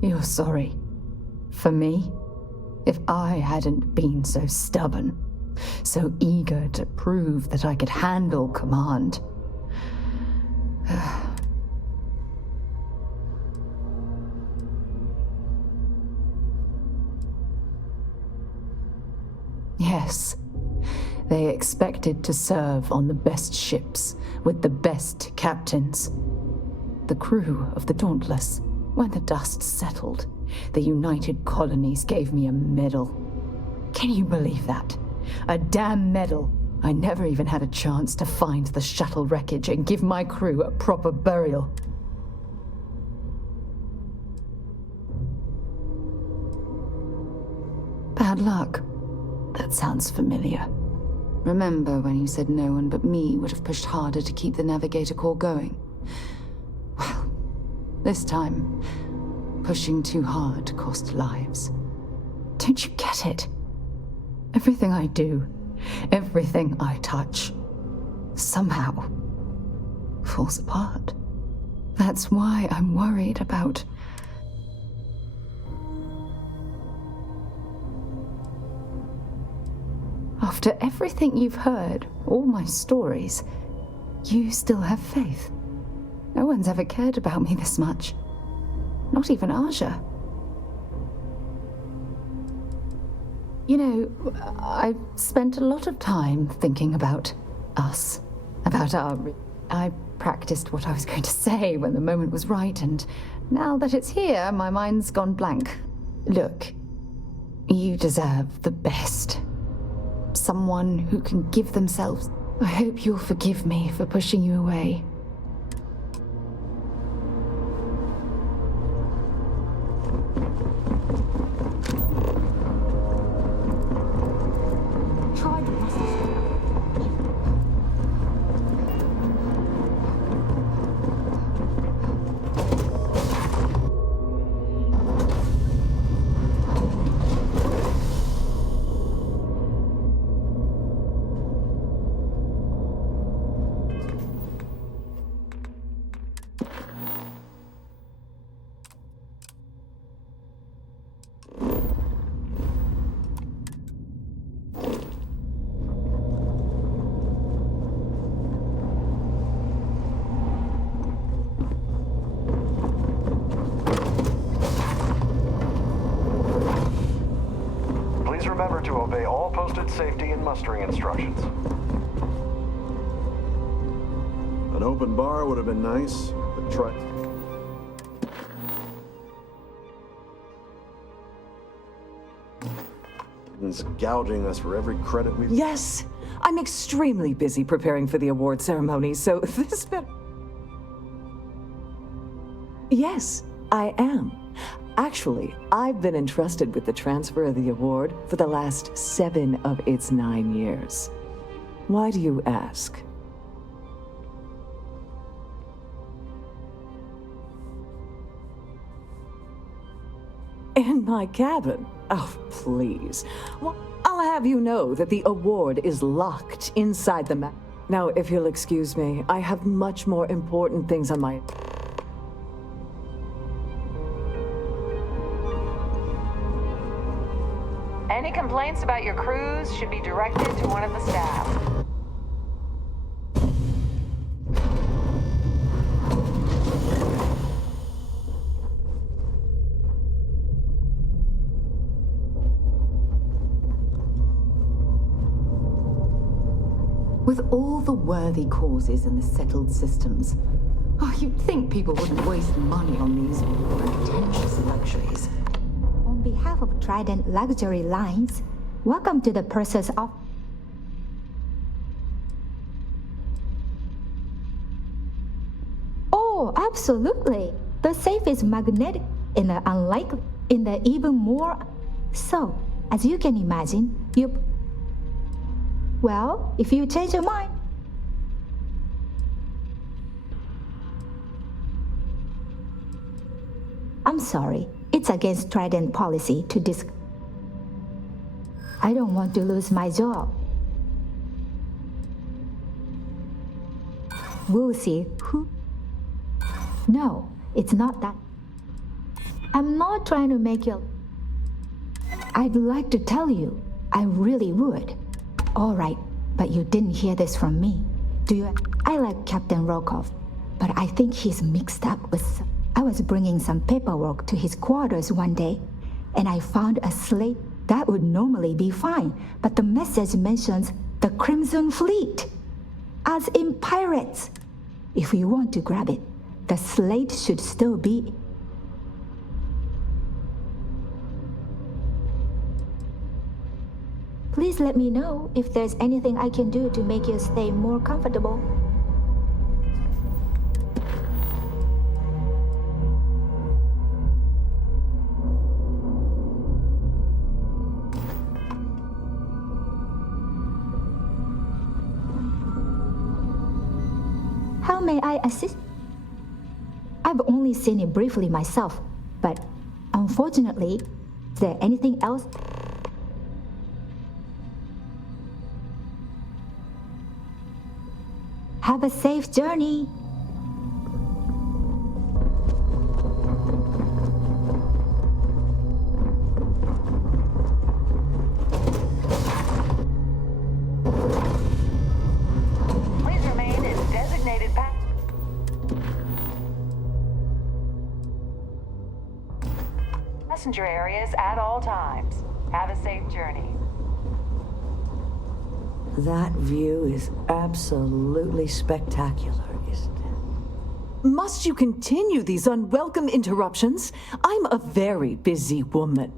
You're sorry. For me? If I hadn't been so stubborn, so eager to prove that I could handle command. Yes, they expected to serve on the best ships, with the best captains. The crew of the Dauntless. When the dust settled, the United Colonies gave me a medal. Can you believe that? A damn medal. I never even had a chance to find the shuttle wreckage and give my crew a proper burial. Bad luck. That sounds familiar. Remember when you said no one but me would have pushed harder to keep the Navigator Corps going? Well, this time, pushing too hard cost lives. Don't you get it? Everything I do, everything I touch, somehow falls apart. That's why I'm worried about... After everything you've heard, all my stories, you still have faith. No one's ever cared about me this much. Not even Aja. You know, I've spent a lot of time thinking about us, about our... I practiced what I was going to say when the moment was right, and now that it's here, my mind's gone blank. Look, you deserve the best. Someone who can give themselves. I hope you'll forgive me for pushing you away. Remember to obey all posted safety and mustering instructions. An open bar would have been nice, but try... Captain's gouging us for every credit we've... Yes, I'm extremely busy preparing for the award ceremony, so this better... Yes, I am. Actually, I've been entrusted with the transfer of the award for the last 7 of its 9 years. Why do you ask? In my cabin? Oh, please. Well, I'll have you know that the award is locked inside the map. Now, if you'll excuse me, I have much more important things on my... Any complaints about your cruise should be directed to one of the staff. With all the worthy causes and the settled systems, you'd think people wouldn't waste money on these pretentious luxuries. On behalf of Trident Luxury Lines, welcome to the Purser's office. Oh, absolutely. The safe is magnetic in the unlikely, in the even more. So, as you can imagine, well, if you change your mind. I'm sorry. It's against Trident policy to I don't want to lose my job. We'll see who... No, it's not that. I'm not trying to make you... I'd like to tell you. I really would. All right, but you didn't hear this from me. Do you? I like Captain Rokov, but I think he's mixed up with... I was bringing some paperwork to his quarters one day, and I found a slate that would normally be fine, but the message mentions the Crimson Fleet, as in pirates. If you want to grab it, the slate should still be... Please let me know if there's anything I can do to make you stay more comfortable. How may I assist? I've only seen it briefly myself, but unfortunately, is there anything else? Have a safe journey. Please remain in designated passenger areas at all times. Have a safe journey. That view is absolutely spectacular, isn't it? Must you continue these unwelcome interruptions? I'm a very busy woman.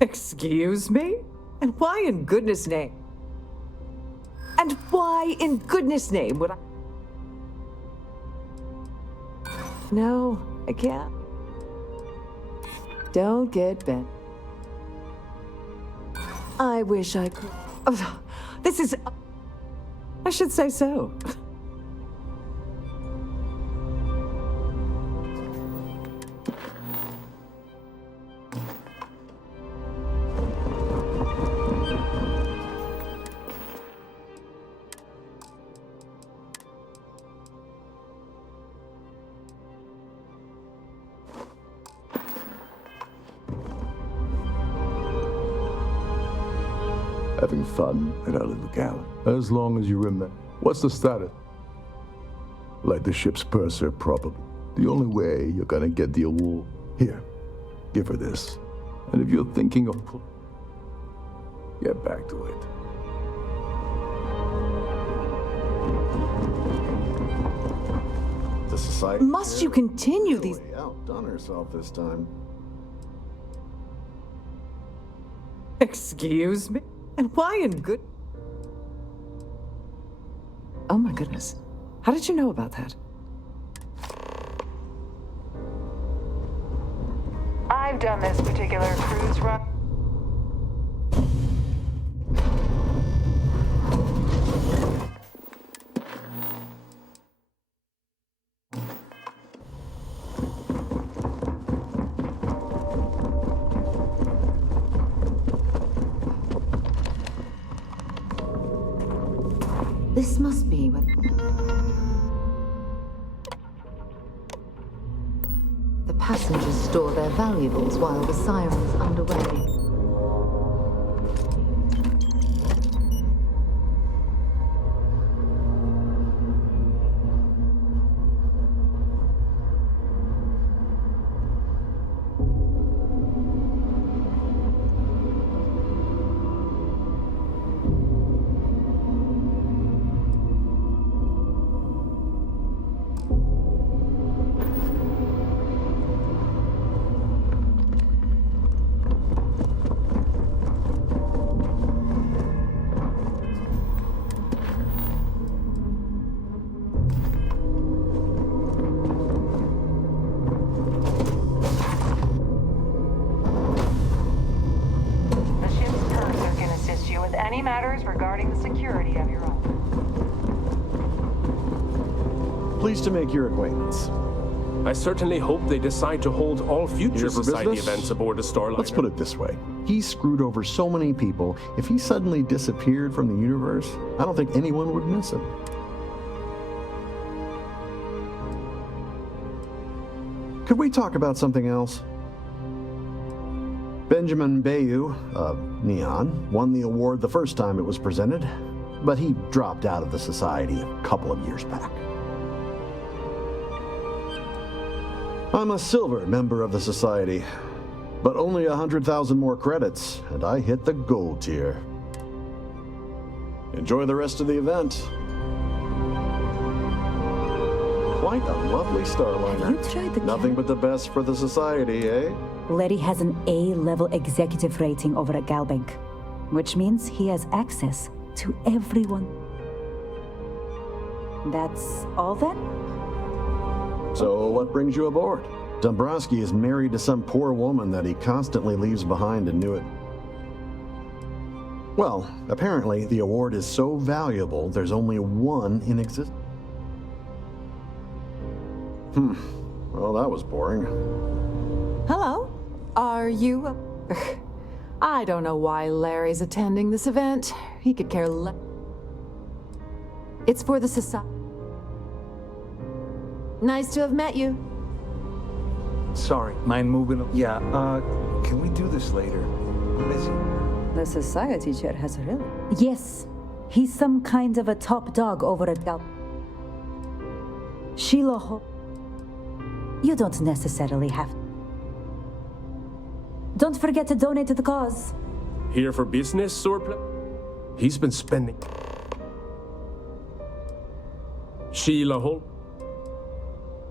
Excuse me? And why in goodness name? And why in goodness name would I... No, I can't. Don't get bent. I wish I could. Oh, this is... I should say so. Having fun in our little galley. As long as you remember. What's the status? Like the ship's purser, probably. The only way you're gonna get the award. Here, give her this. And if you're thinking of... get back to it. The society... Must you continue these... outdone herself this time. Excuse me? And why in good... Oh my goodness. How did you know about that? I've done this particular cruise run. This must be what... The passengers store their valuables while the siren's underway. Pleased to make your acquaintance. I certainly hope they decide to hold all future Here for society business? events aboard a Starliner. Let's put it this way. He screwed over so many people, if he suddenly disappeared from the universe, I don't think anyone would miss him. Could we talk about something else? Benjamin Bayou of Neon won the award the first time it was presented, but he dropped out of the society a couple of years back. I'm a silver member of the society, but only 100,000 more credits, and I hit the gold tier. Enjoy the rest of the event. Quite a lovely Starliner. You tried the Nothing but the best for the society, eh? Larry has an A-level executive rating over at Galbank, which means he has access to everyone. That's all then? So what brings you aboard? Dombrowski is married to some poor woman that he constantly leaves behind and knew it. Well, apparently the award is so valuable there's only one in existence. Well, that was boring. Hello? Are you... I don't know why Larry's attending this event. He could care less. It's for the society. Nice to have met you. Sorry, mind moving? Yeah, can we do this later? I'm busy. The society chair has really... Yes, he's some kind of a top dog over at Gal... Sheila Ho... You don't necessarily have... Don't forget to donate to the cause. Here for business, or he's been spending. Sheila Holt.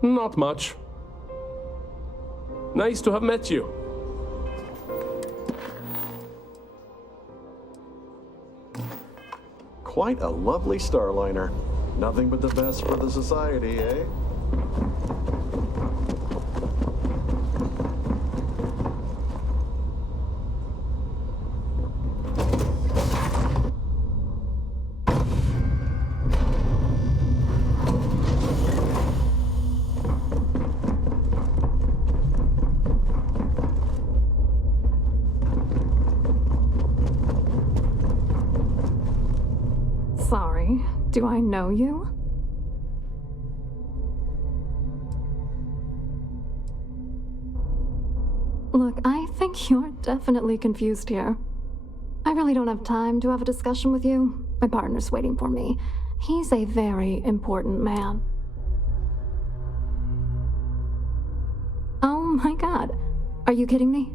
Not much. Nice to have met you. Quite a lovely Starliner. Nothing but the best for the society, eh? Sorry, do I know you? Look, I think you're definitely confused here. I really don't have time to have a discussion with you. My partner's waiting for me. He's a very important man. Oh my god. Are you kidding me?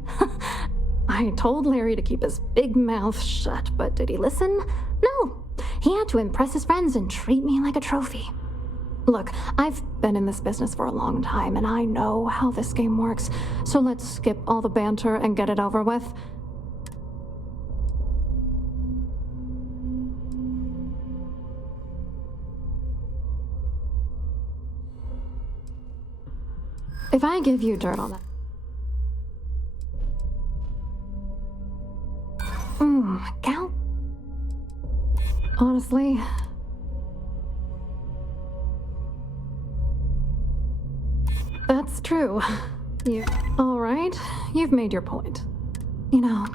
I told Larry to keep his big mouth shut, but did he listen? No. He had to impress his friends and treat me like a trophy. Look, I've been in this business for a long time, and I know how this game works, so let's skip all the banter and get it over with. If I give you dirt on that... Gal... Honestly... That's true. You... Alright, you've made your point. You know,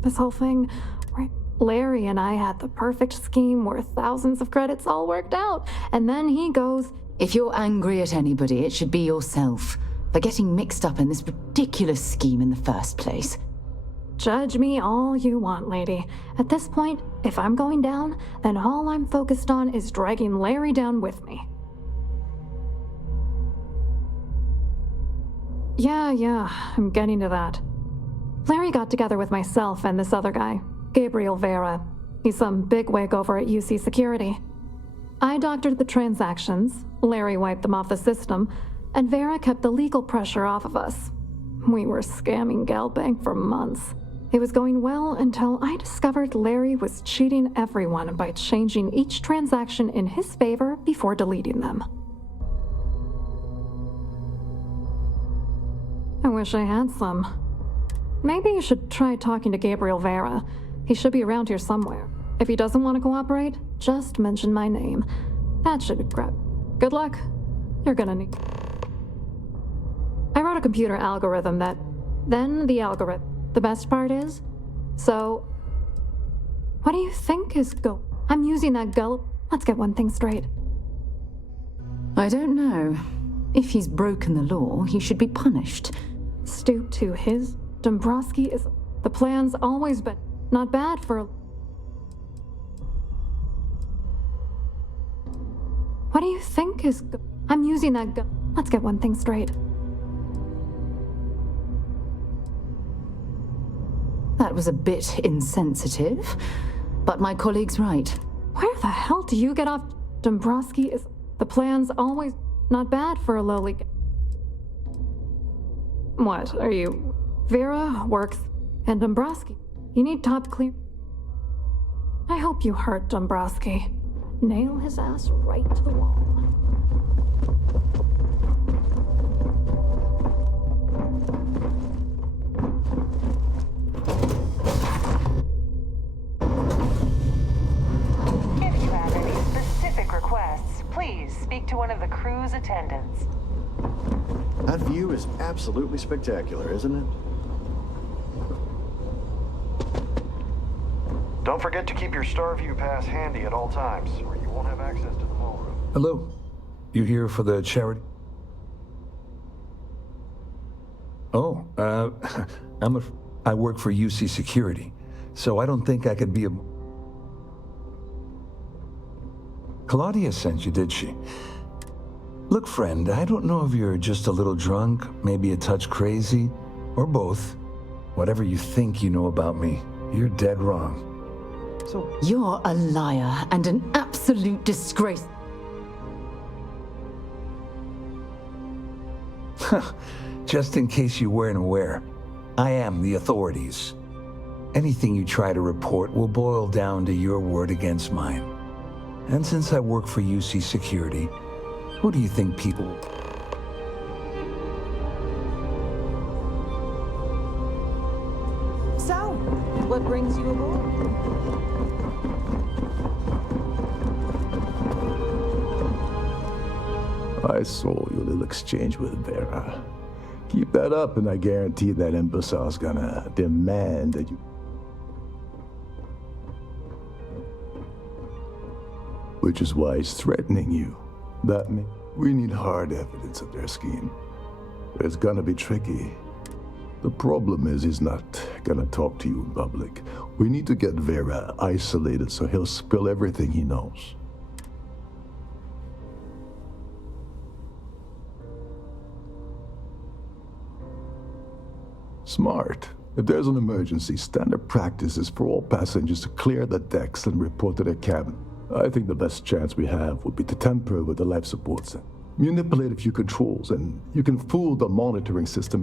this whole thing... Right, Larry and I had the perfect scheme worth thousands of credits all worked out, and then he goes... If you're angry at anybody, it should be yourself for getting mixed up in this ridiculous scheme in the first place. Judge me all you want, lady. At this point, if I'm going down, then all I'm focused on is dragging Larry down with me. Yeah, I'm getting to that. Larry got together with myself and this other guy, Gabriel Vera. He's some bigwig over at UC Security. I doctored the transactions, Larry wiped them off the system, and Vera kept the legal pressure off of us. We were scamming GalBank for months. It was going well until I discovered Larry was cheating everyone by changing each transaction in his favor before deleting them. I wish I had some. Maybe you should try talking to Gabriel Vera. He should be around here somewhere. If he doesn't want to cooperate, just mention my name. That should be crap. Good luck. You're gonna need... I wrote a computer algorithm that... Then the algorithm. The best part is... So... What do you think is I'm using that gulp. Let's get one thing straight. I don't know. If he's broken the law, he should be punished. Stoop to his... Dombrowski is... The plan's always been... Not bad for... What do you think is... I'm using that Let's get one thing straight. That was a bit insensitive, but my colleague's right. Where the hell do you get off? Dombrowski is... The plan's always... Not bad for a lowly... What, are you... Vera works... And Dombrowski. You need top clear... I hope you hurt Dombrowski. Nail his ass right to the wall. If you have any specific requests, please speak to one of the crew's attendants. That view is absolutely spectacular, isn't it? Don't forget to keep your Starview pass handy at all times, or you won't have access to the ballroom. Hello. You here for the charity? Oh, I work for UC Security, so I don't think I could be a... Claudia sent you, did she? Look, friend, I don't know if you're just a little drunk, maybe a touch crazy, or both. Whatever you think you know about me, you're dead wrong. So you're a liar and an absolute disgrace. Just in case you weren't aware, I am the authorities. Anything you try to report will boil down to your word against mine. And since I work for UC Security, who do you think people... So, what brings you aboard? I saw your little exchange with Vera. Keep that up and I guarantee that imbecile's gonna demand that you... Which is why he's threatening you. That means we need hard evidence of their scheme. But it's gonna be tricky. The problem is he's not gonna talk to you in public. We need to get Vera isolated so he'll spill everything he knows. Smart. If there's an emergency, standard practice is for all passengers to clear the decks and report to their cabin. I think the best chance we have would be to tamper with the life support center. Manipulate a few controls, and you can fool the monitoring system.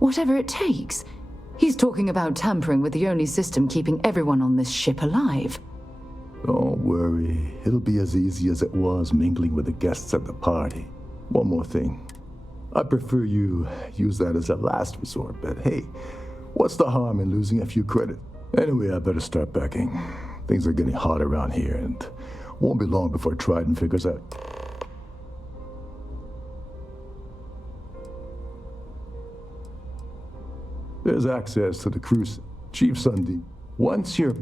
Whatever it takes. He's talking about tampering with the only system keeping everyone on this ship alive. Don't worry. It'll be as easy as it was mingling with the guests at the party. One more thing. I prefer you use that as a last resort, but hey, what's the harm in losing a few credits? Anyway, I better start packing. Things are getting hot around here, and won't be long before Trident figures out. There's access to the cruise. Chief Sunday, once you're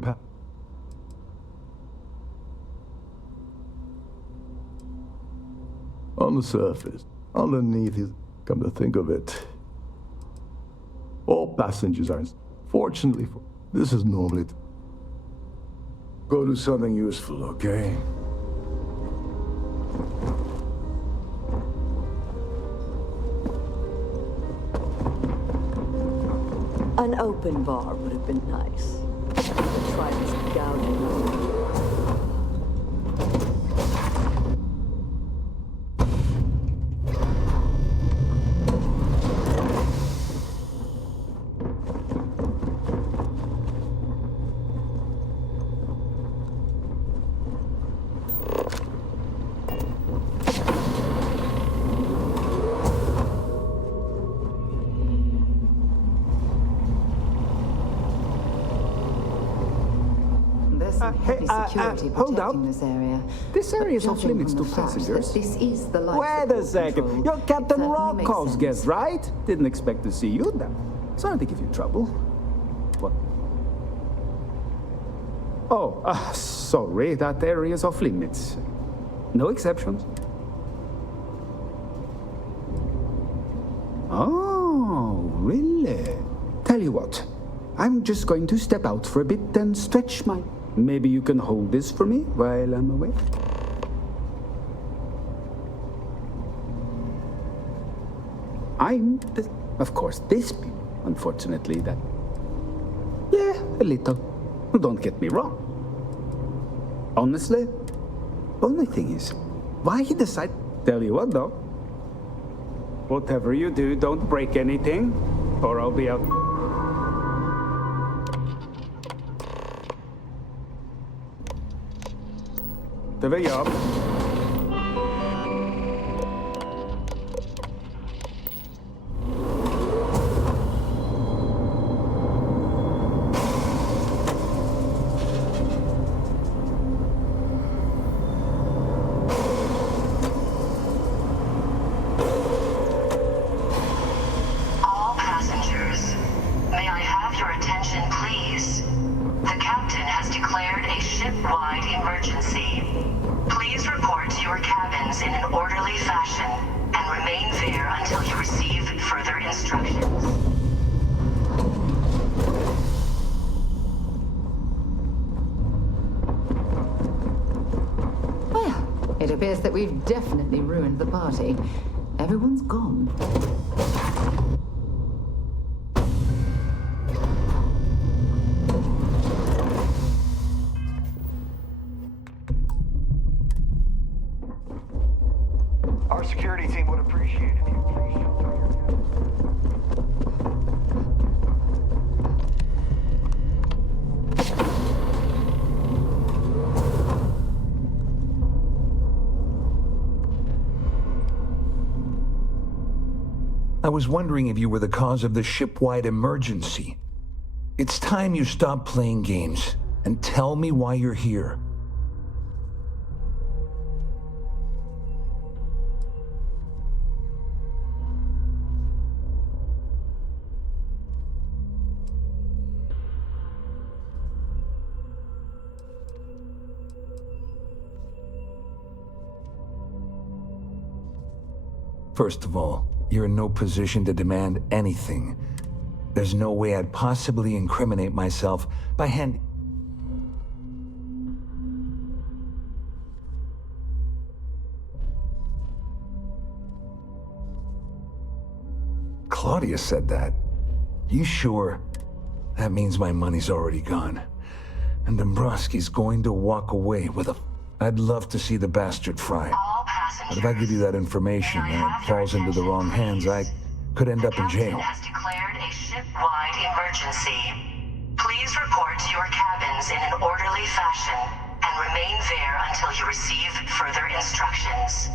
on the surface, underneath is, come to think of it, all passengers are, fortunately, this is normally, go do something useful, okay? An open bar would have been nice. Try this gouging. Security protecting this area. This area is off limits to passengers. This is the Wait a second. You're Captain Rocko's guest, right? Didn't expect to see you there. Sorry to give you trouble. What? Oh, sorry. That area is off limits. No exceptions. Oh, really? Tell you what. I'm just going to step out for a bit and stretch my... Maybe you can hold this for me while I'm away? Of course, this people, unfortunately, that... Yeah, a little. Don't get me wrong. Honestly, only thing is, why he decide... Tell you what, though. Whatever you do, don't break anything, or I'll be out... Det var jag. All passengers, may I have your attention, please? The captain has declared a ship-wide emergency. Please report to your cabins in an orderly fashion and remain there until you receive further instructions. Well, it appears that we've definitely ruined the party. Everyone's gone. Our security team would appreciate it if you please shelter your I was wondering if you were the cause of the ship-wide emergency. It's time you stop playing games and tell me why you're here. First of all, you're in no position to demand anything. There's no way I'd possibly incriminate myself by handing... Claudia said that. You sure? That means my money's already gone. And Dombrowski's going to walk away with a... I'd love to see the bastard fry. But if I give you that information and it falls into the wrong hands, I could end up in jail. The captain has declared a ship-wide emergency. Please report to your cabins in an orderly fashion and remain there until you receive further instructions.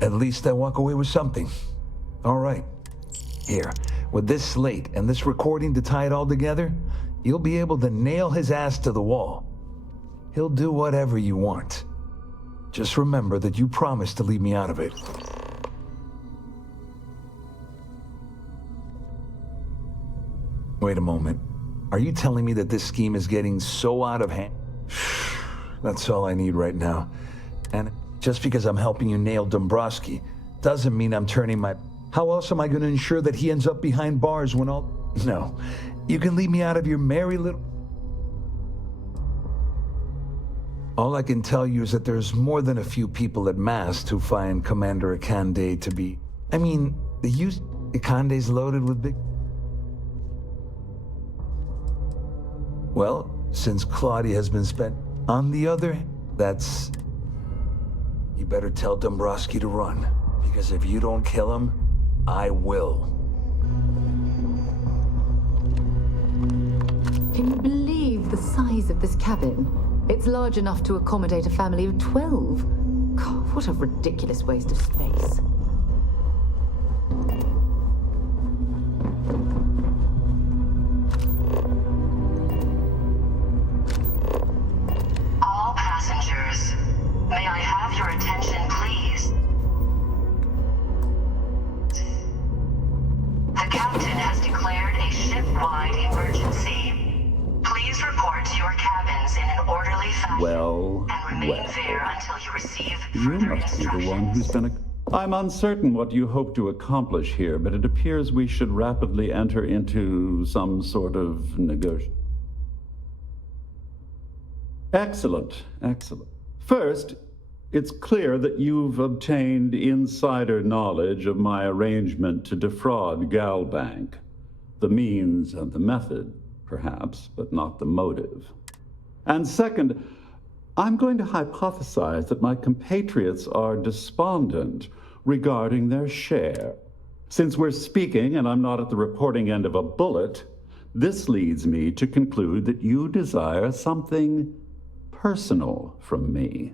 At least I walk away with something. All right. Here, with this slate and this recording to tie it all together, you'll be able to nail his ass to the wall. He'll do whatever you want. Just remember that you promised to leave me out of it. Wait a moment. Are you telling me that this scheme is getting so out of hand? That's all I need right now. And just because I'm helping you nail Dombrowski doesn't mean I'm turning my... How else am I going to ensure that he ends up behind bars when all... No. You can leave me out of your merry little... All I can tell you is that there's more than a few people at Mast who find Commander Akande to be... I mean, Akande's loaded with big... Well, since Claudia has been spent... On the other hand, that's... You better tell Dombrowski to run. Because if you don't kill him, I will. Can you believe the size of this cabin? It's large enough to accommodate a family of 12. God, what a ridiculous waste of space. All passengers, may I have your attention, please? The captain has declared a ship-wide emergency. Please report to your cabins in an orderly fashion and remain there until you receive You must be the one who's been I'm uncertain what you hope to accomplish here, but it appears we should rapidly enter into some sort of negotiation. Excellent, excellent. First, it's clear that you've obtained insider knowledge of my arrangement to defraud Galbank. The means and the method, perhaps, but not the motive. And second, I'm going to hypothesize that my compatriots are despondent regarding their share. Since we're speaking and I'm not at the reporting end of a bullet, this leads me to conclude that you desire something personal from me.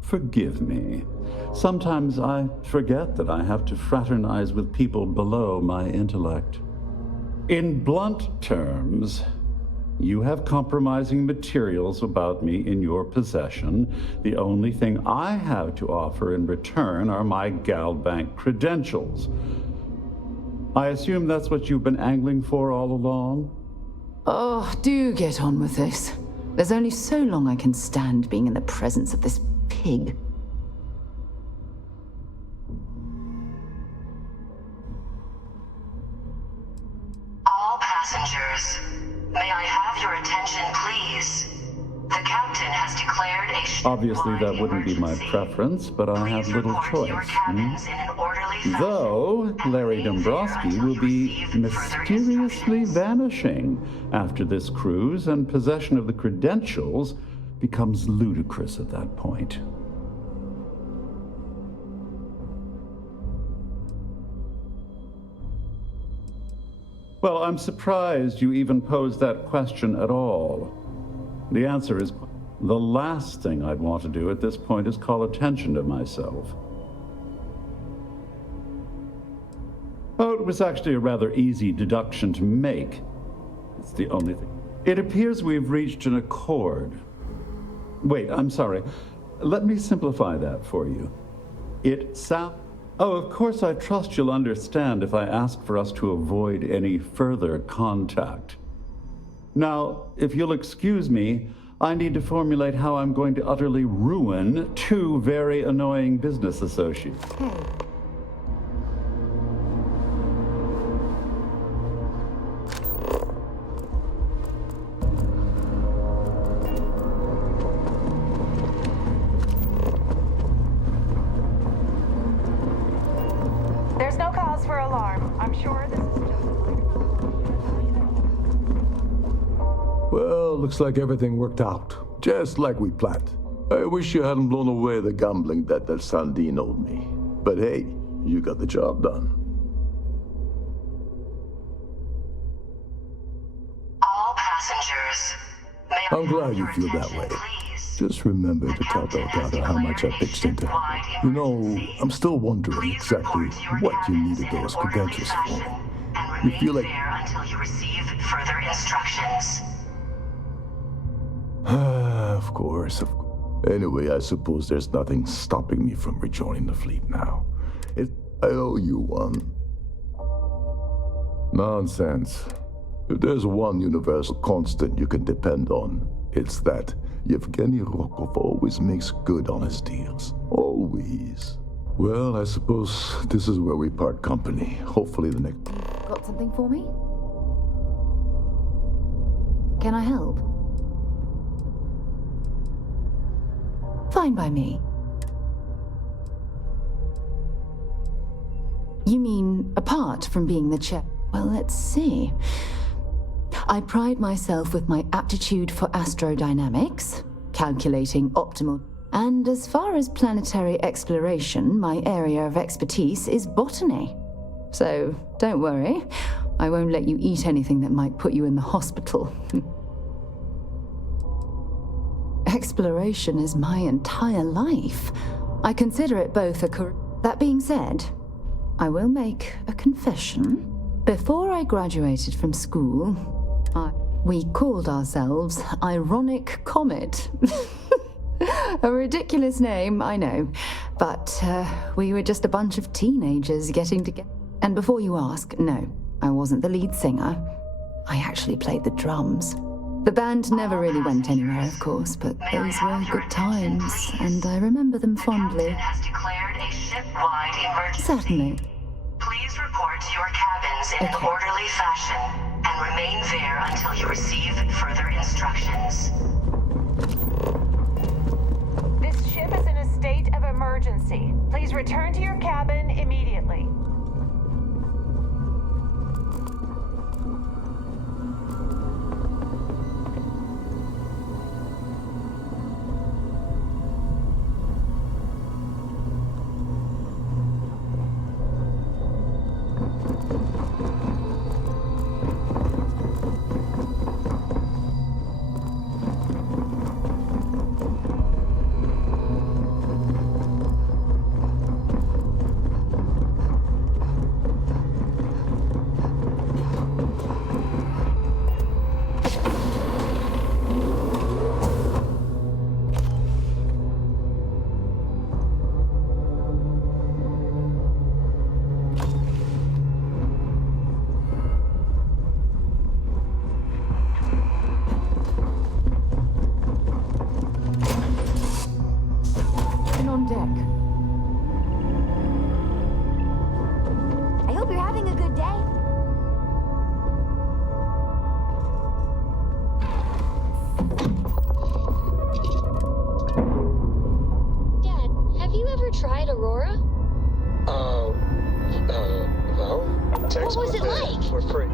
Forgive me. Sometimes I forget that I have to fraternize with people below my intellect. In blunt terms, you have compromising materials about me in your possession. The only thing I have to offer in return are my Galbank credentials. I assume that's what you've been angling for all along? Oh, do get on with this. There's only so long I can stand being in the presence of this pig. All passengers, may I have your attention, please? The captain has declared a ship-wide Obviously, that wouldn't be my preference, but I have little choice. Though Larry Dombrowski will be mysteriously vanishing after this cruise, and possession of the credentials becomes ludicrous at that point. Well, I'm surprised you even posed that question at all. The answer is, the last thing I'd want to do at this point is call attention to myself. Oh, it was actually a rather easy deduction to make. It's the only thing. It appears we've reached an accord. Wait, I'm sorry. Let me simplify that for you. Oh, of course, I trust you'll understand if I ask for us to avoid any further contact. Now, if you'll excuse me, I need to formulate how I'm going to utterly ruin two very annoying business associates. There's no cause for alarm. I'm sure this is just... Well, looks like everything worked out, just like we planned. I wish you hadn't blown away the gambling debt that Sandine owed me. But hey, you got the job done. I'm glad you feel that way. Just remember to tell Delgado how much I pitched into her. You know, I'm still wondering exactly what you needed those credentials for. You feel like... until you receive further instructions. Of course. Anyway, I suppose there's nothing stopping me from rejoining the fleet now. I owe you one. Nonsense. If there's one universal constant you can depend on, it's that Yevgeny Rokov always makes good on his deals. Always. Well, I suppose this is where we part company. Hopefully the next... Got something for me? Can I help? Fine by me. You mean apart from being the chair? Well, let's see. I pride myself with my aptitude for astrodynamics, calculating optimal, and as far as planetary exploration, my area of expertise is botany. So don't worry, I won't let you eat anything that might put you in the hospital. Exploration is my entire life. I consider it both a career. That being said, I will make a confession. Before I graduated from school, we called ourselves Ironic Comet. A ridiculous name, I know. But we were just a bunch of teenagers getting together. And before you ask, no, I wasn't the lead singer. I actually played the drums. The band never really went anywhere, of course, but those were good times, and I remember them fondly. Has declared a ship-wide emergency. Certainly. Please report to your cabins in an orderly fashion, and remain there until you receive further instructions. This ship is in a state of emergency. Please return to your cabin immediately. On deck. I hope you're having a good day. Dad, have you ever tried Aurora? Well, what was it like? For free.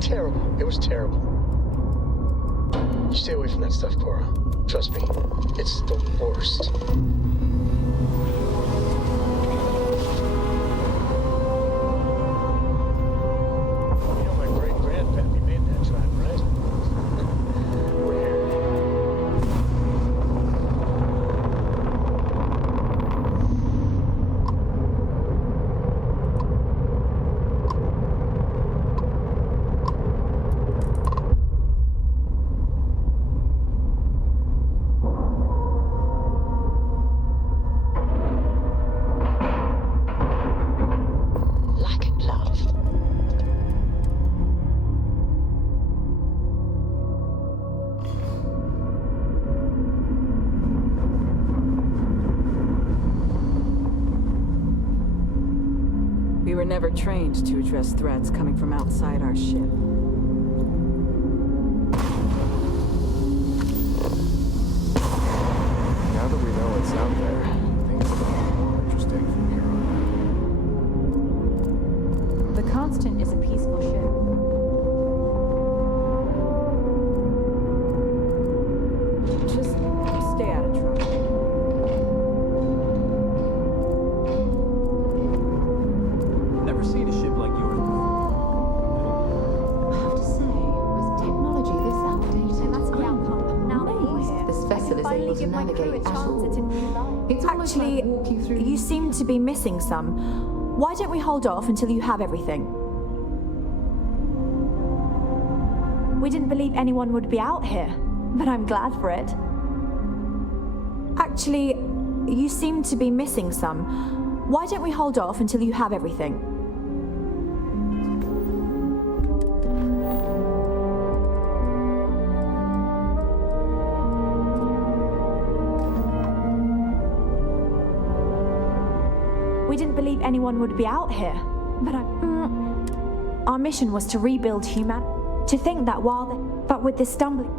Terrible. It was terrible. You stay away from that stuff, Cora. Trust me, it's the worst. You know my great-grandpappy made that trap, right? We're here. We were never trained to address threats coming from outside our ship. to navigate at all. It's almost Actually, like walking through... you seem to be missing some. Why don't we hold off until you have everything? We didn't believe anyone would be out here, but I'm glad for it. Actually, you seem to be missing some. Why don't we hold off until you have everything? We didn't believe anyone would be out here, but our mission was to rebuild humanity. To think that but with this stumbling...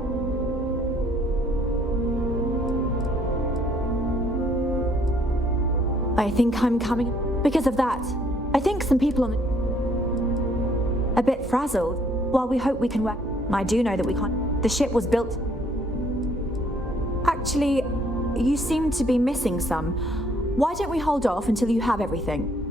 I think I'm coming because of that. I think some people on the... a bit frazzled. While we hope we can work, I do know that we can't. The ship was built... Actually, you seem to be missing some. Why don't we hold off until you have everything?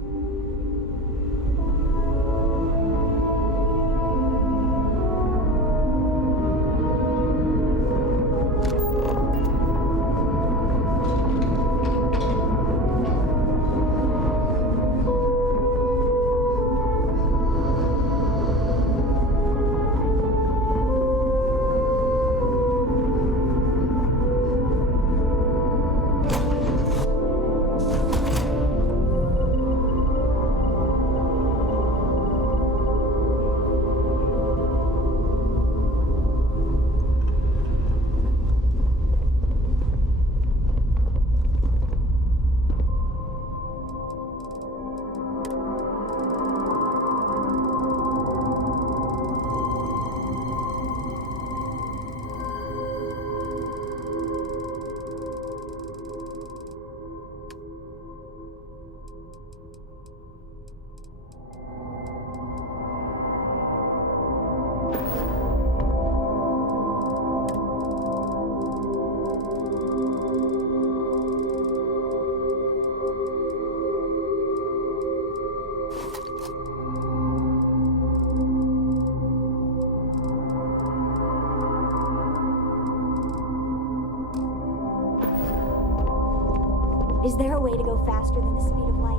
Is there a way to go faster than the speed of light?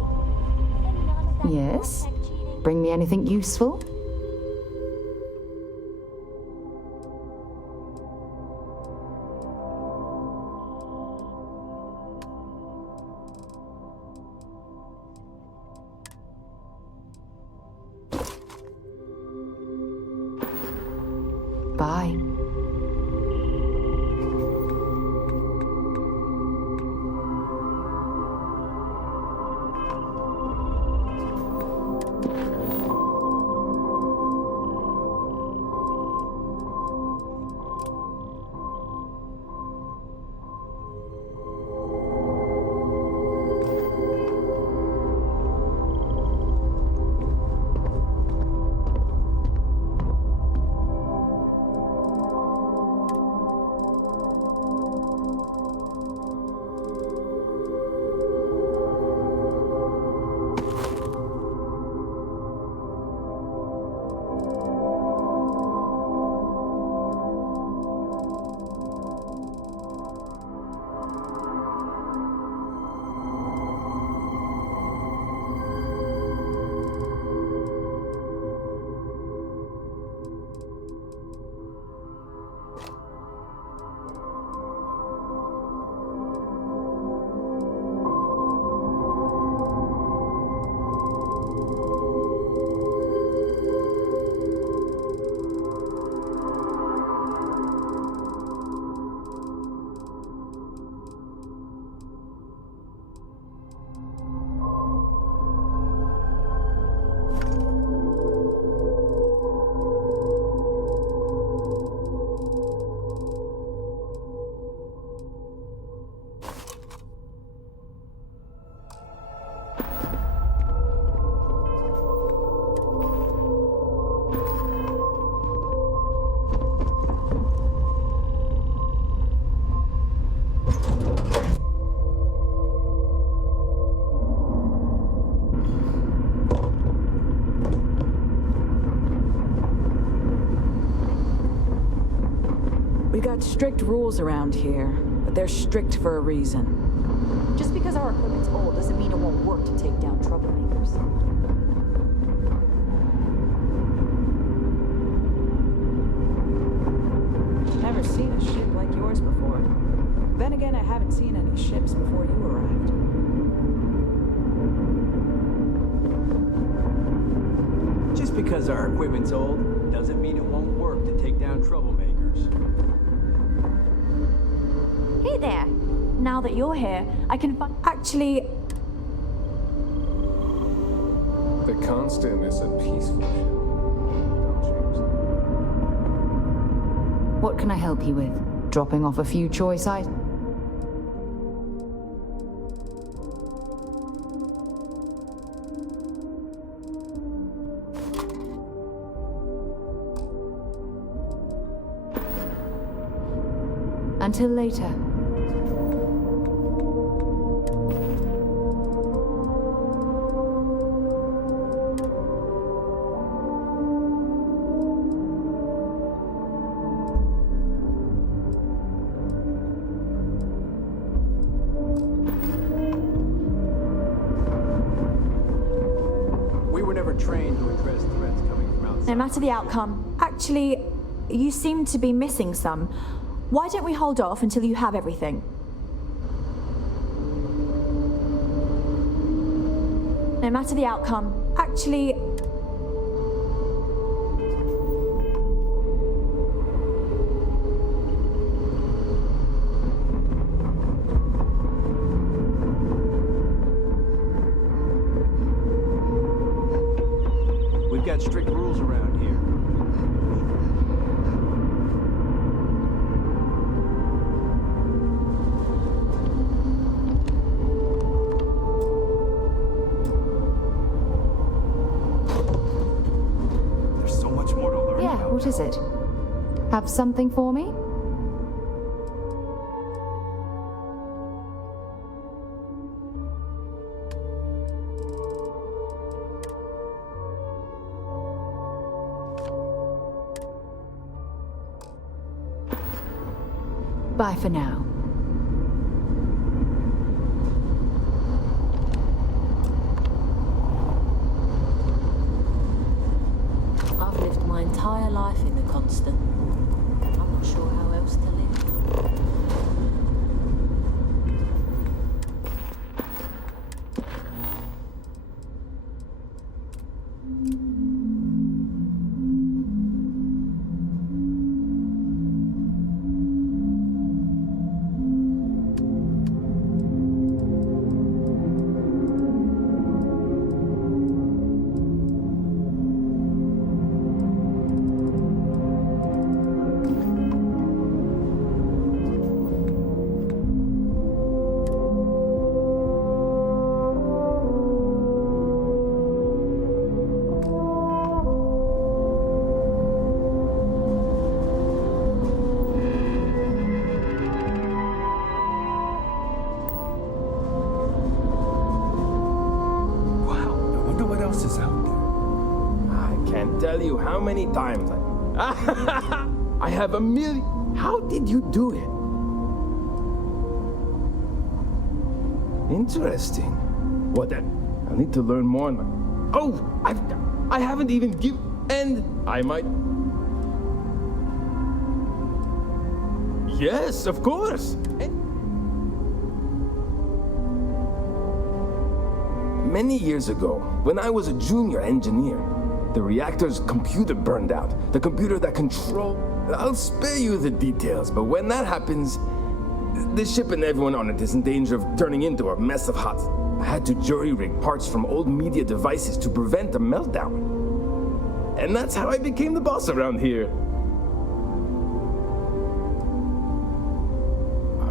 Yes? Bring me anything useful? Bye. We got strict rules around here, but They're strict for a reason. Just because our equipment's old doesn't mean it won't work to take down troublemakers. Never seen a ship like yours before. Then again, I haven't seen any ships before you arrived. Just because our equipment's old doesn't mean it won't work to take down troublemakers. Hey there. Now that you're here, I can actually... The Constant is a peaceful ship. What can I help you with? Dropping off a few choice items? Until later. We were never trained to address threats coming from outside. No matter the outcome, actually, you seem to be missing some. Why don't we hold off until you have everything? No matter the outcome, actually... We've got strict rules around here. There's so much more to learn. Yeah, what is it? Have something for me? Bye for now. I've lived my entire life in the Constant. I'm not sure how else to live. Is out there. I can't tell you how many times I have a million. How did you do it? Interesting. What then? I need to learn more. Oh, I haven't even give. And I might. Yes, of course. Many years ago, when I was a junior engineer, the reactor's computer burned out. The computer that controlled... I'll spare you the details, but when that happens, the ship and everyone on it is in danger of turning into a mess of hot. I had to jury-rig parts from old media devices to prevent a meltdown. And that's how I became the boss around here.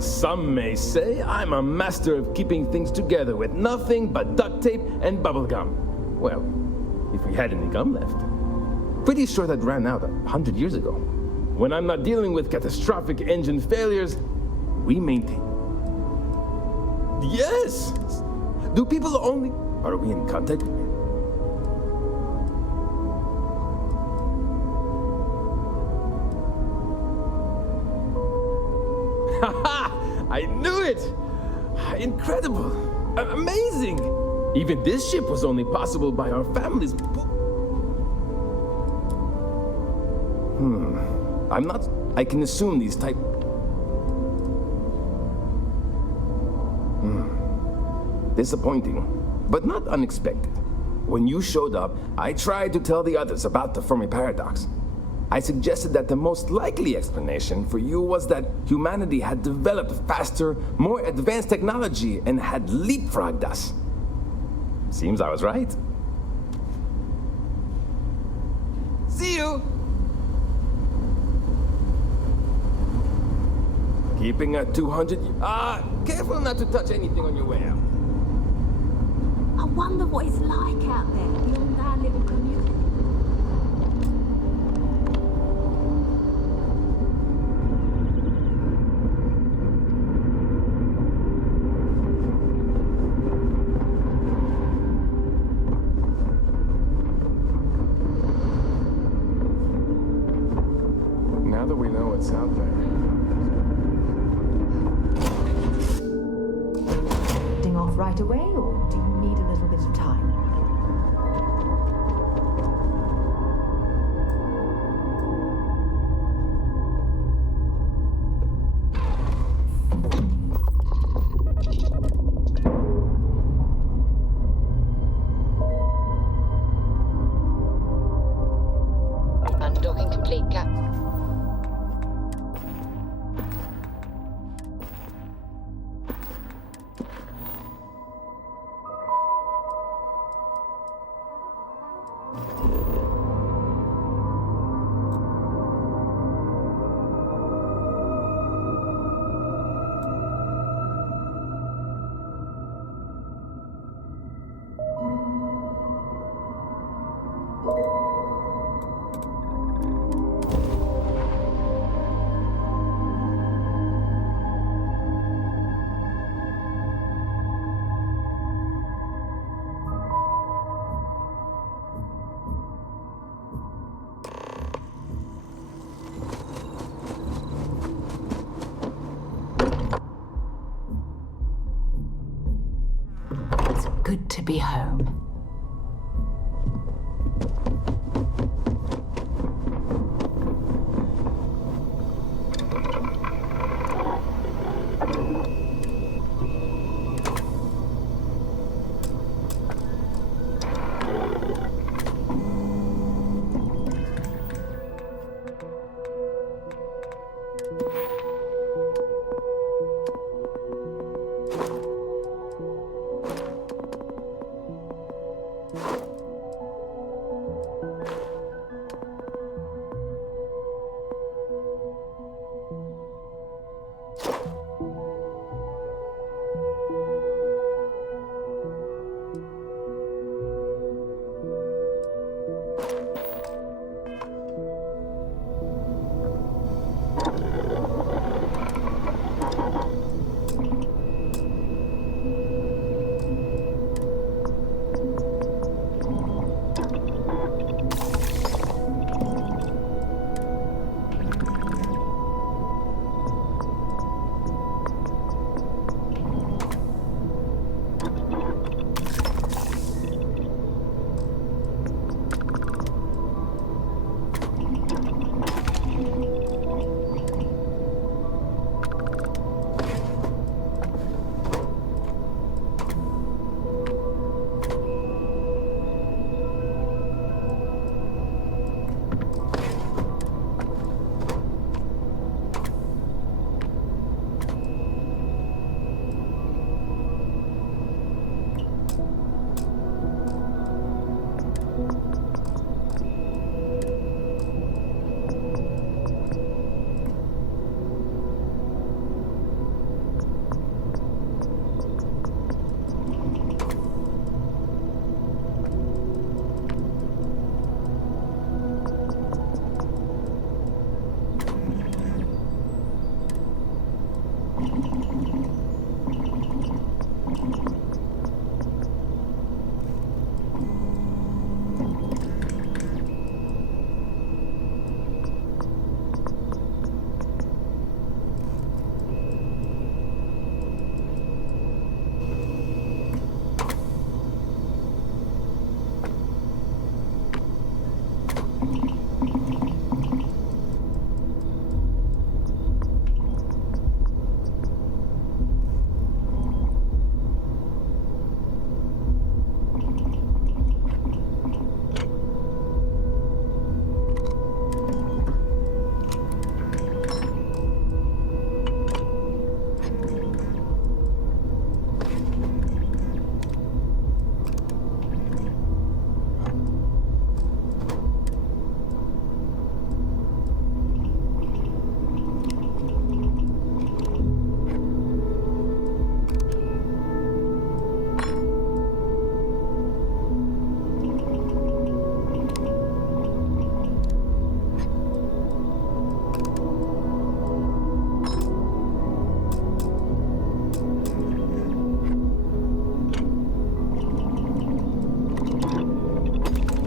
Some may say I'm a master of keeping things together with nothing but duct tape and bubble gum. Well, if we had any gum left. Pretty sure that ran out 100 years ago. When I'm not dealing with catastrophic engine failures, we maintain. Yes! Do people only... Are we in contact? Haha! I knew it! Incredible! Amazing! Even this ship was only possible by our family's I can assume these type... Disappointing, but not unexpected. When you showed up, I tried to tell the others about the Fermi paradox. I suggested that the most likely explanation for you was that humanity had developed faster, more advanced technology and had leapfrogged us. Seems I was right. See you! Keeping at 200... careful not to touch anything on your way out. I wonder what it's like out there beyond our little community. Now that we know what's out there. Off right away, or do you need a little bit of time? Undocking complete, Cap. Good to be home.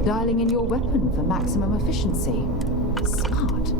Dialing in your weapon for maximum efficiency. Smart.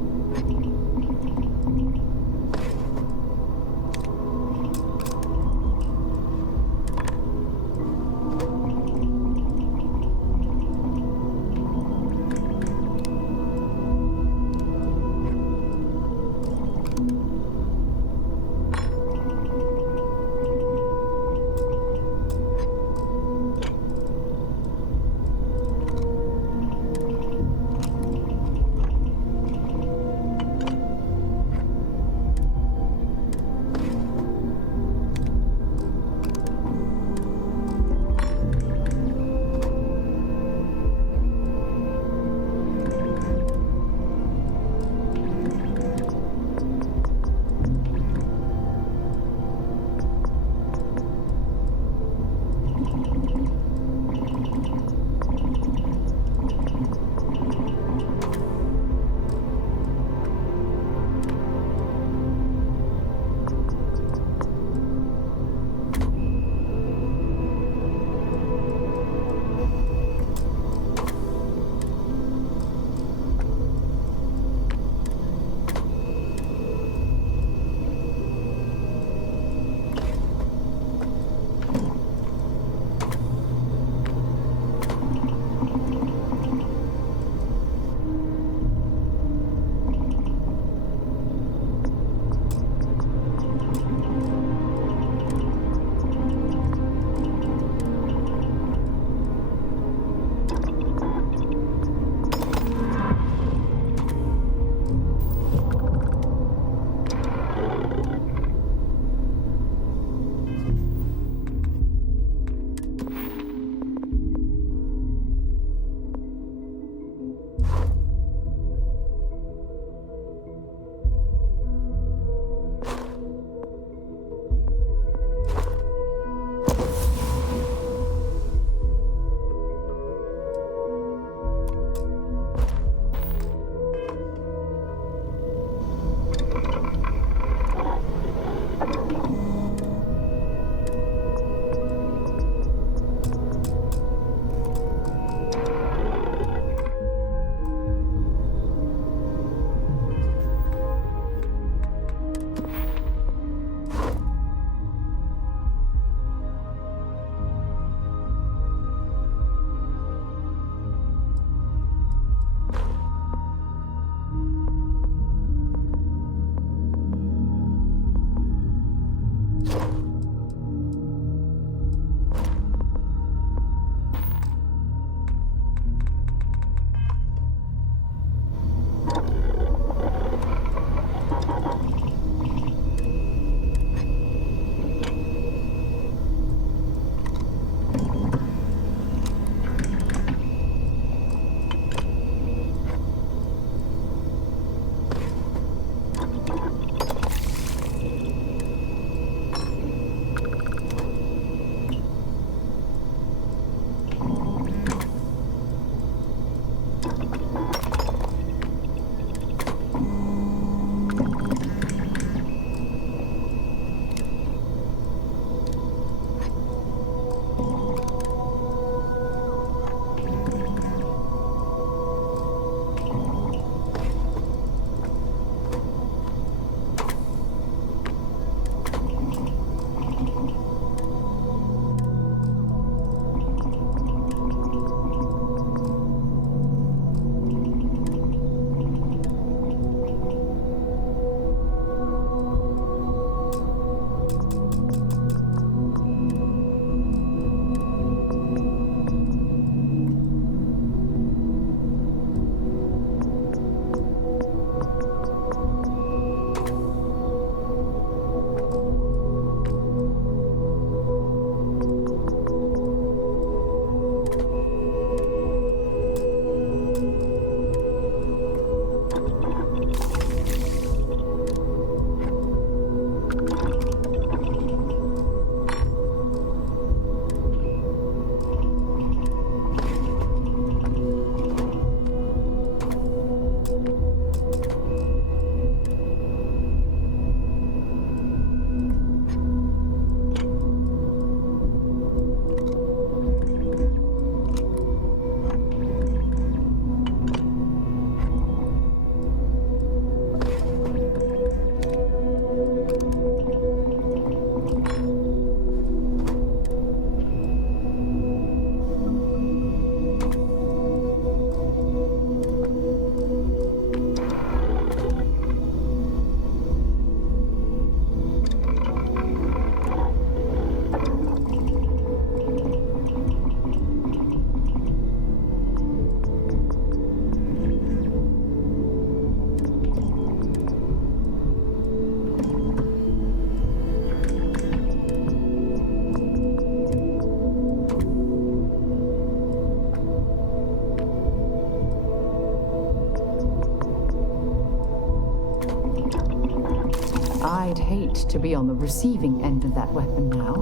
I'd hate to be on the receiving end of that weapon now.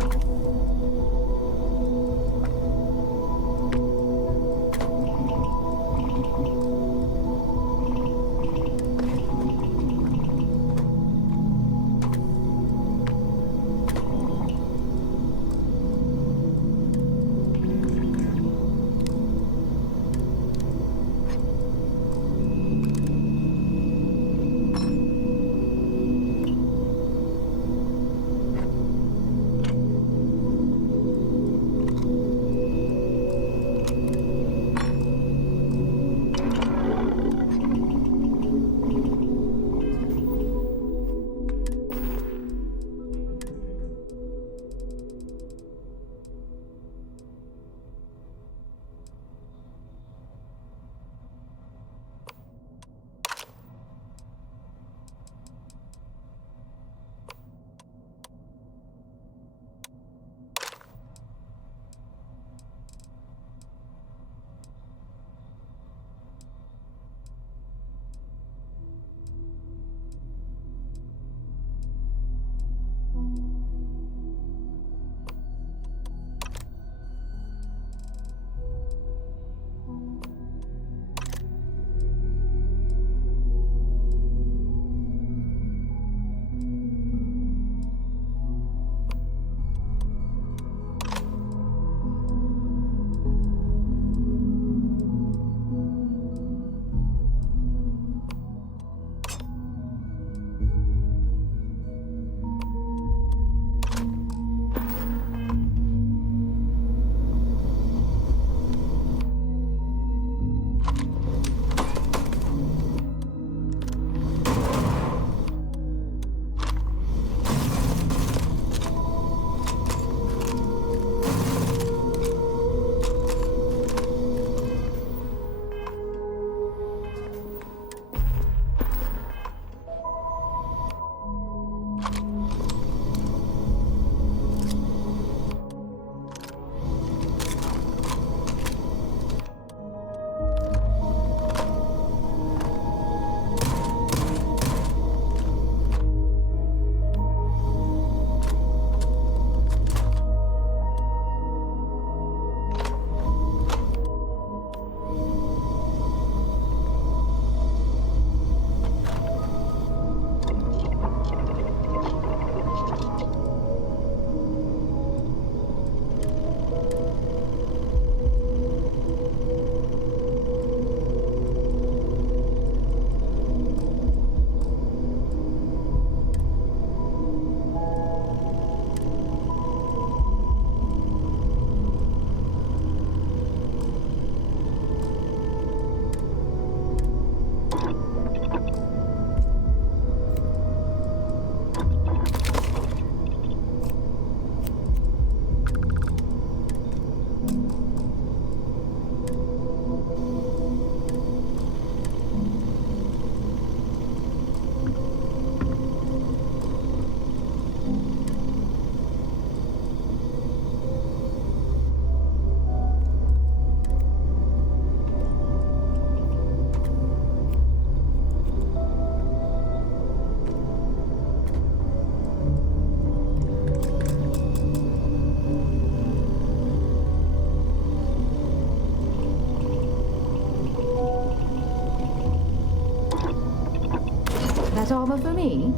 That armor for me?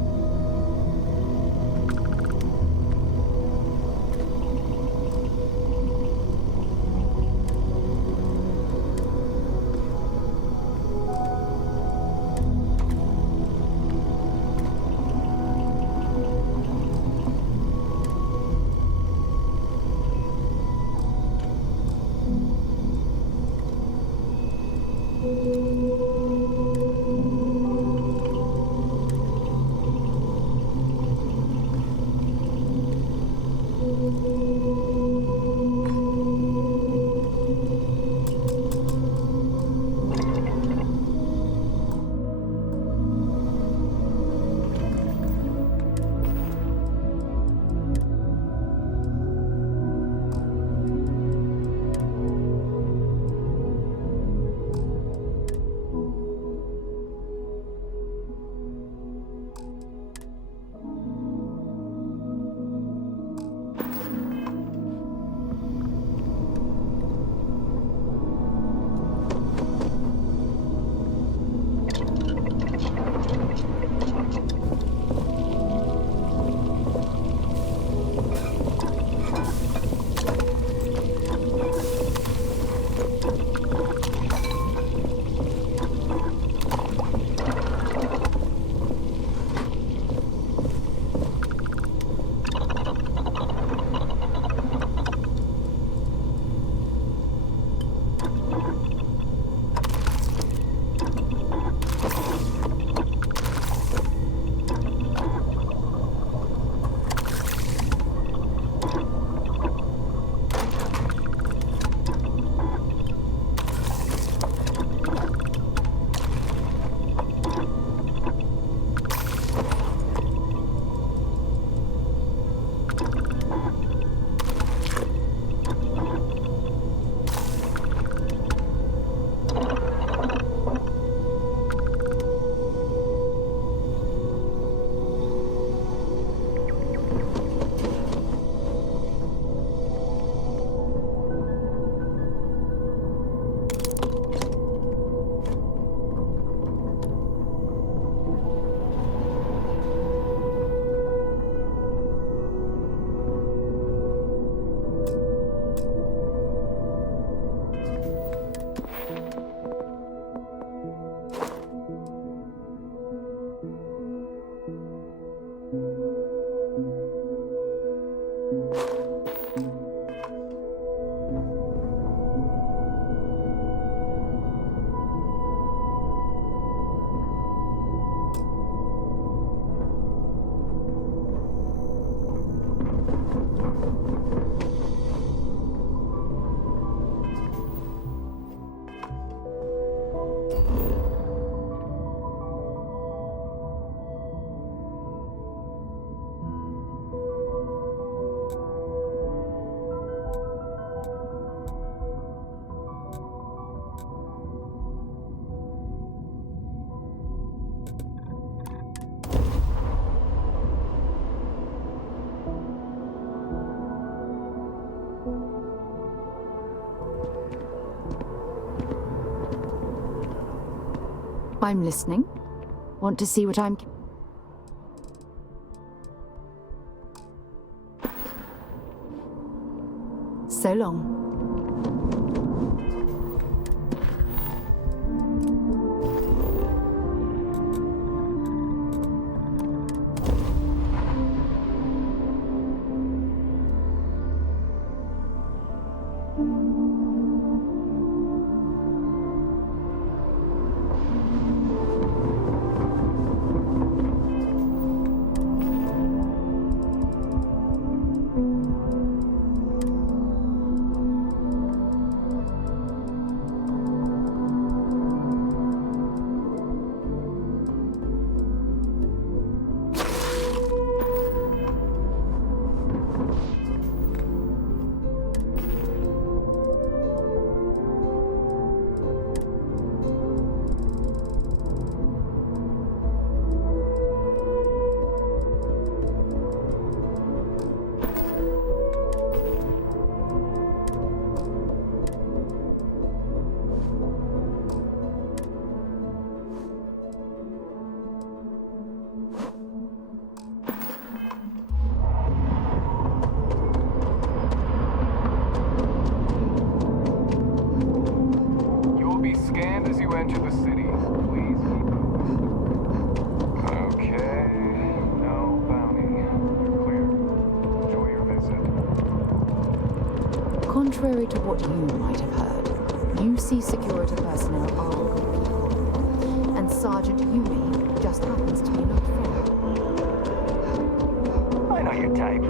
I'm listening. Want to see what I'm... So long. Scanned as you enter the city. Please keep moving. Okay. No bounty. You're clear. Enjoy your visit. Contrary to what you might have heard, UC security personnel are good people. And Sergeant Yumi just happens to be an old friend. I know your type.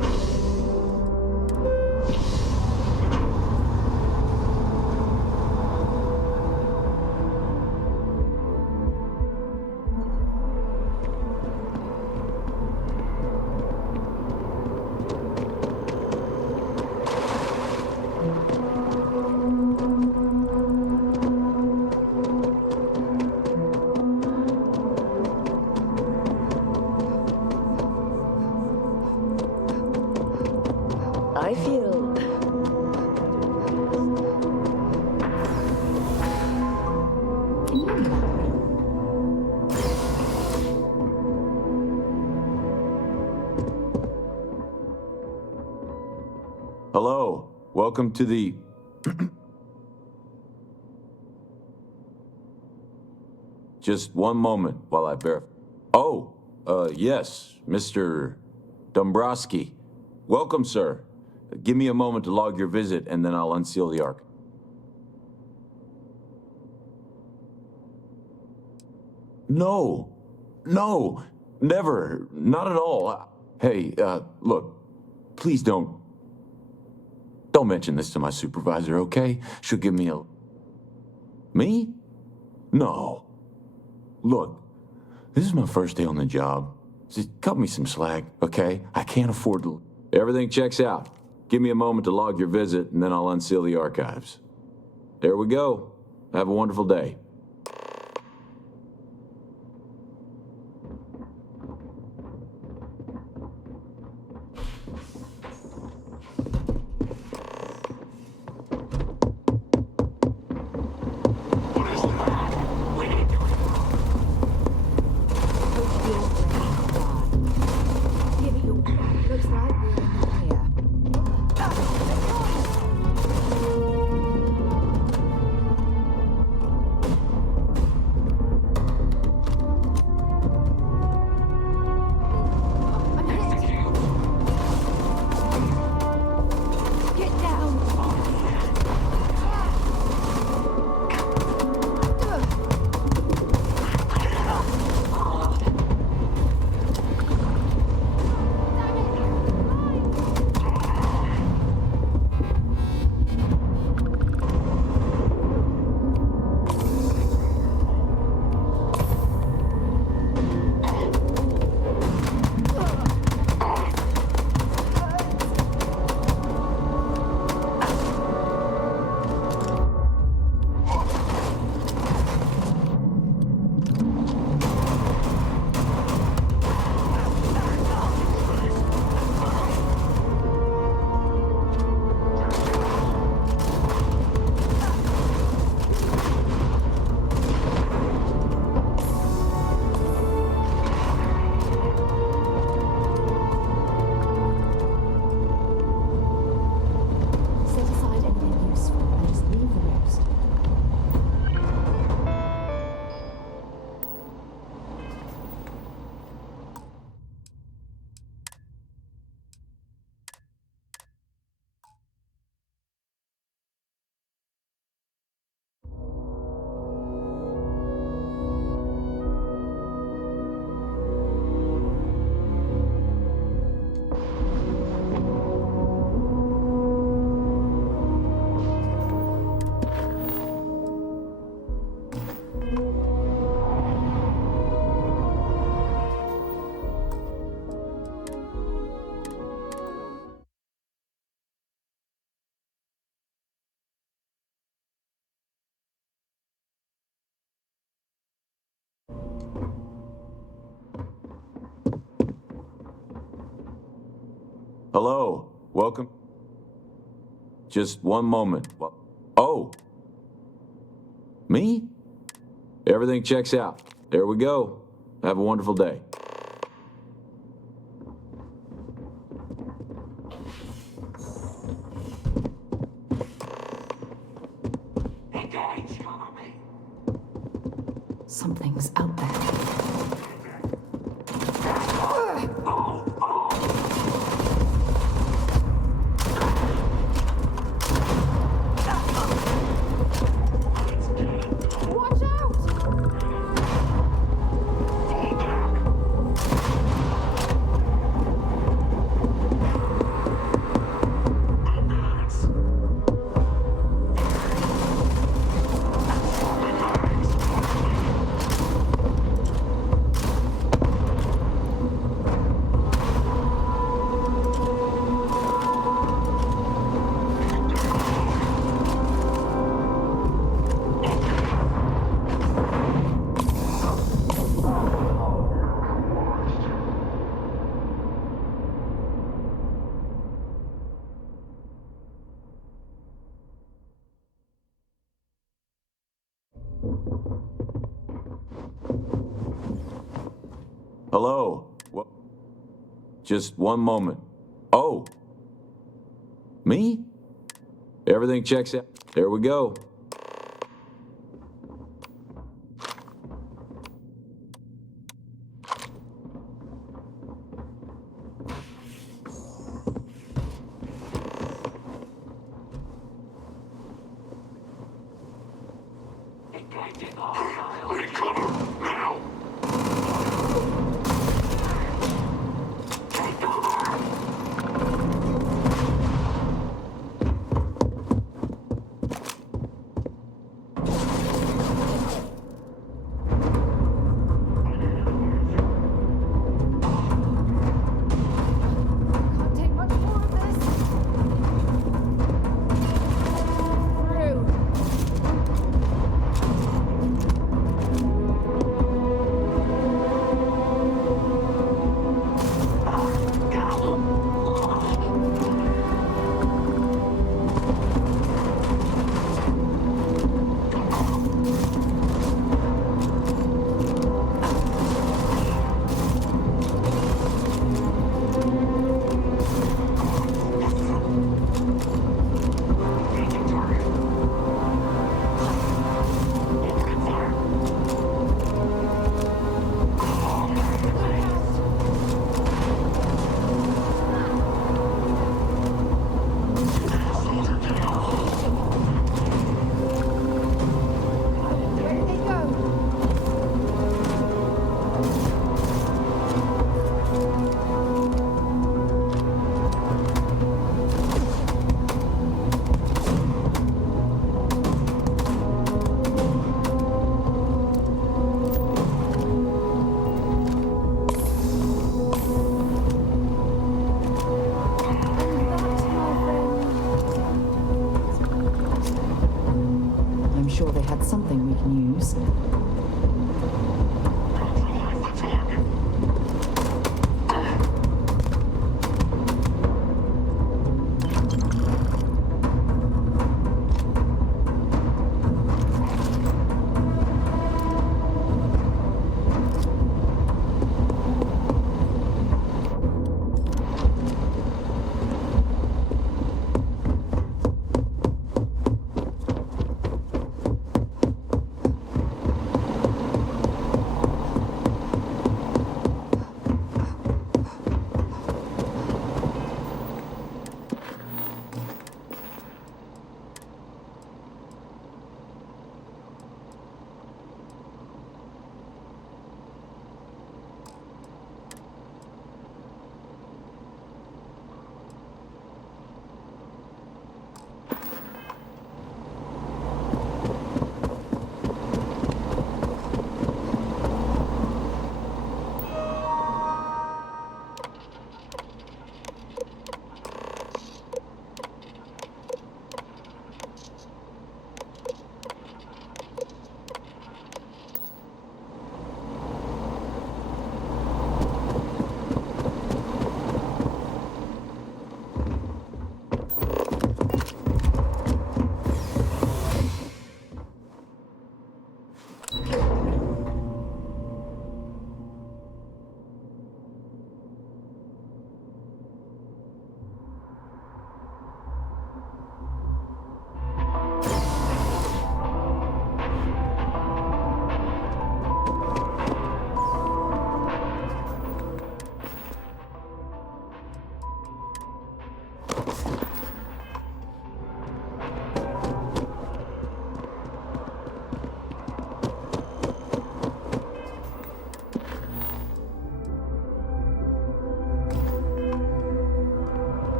I feel... Hello. Welcome to the... Just one moment while I verify. Oh, yes, Mr. Dombrowski. Welcome, sir. Give me a moment to log your visit, and then I'll unseal the ark. No, never, not at all. Hey, look, please don't mention this to my supervisor, okay? She'll give me a... Me? No. Look, this is my first day on the job. Just cut me some slack, okay? I can't afford to... Everything checks out. Give me a moment to log your visit, and then I'll unseal the archives. There we go. Have a wonderful day. Looks like we're in the clear. Hello. Welcome. Just one moment. Oh. Me? Everything checks out. There we go. Have a wonderful day. Something's out there. Watch out! Hello. Just one moment. Oh. Me? Everything checks out. There we go. Sure they had something we can use.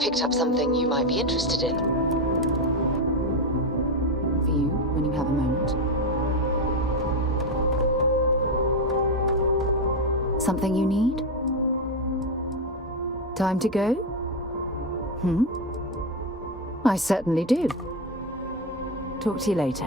picked up something you might be interested in. For you, when you have a moment. Something you need? Time to go? I certainly do. Talk to you later.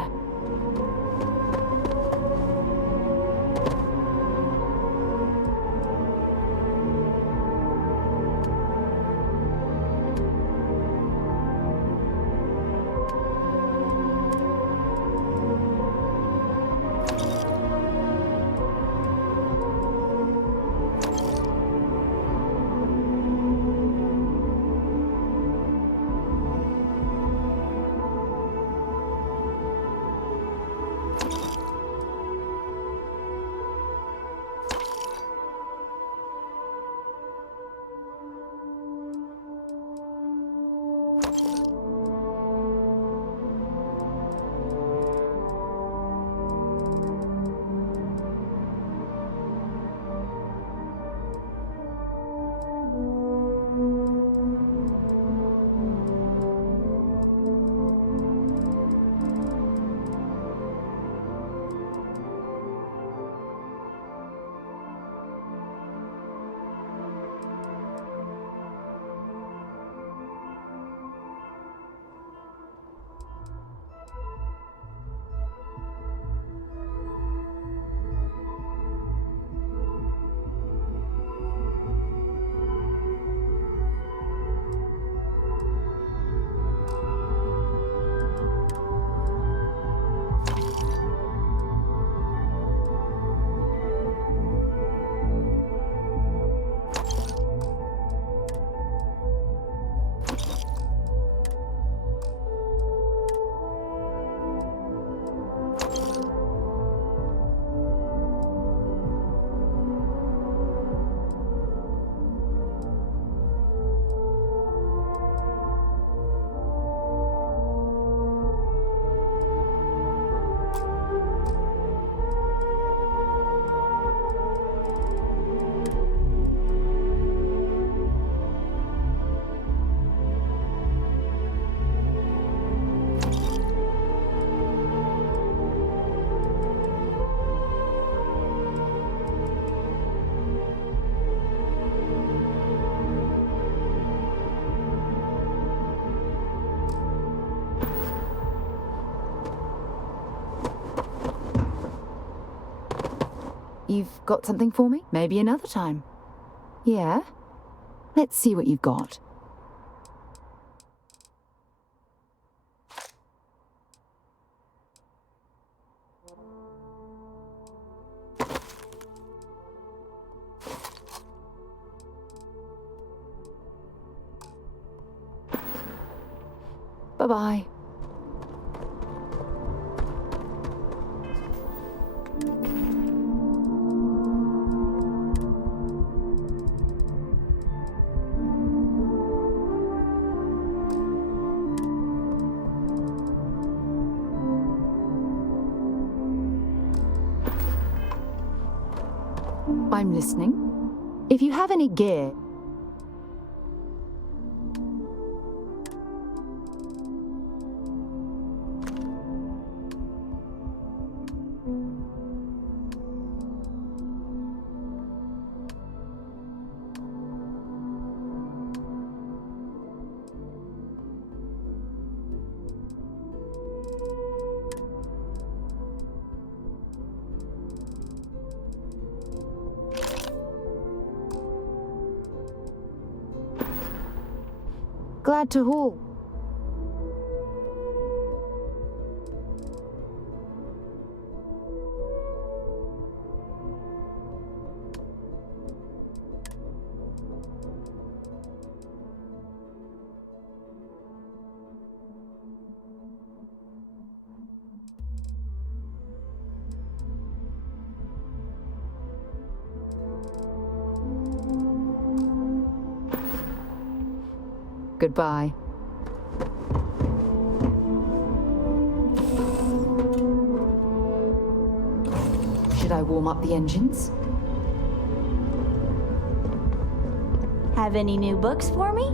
You've got something for me? Maybe another time. Yeah? Let's see what you've got. Bye-bye. I'm listening. If you have any gear... Glad to haul. Goodbye. Should I warm up the engines? Have any new books for me?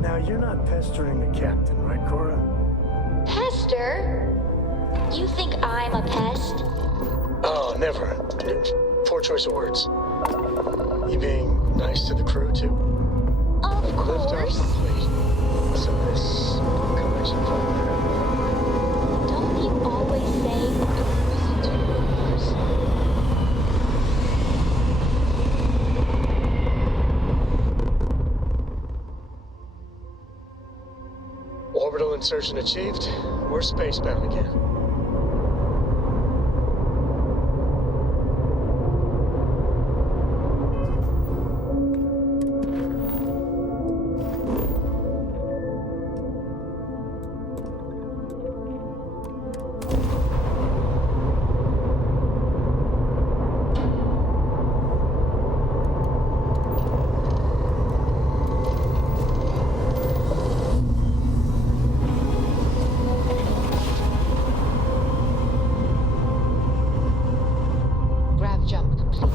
Now, you're not pestering the captain, right, Cora? Pester? You think I'm a pest? Oh, never. Poor choice of words. You being nice to the crew, too? Of Lift off course. the fleet. So this collection fund there. Don't you always say Listen to your ears. Orbital insertion achieved. We're spacebound again. Grav jump complete.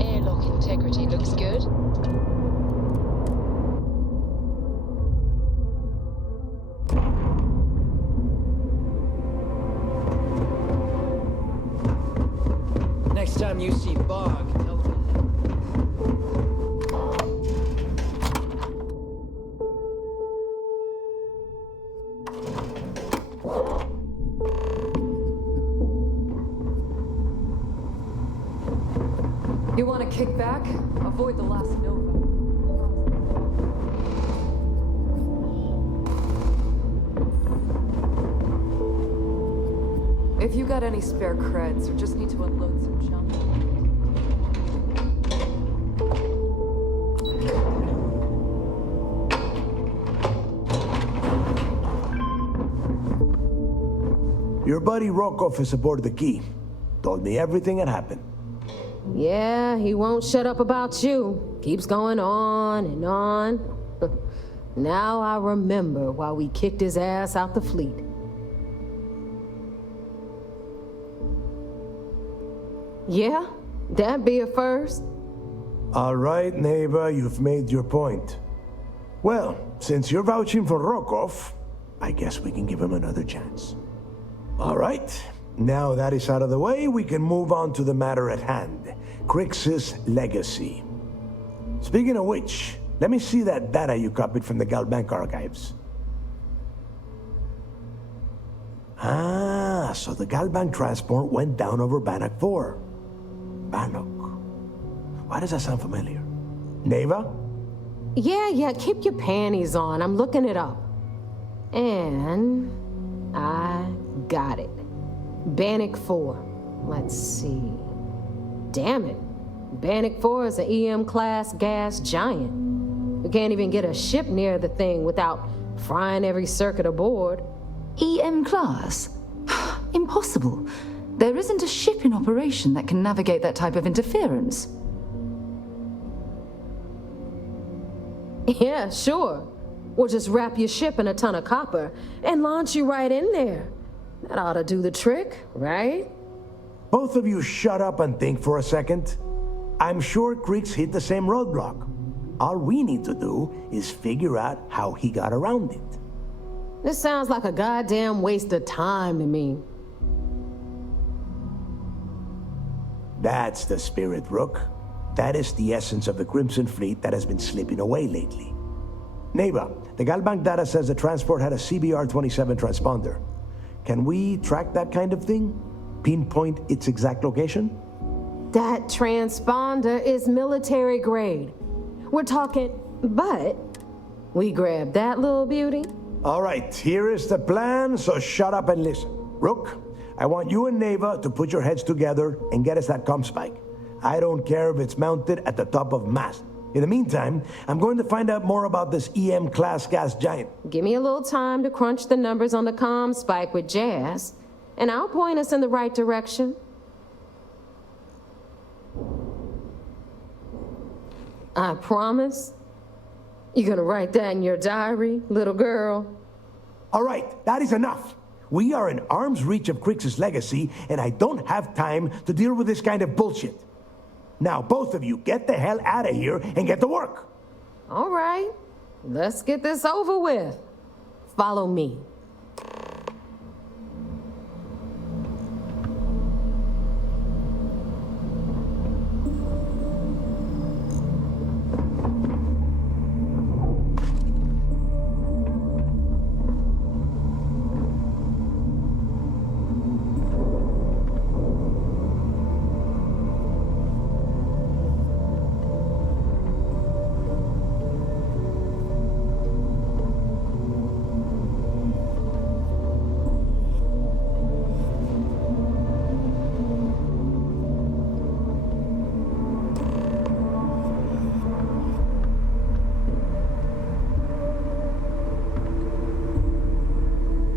Airlock integrity looks good. Next time you see Bog, tell him. You want to kick back? Avoid the last Nova. If you got any spare creds or just need to unload some junk. Your buddy Rokov is aboard the Key. Told me everything that happened. Yeah, he won't shut up about you. Keeps going on and on. Now I remember why we kicked his ass out the fleet. Yeah, that'd be a first. All right, Neva, you've made your point. Well, since you're vouching for Rokov, I guess we can give him another chance. All right, now that is out of the way, we can move on to the matter at hand. Crix's legacy. Speaking of which, let me see that data you copied from the Galbank archives. Ah, so the Galbank transport went down over Bannock 4. Bannock. Why does that sound familiar? Neva? Yeah, keep your panties on. I'm looking it up. And I got it. Bannock 4. Let's see. Damn it. Bannock 4 is an EM-class gas giant. We can't even get a ship near the thing without frying every circuit aboard. EM class? Impossible. There isn't a ship in operation that can navigate that type of interference. Yeah, sure. We'll just wrap your ship in a ton of copper and launch you right in there. That ought to do the trick, right? Both of you shut up and think for a second. I'm sure Creeks hit the same roadblock. All we need to do is figure out how he got around it. This sounds like a goddamn waste of time to me. That's the spirit, Rook. That is the essence of the Crimson Fleet that has been slipping away lately. Neighbor, the Galbank data says the transport had a CBR-27 transponder. Can we track that kind of thing? Pinpoint its exact location? That transponder is military grade. We're talking, but we grabbed that little beauty. All right, here is the plan, so shut up and listen. Rook, I want you and Neva to put your heads together and get us that comm spike. I don't care if it's mounted at the top of mast. In the meantime, I'm going to find out more about this EM-class gas giant. Give me a little time to crunch the numbers on the comm spike with Jazz, and I'll point us in the right direction. I promise. You gonna write that in your diary, little girl? All right, that is enough. We are in arm's reach of Creeks' legacy, and I don't have time to deal with this kind of bullshit. Now, both of you, get the hell out of here and get to work. All right, let's get this over with. Follow me.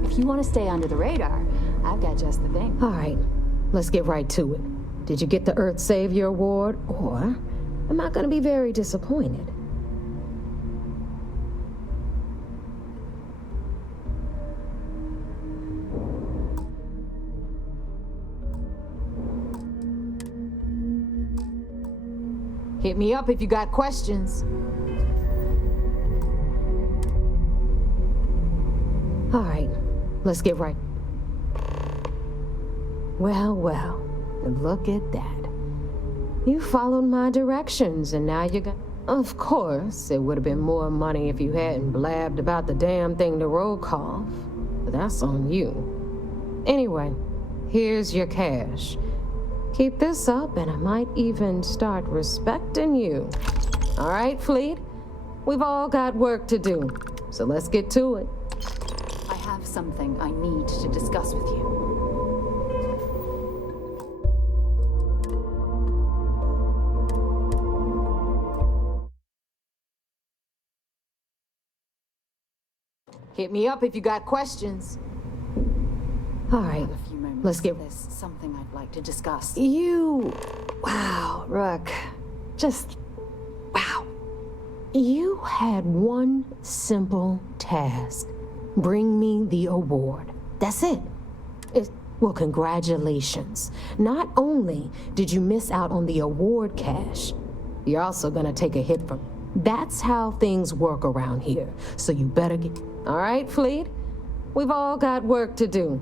If you want to stay under the radar, I've got just the thing. All right, let's get right to it. Did you get the Earth Savior Award, or am I gonna be very disappointed? Hit me up if you got questions. All right, let's get right. Well, look at that. You followed my directions, and now you're gonna... Of course, it would have been more money if you hadn't blabbed about the damn thing to Rokoff, but that's on you. Anyway, here's your cash. Keep this up, and I might even start respecting you. All right, Fleet? We've all got work to do, so let's get to it. I have something I need to discuss with you. Hit me up if you got questions. All right, let's get... There's something I'd like to discuss. Wow, Rook. Just... wow. You had one simple task. Bring me the award. That's it. Well, congratulations. Not only did you miss out on the award cash, you're also gonna take a hit from... That's how things work around here. So you better get... All right, Fleet? We've all got work to do.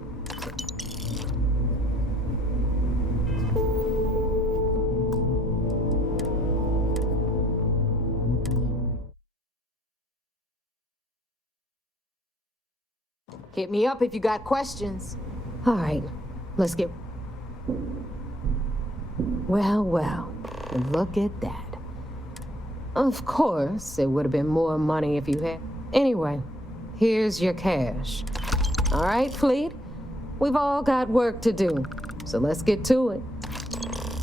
Hit me up if you got questions. All right, let's get... Well, look at that. Of course, it would have been more money if you had... Anyway, here's your cash. All right, Fleet? We've all got work to do, so let's get to it.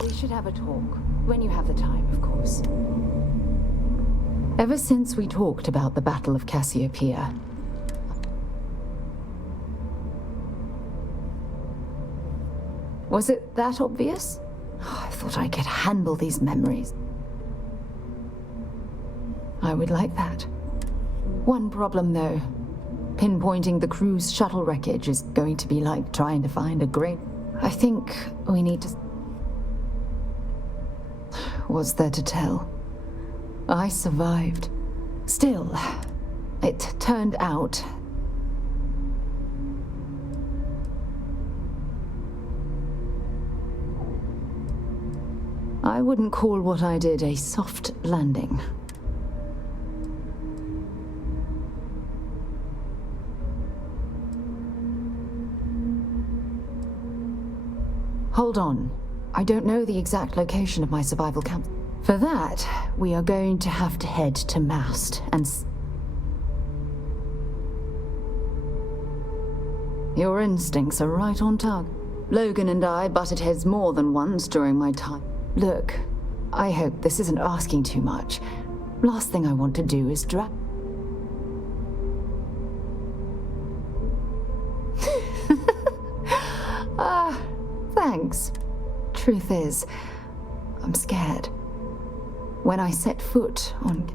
We should have a talk, when you have the time, of course. Ever since we talked about the Battle of Cassiopeia, was it that obvious? Oh, I thought I could handle these memories. I would like that. One problem, though. Pinpointing the crew's shuttle wreckage is going to be like trying to find a grain. I think we need to... was there to tell? I survived. Still, it turned out I wouldn't call what I did a soft landing. Hold on. I don't know the exact location of my survival camp. For that, we are going to have to head to Mast and... Your instincts are right on target. Logan and I butted heads more than once during my time. Look, I hope this isn't asking too much. Last thing I want to do is drag... Thanks. Truth is, I'm scared. When I set foot on...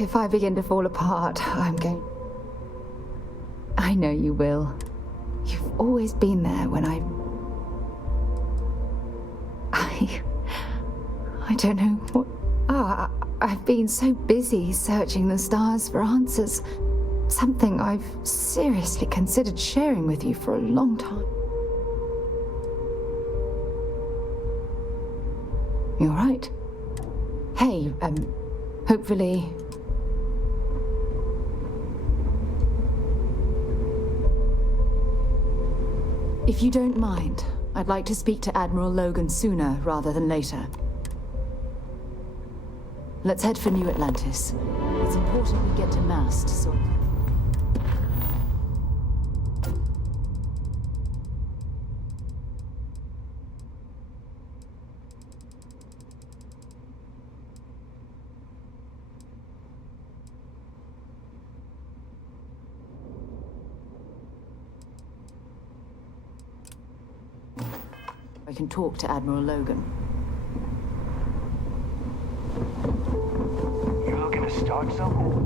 if I begin to fall apart, I'm going... I know you will. You've always been there when I don't know what... I've been so busy searching the stars for answers. Something I've seriously considered sharing with you for a long time. You're right. Hey, hopefully... If you don't mind, I'd like to speak to Admiral Logan sooner rather than later. Let's head for New Atlantis. It's important we get to Mast, so... I can talk to Admiral Logan. You looking to start something?